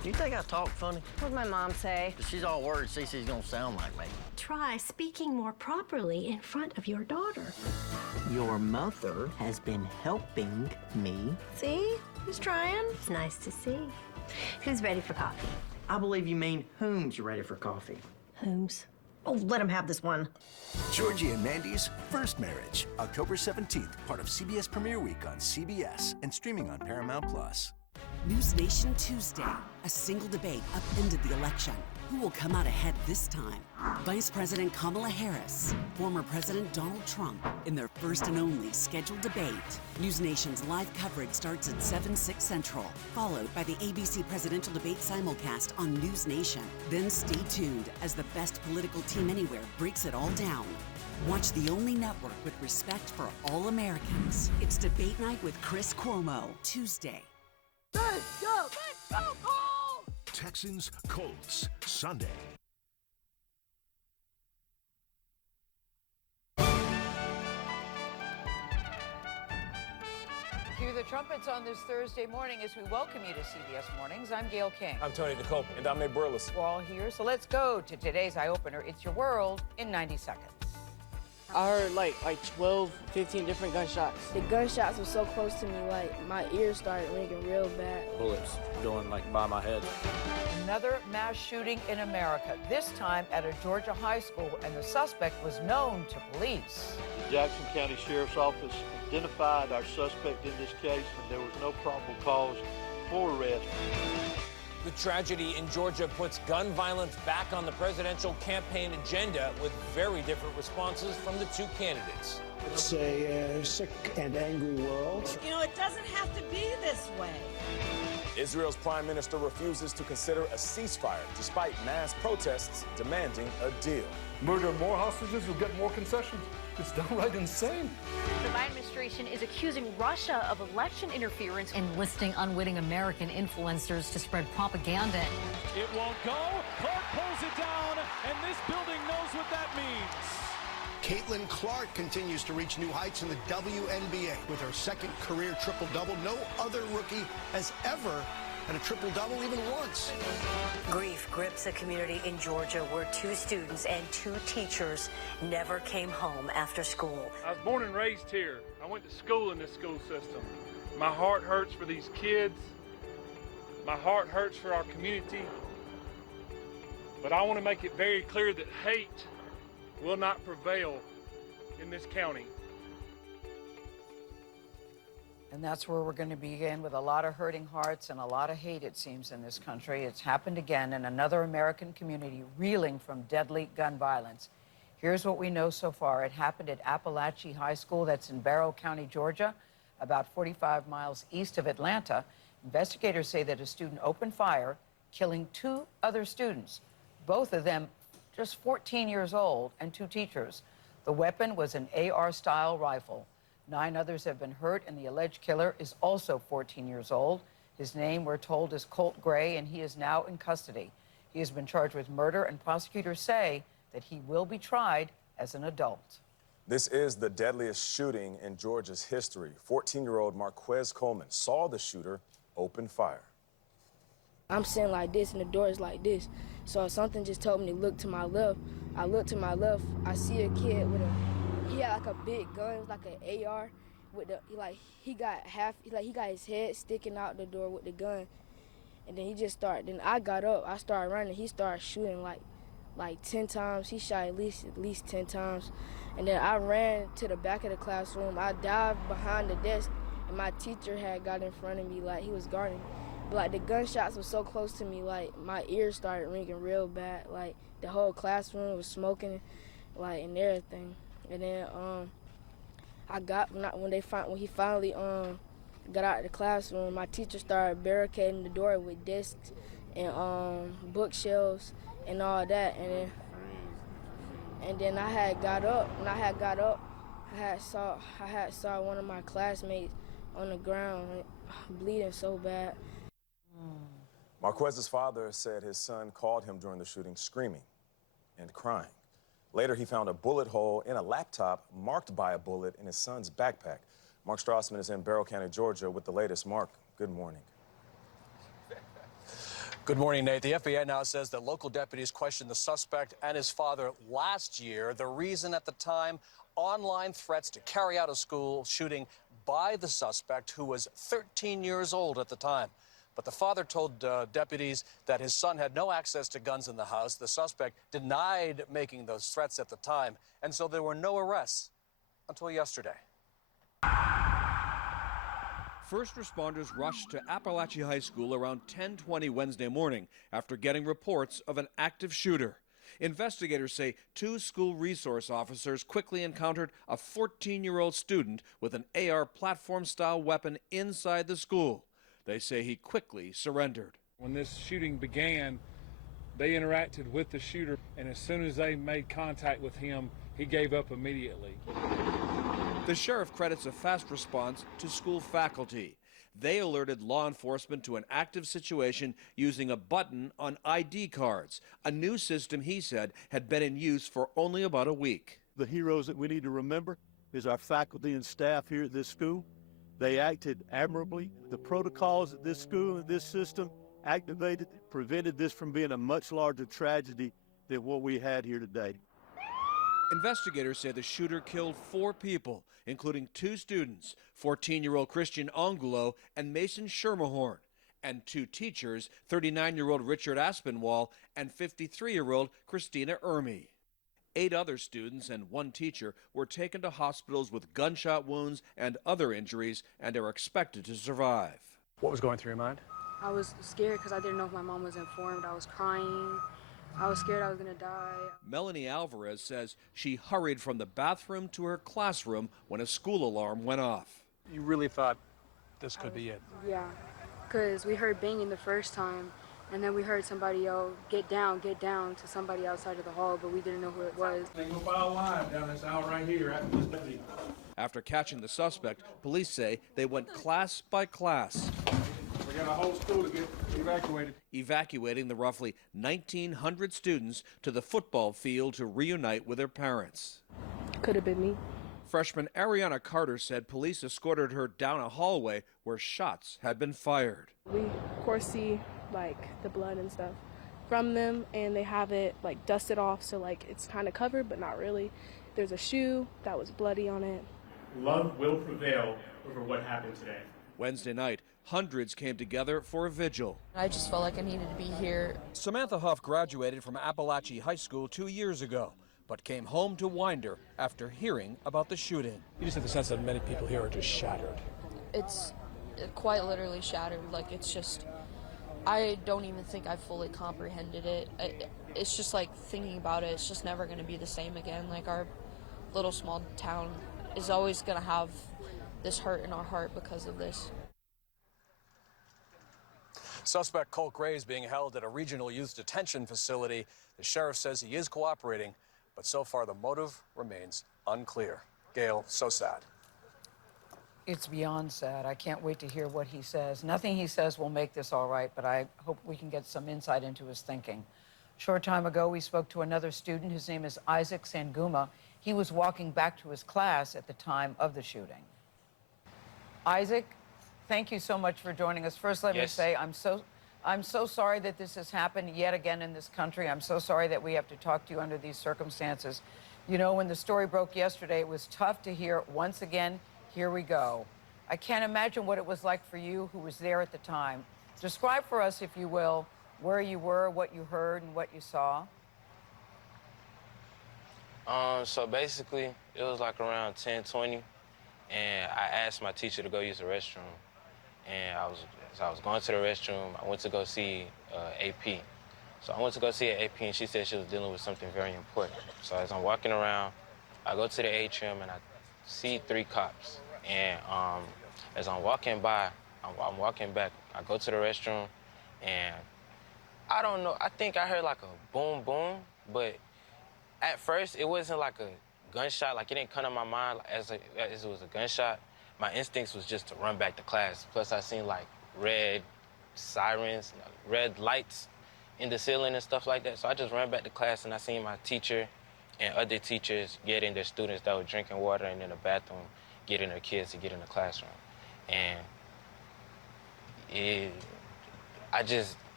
Do you think I talk funny? What'd my mom say? She's all worried Cece's gonna sound like me. Try speaking more properly in front of your daughter. Your mother has been helping me. See? Who's trying? It's nice to see. Who's ready for coffee? I believe you mean whom's ready for coffee. Whom's? Oh, let him have this one. Georgie and Mandy's First Marriage, October 17th, part of CBS Premiere Week on CBS and streaming on Paramount+. News Nation Tuesday. A single debate upended the election. Who will come out ahead this time? Vice President Kamala Harris, former President Donald Trump, in their first and only scheduled debate. News Nation's live coverage starts at 7/6 Central, followed by the ABC presidential debate simulcast on News Nation. Then stay tuned as the best political team anywhere breaks it all down. Watch the only network with respect for all Americans. It's Debate Night with Chris Cuomo, Tuesday. Let's go, Colts! Texans, Colts, Sunday. Cue the trumpets on this Thursday morning as we welcome you to CBS Mornings. I'm Gail King. I'm Tony DeCope, and I'm Nate Burles. We're all here, so let's go to today's eye-opener. It's Your World in 90 seconds. I heard like 12, 15 different gunshots. The gunshots were so close to me, like my ears started ringing real bad. Bullets going like by my head. Another mass shooting in America, this time at a Georgia high school, and the suspect was known to police. The Jackson County Sheriff's Office identified our suspect in this case, and there was no probable cause for arrest. The tragedy in Georgia puts gun violence back on the presidential campaign agenda with very different responses from the two candidates. It's a sick and angry world. You know, it doesn't have to be this way. Israel's prime minister refuses to consider a ceasefire despite mass protests demanding a deal. Murder more hostages, you'll get more concessions. It's downright insane. The Biden administration is accusing Russia of election interference, enlisting unwitting American influencers to spread propaganda. It won't go. Clark pulls it down, and this building knows what that means. Caitlin Clark continues to reach new heights in the WNBA with her second career triple-double. No other rookie has ever had a triple-double even once. Grief grips a community in Georgia where 2 students and 2 teachers never came home after school. I was born and raised here. I went to school in this school system. My heart hurts for these kids. My heart hurts for our community. But I want to make it very clear that hate will not prevail in this county. And that's where we're going to begin, with a lot of hurting hearts and a lot of hate, it seems, in this country. It's happened again in another American community reeling from deadly gun violence. Here's what we know so far. It happened at Appalachia High School, that's in Barrow County, Georgia, about 45 miles east of Atlanta. Investigators say that a student opened fire, killing 2 other students, both of them just 14 years old, and 2 teachers. The weapon was an AR-style rifle. 9 others have been hurt, and the alleged killer is also 14 years old. His name, we're told, is Colt Gray, and he is now in custody. He has been charged with murder, and prosecutors say that he will be tried as an adult. This is the deadliest shooting in Georgia's history. 14-year-old Marquez Coleman saw the shooter open fire. I'm sitting like this, and the door is like this. So something just told me to look to my left. I look to my left. I see a kid with he had like a big gun. It was like an AR with he got his head sticking out the door with the gun. And then he just started. Then I got up. I started running. He started shooting like 10 times. He shot at least 10 times. And then I ran to the back of the classroom. I dived behind the desk, and my teacher had got in front of me like he was guarding. But like the gunshots were so close to me, like my ears started ringing real bad. Like the whole classroom was smoking, like, and everything. And then when he finally got out of the classroom, my teacher started barricading the door with desks and bookshelves and all that. And then I had got up. When I had got up, I had saw one of my classmates on the ground bleeding so bad. Marquez's father said his son called him during the shooting screaming and crying. Later, he found a bullet hole in a laptop marked by a bullet in his son's backpack. Mark Strassman is in Barrow County, Georgia with the latest. Mark, good morning. Good morning, Nate. The FBI now says that local deputies questioned the suspect and his father last year. The reason at the time, online threats to carry out a school shooting by the suspect, who was 13 years old at the time. But the father told deputies that his son had no access to guns in the house. The suspect denied making those threats at the time, and so there were no arrests until yesterday. First responders rushed to Appalachia High School around 10:20 Wednesday morning after getting reports of an active shooter. Investigators say 2 school resource officers quickly encountered a 14-year-old student with an AR platform-style weapon inside the school. They say he quickly surrendered. When this shooting began, they interacted with the shooter, and as soon as they made contact with him, he gave up immediately. The sheriff credits a fast response to school faculty. They alerted law enforcement to an active situation using a button on ID cards, a new system he said had been in use for only about a week. The heroes that we need to remember is our faculty and staff here at this school. They acted admirably. The protocols at this school and this system activated, prevented this from being a much larger tragedy than what we had here today. Investigators say the shooter killed 4 people, including 2 students, 14-year-old Christian Angulo and Mason Schermerhorn, and 2 teachers, 39-year-old Richard Aspinwall and 53-year-old Christina Ermey. 8 other students and 1 teacher were taken to hospitals with gunshot wounds and other injuries and are expected to survive. What was going through your mind? I was scared because I didn't know if my mom was informed. I was crying. I was scared I was going to die. Melanie Alvarez says she hurried from the bathroom to her classroom when a school alarm went off. You really thought this could be it? Yeah, because we heard banging the first time, and then we heard somebody yell, get down," to somebody outside of the hall, but we didn't know who it was. We'll file line down this aisle right here after this meeting. After catching the suspect, police say they went class by class. We got a whole school to get evacuated. Evacuating the roughly 1,900 students to the football field to reunite with their parents. Could have been me. Freshman Ariana Carter said police escorted her down a hallway where shots had been fired. We, of course, see like the blood and stuff from them, and they have it like dusted off, so like it's kind of covered, but not really. There's a shoe that was bloody on it. Love will prevail over what happened today. Wednesday night, hundreds came together for a vigil. I just felt like I needed to be here. Samantha Huff graduated from Appalachia High School 2 years ago, but came home to Winder after hearing about the shooting. You just have the sense that many people here are just shattered. It's quite literally shattered. Like, it's just, I don't even think I fully comprehended it. It's just like thinking about it, it's just never going to be the same again. Like, our little small town is always going to have this hurt in our heart because of this. Suspect Colt Gray is being held at a regional youth detention facility. The sheriff says he is cooperating, but so far the motive remains unclear. Gail, so sad. It's beyond sad. I can't wait to hear what he says. Nothing he says will make this all right, but I hope we can get some insight into his thinking. Short time ago, we spoke to another student. His name is Isaac Sanguma. He was walking back to his class at the time of the shooting. Isaac, thank you so much for joining us. First, let me say I'm so sorry that this has happened yet again in this country. I'm so sorry that we have to talk to you under these circumstances. You know, when the story broke yesterday, it was tough to hear. Once again, here we go. I can't imagine what it was like for you who was there at the time. Describe for us, if you will, where you were, what you heard, and what you saw. So basically, it was like around 10:20, and I asked my teacher to go use the restroom. And I was going to the restroom. I went to go see AP. So I went to go see an AP, and she said she was dealing with something very important. So as I'm walking around, I go to the atrium, and I see 3 cops. And as I'm walking by, I'm walking back. I go to the restroom, and I don't know. I think I heard like a boom, boom, but at first it wasn't like a gunshot. Like, it didn't come to my mind as it was a gunshot. My instincts was just to run back to class. Plus, I seen like red sirens, red lights in the ceiling and stuff like that. So I just ran back to class, and I seen my teacher and other teachers getting their students that were drinking water and in the bathroom, getting their kids to get in the classroom. And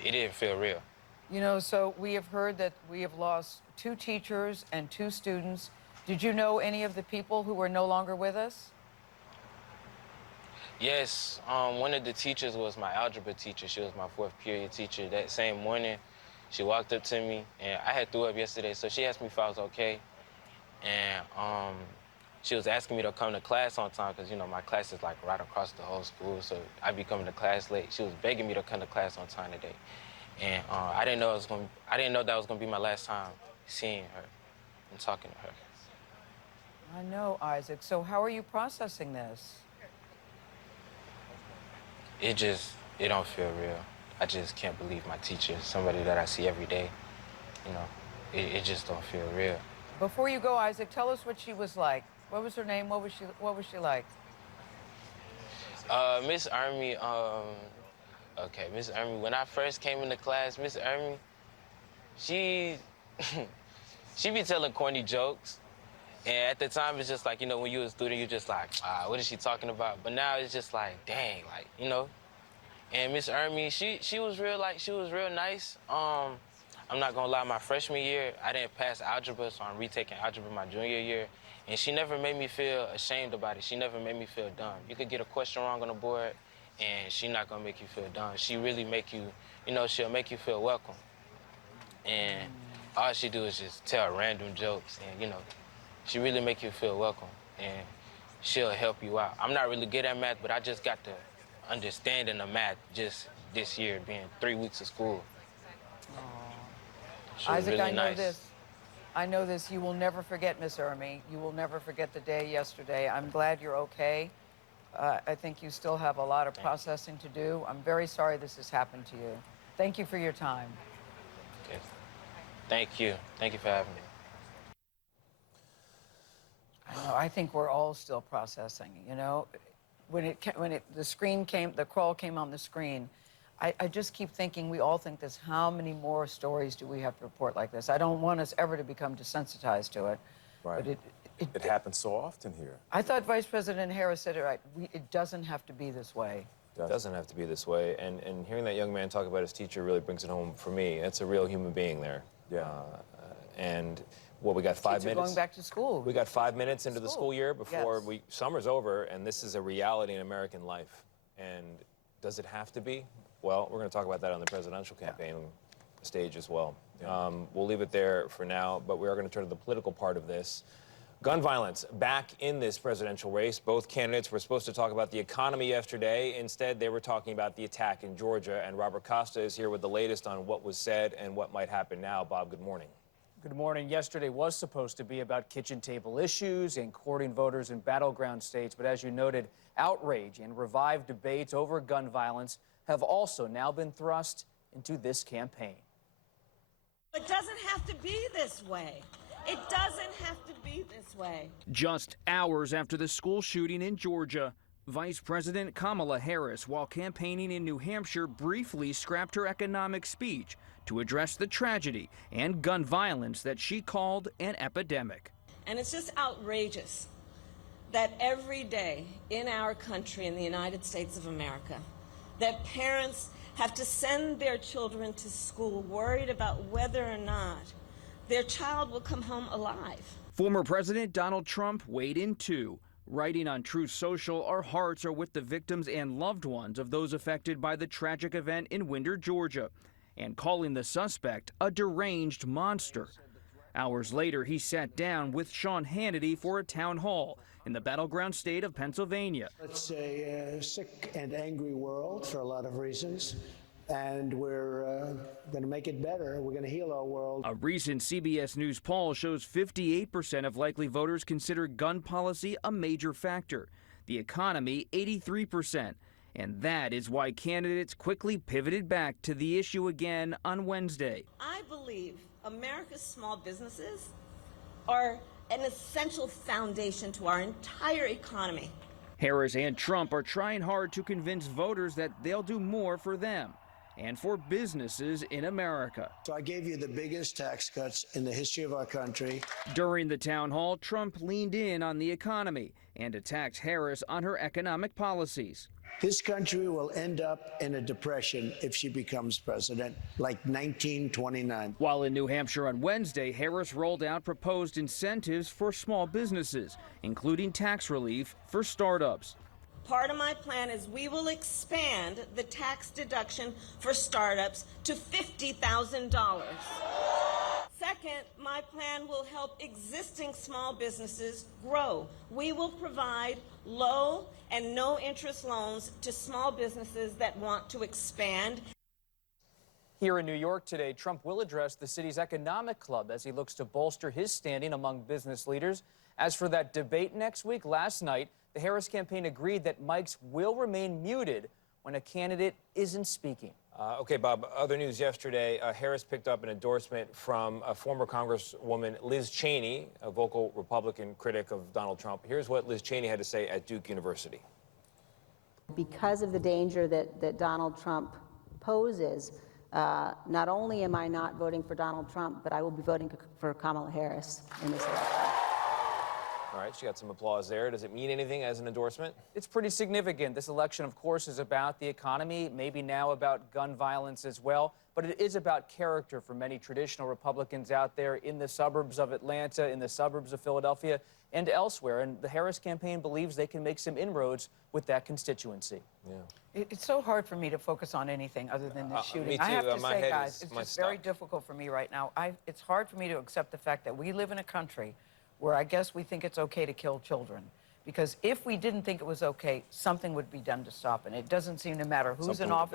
it didn't feel real. You know, so we have heard that we have lost 2 teachers and 2 students. Did you know any of the people who were no longer with us? Yes, one of the teachers was my algebra teacher. She was my 4th period teacher. That same morning, she walked up to me, and I had threw up yesterday, so she asked me if I was okay. And she was asking me to come to class on time because, you know, my class is like right across the whole school, so I'd be coming to class late. She was begging me to come to class on time today. And I didn't know that was gonna be my last time seeing her and talking to her. I know, Isaac. So how are you processing this? It don't feel real. I just can't believe my teacher, somebody that I see every day, you know, it just don't feel real. Before you go, Isaac, tell us what she was like. What was her name? What was she like? Miss Army, okay, Miss Army, when I first came into class, Miss Army, she be telling corny jokes. And at the time, it's just like, you know, when you were a student, you're just like, what is she talking about? But now it's just like, dang, like, you know. And Miss Army, she was real nice. I'm not gonna lie, my freshman year, I didn't pass algebra, so I'm retaking algebra my junior year. And she never made me feel ashamed about it. She never made me feel dumb. You could get a question wrong on the board, and she's not gonna make you feel dumb. She really make you, you know, she'll make you feel welcome. And all she do is just tell random jokes, and, you know, she really make you feel welcome, and she'll help you out. I'm not really good at math, but I just got the understanding of math just this year, being 3 weeks of school. Isaac, really I know nice. this. I know this. You will never forget Miss Ermey. You will never forget the day yesterday. I'm glad you're okay. I think you still have a lot of processing to do. I'm very sorry this has happened to you. Thank you for your time. Okay. Thank you. Thank you for having me. I know. I think we're all still processing. You know, when the crawl came on the screen, I just keep thinking, we all think this, how many more stories do we have to report like this? I don't want us ever to become desensitized to it. Right. But it happens so often here. I thought Vice President Harris said it right. It doesn't have to be this way. It doesn't have to be this way. And hearing that young man talk about his teacher really brings it home for me. It's a real human being there. Yeah. And what, we got 5 minutes? Going back to school. We got 5 minutes into the school year before Yes. summer's over, and this is a reality in American life. And does it have to be? Well, we're going to talk about that on the presidential campaign stage as well. Yeah. We'll leave it there for now, but we are going to turn to the political part of this. Gun violence back in this presidential race. Both candidates were supposed to talk about the economy yesterday. Instead, they were talking about the attack in Georgia. And Robert Costa is here with the latest on what was said and what might happen now. Bob, good morning. Good morning. Yesterday was supposed to be about kitchen table issues and courting voters in battleground states. But as you noted, outrage and revived debates over gun violence have also now been thrust into this campaign. It doesn't have to be this way. It doesn't have to be this way. Just hours after the school shooting in Georgia, Vice President Kamala Harris, while campaigning in New Hampshire, briefly scrapped her economic speech to address the tragedy and gun violence that she called an epidemic. And it's just outrageous that every day in our country, in the United States of America, that parents have to send their children to school worried about whether or not their child will come home alive. Former President Donald Trump weighed in too, writing on Truth Social, "Our hearts are with the victims and loved ones of those affected by the tragic event in Winder, Georgia," and calling the suspect a deranged monster. Hours later, he sat down with Sean Hannity for a town hall in the battleground state of Pennsylvania. It's a sick and angry world for a lot of reasons, and we're going to make it better. We're going to heal our world. A recent CBS News poll shows 58% of likely voters consider gun policy a major factor. The economy, 83%. And that is why candidates quickly pivoted back to the issue again on Wednesday. I believe America's small businesses are an essential foundation to our entire economy. Harris and Trump are trying hard to convince voters that they'll do more for them. and for businesses in America. So I gave you the biggest tax cuts in the history of our country. During the town hall, Trump leaned in on the economy and attacked Harris on her economic policies. This country will end up in a depression if she becomes president, like 1929. While in New Hampshire on Wednesday, Harris rolled out proposed incentives for small businesses, including tax relief for startups. Part of my plan is we will expand the tax deduction for startups to $50,000. Second, my plan will help existing small businesses grow. We will provide low and no interest loans to small businesses that want to expand. Here in New York today, Trump will address the city's economic club as he looks to bolster his standing among business leaders. As for that debate next week, last night, the Harris campaign agreed that mics will remain muted when a candidate isn't speaking. Okay, Bob, other news yesterday, Harris picked up an endorsement from a former Congresswoman, Liz Cheney, a vocal Republican critic of Donald Trump. Here's what Liz Cheney had to say at Duke University. Because of the danger that Donald Trump poses, not only am I not voting for Donald Trump, but I will be voting for Kamala Harris in this election. All right, she got some applause there. Does it mean anything as an endorsement? It's pretty significant. This election, of course, is about the economy, maybe now about gun violence as well, but it is about character for many traditional Republicans out there in the suburbs of Atlanta, in the suburbs of Philadelphia, and elsewhere. And the Harris campaign believes they can make some inroads with that constituency. Yeah. It's so hard for me to focus on anything other than this shooting. Me too. I have to My say, head guys, is it's my just very stuck. difficult for me right now. It's hard for me to accept the fact that we live in a country where I guess we think it's okay to kill children. Because if we didn't think it was okay, something would be done to stop it. It doesn't seem to matter who's in office.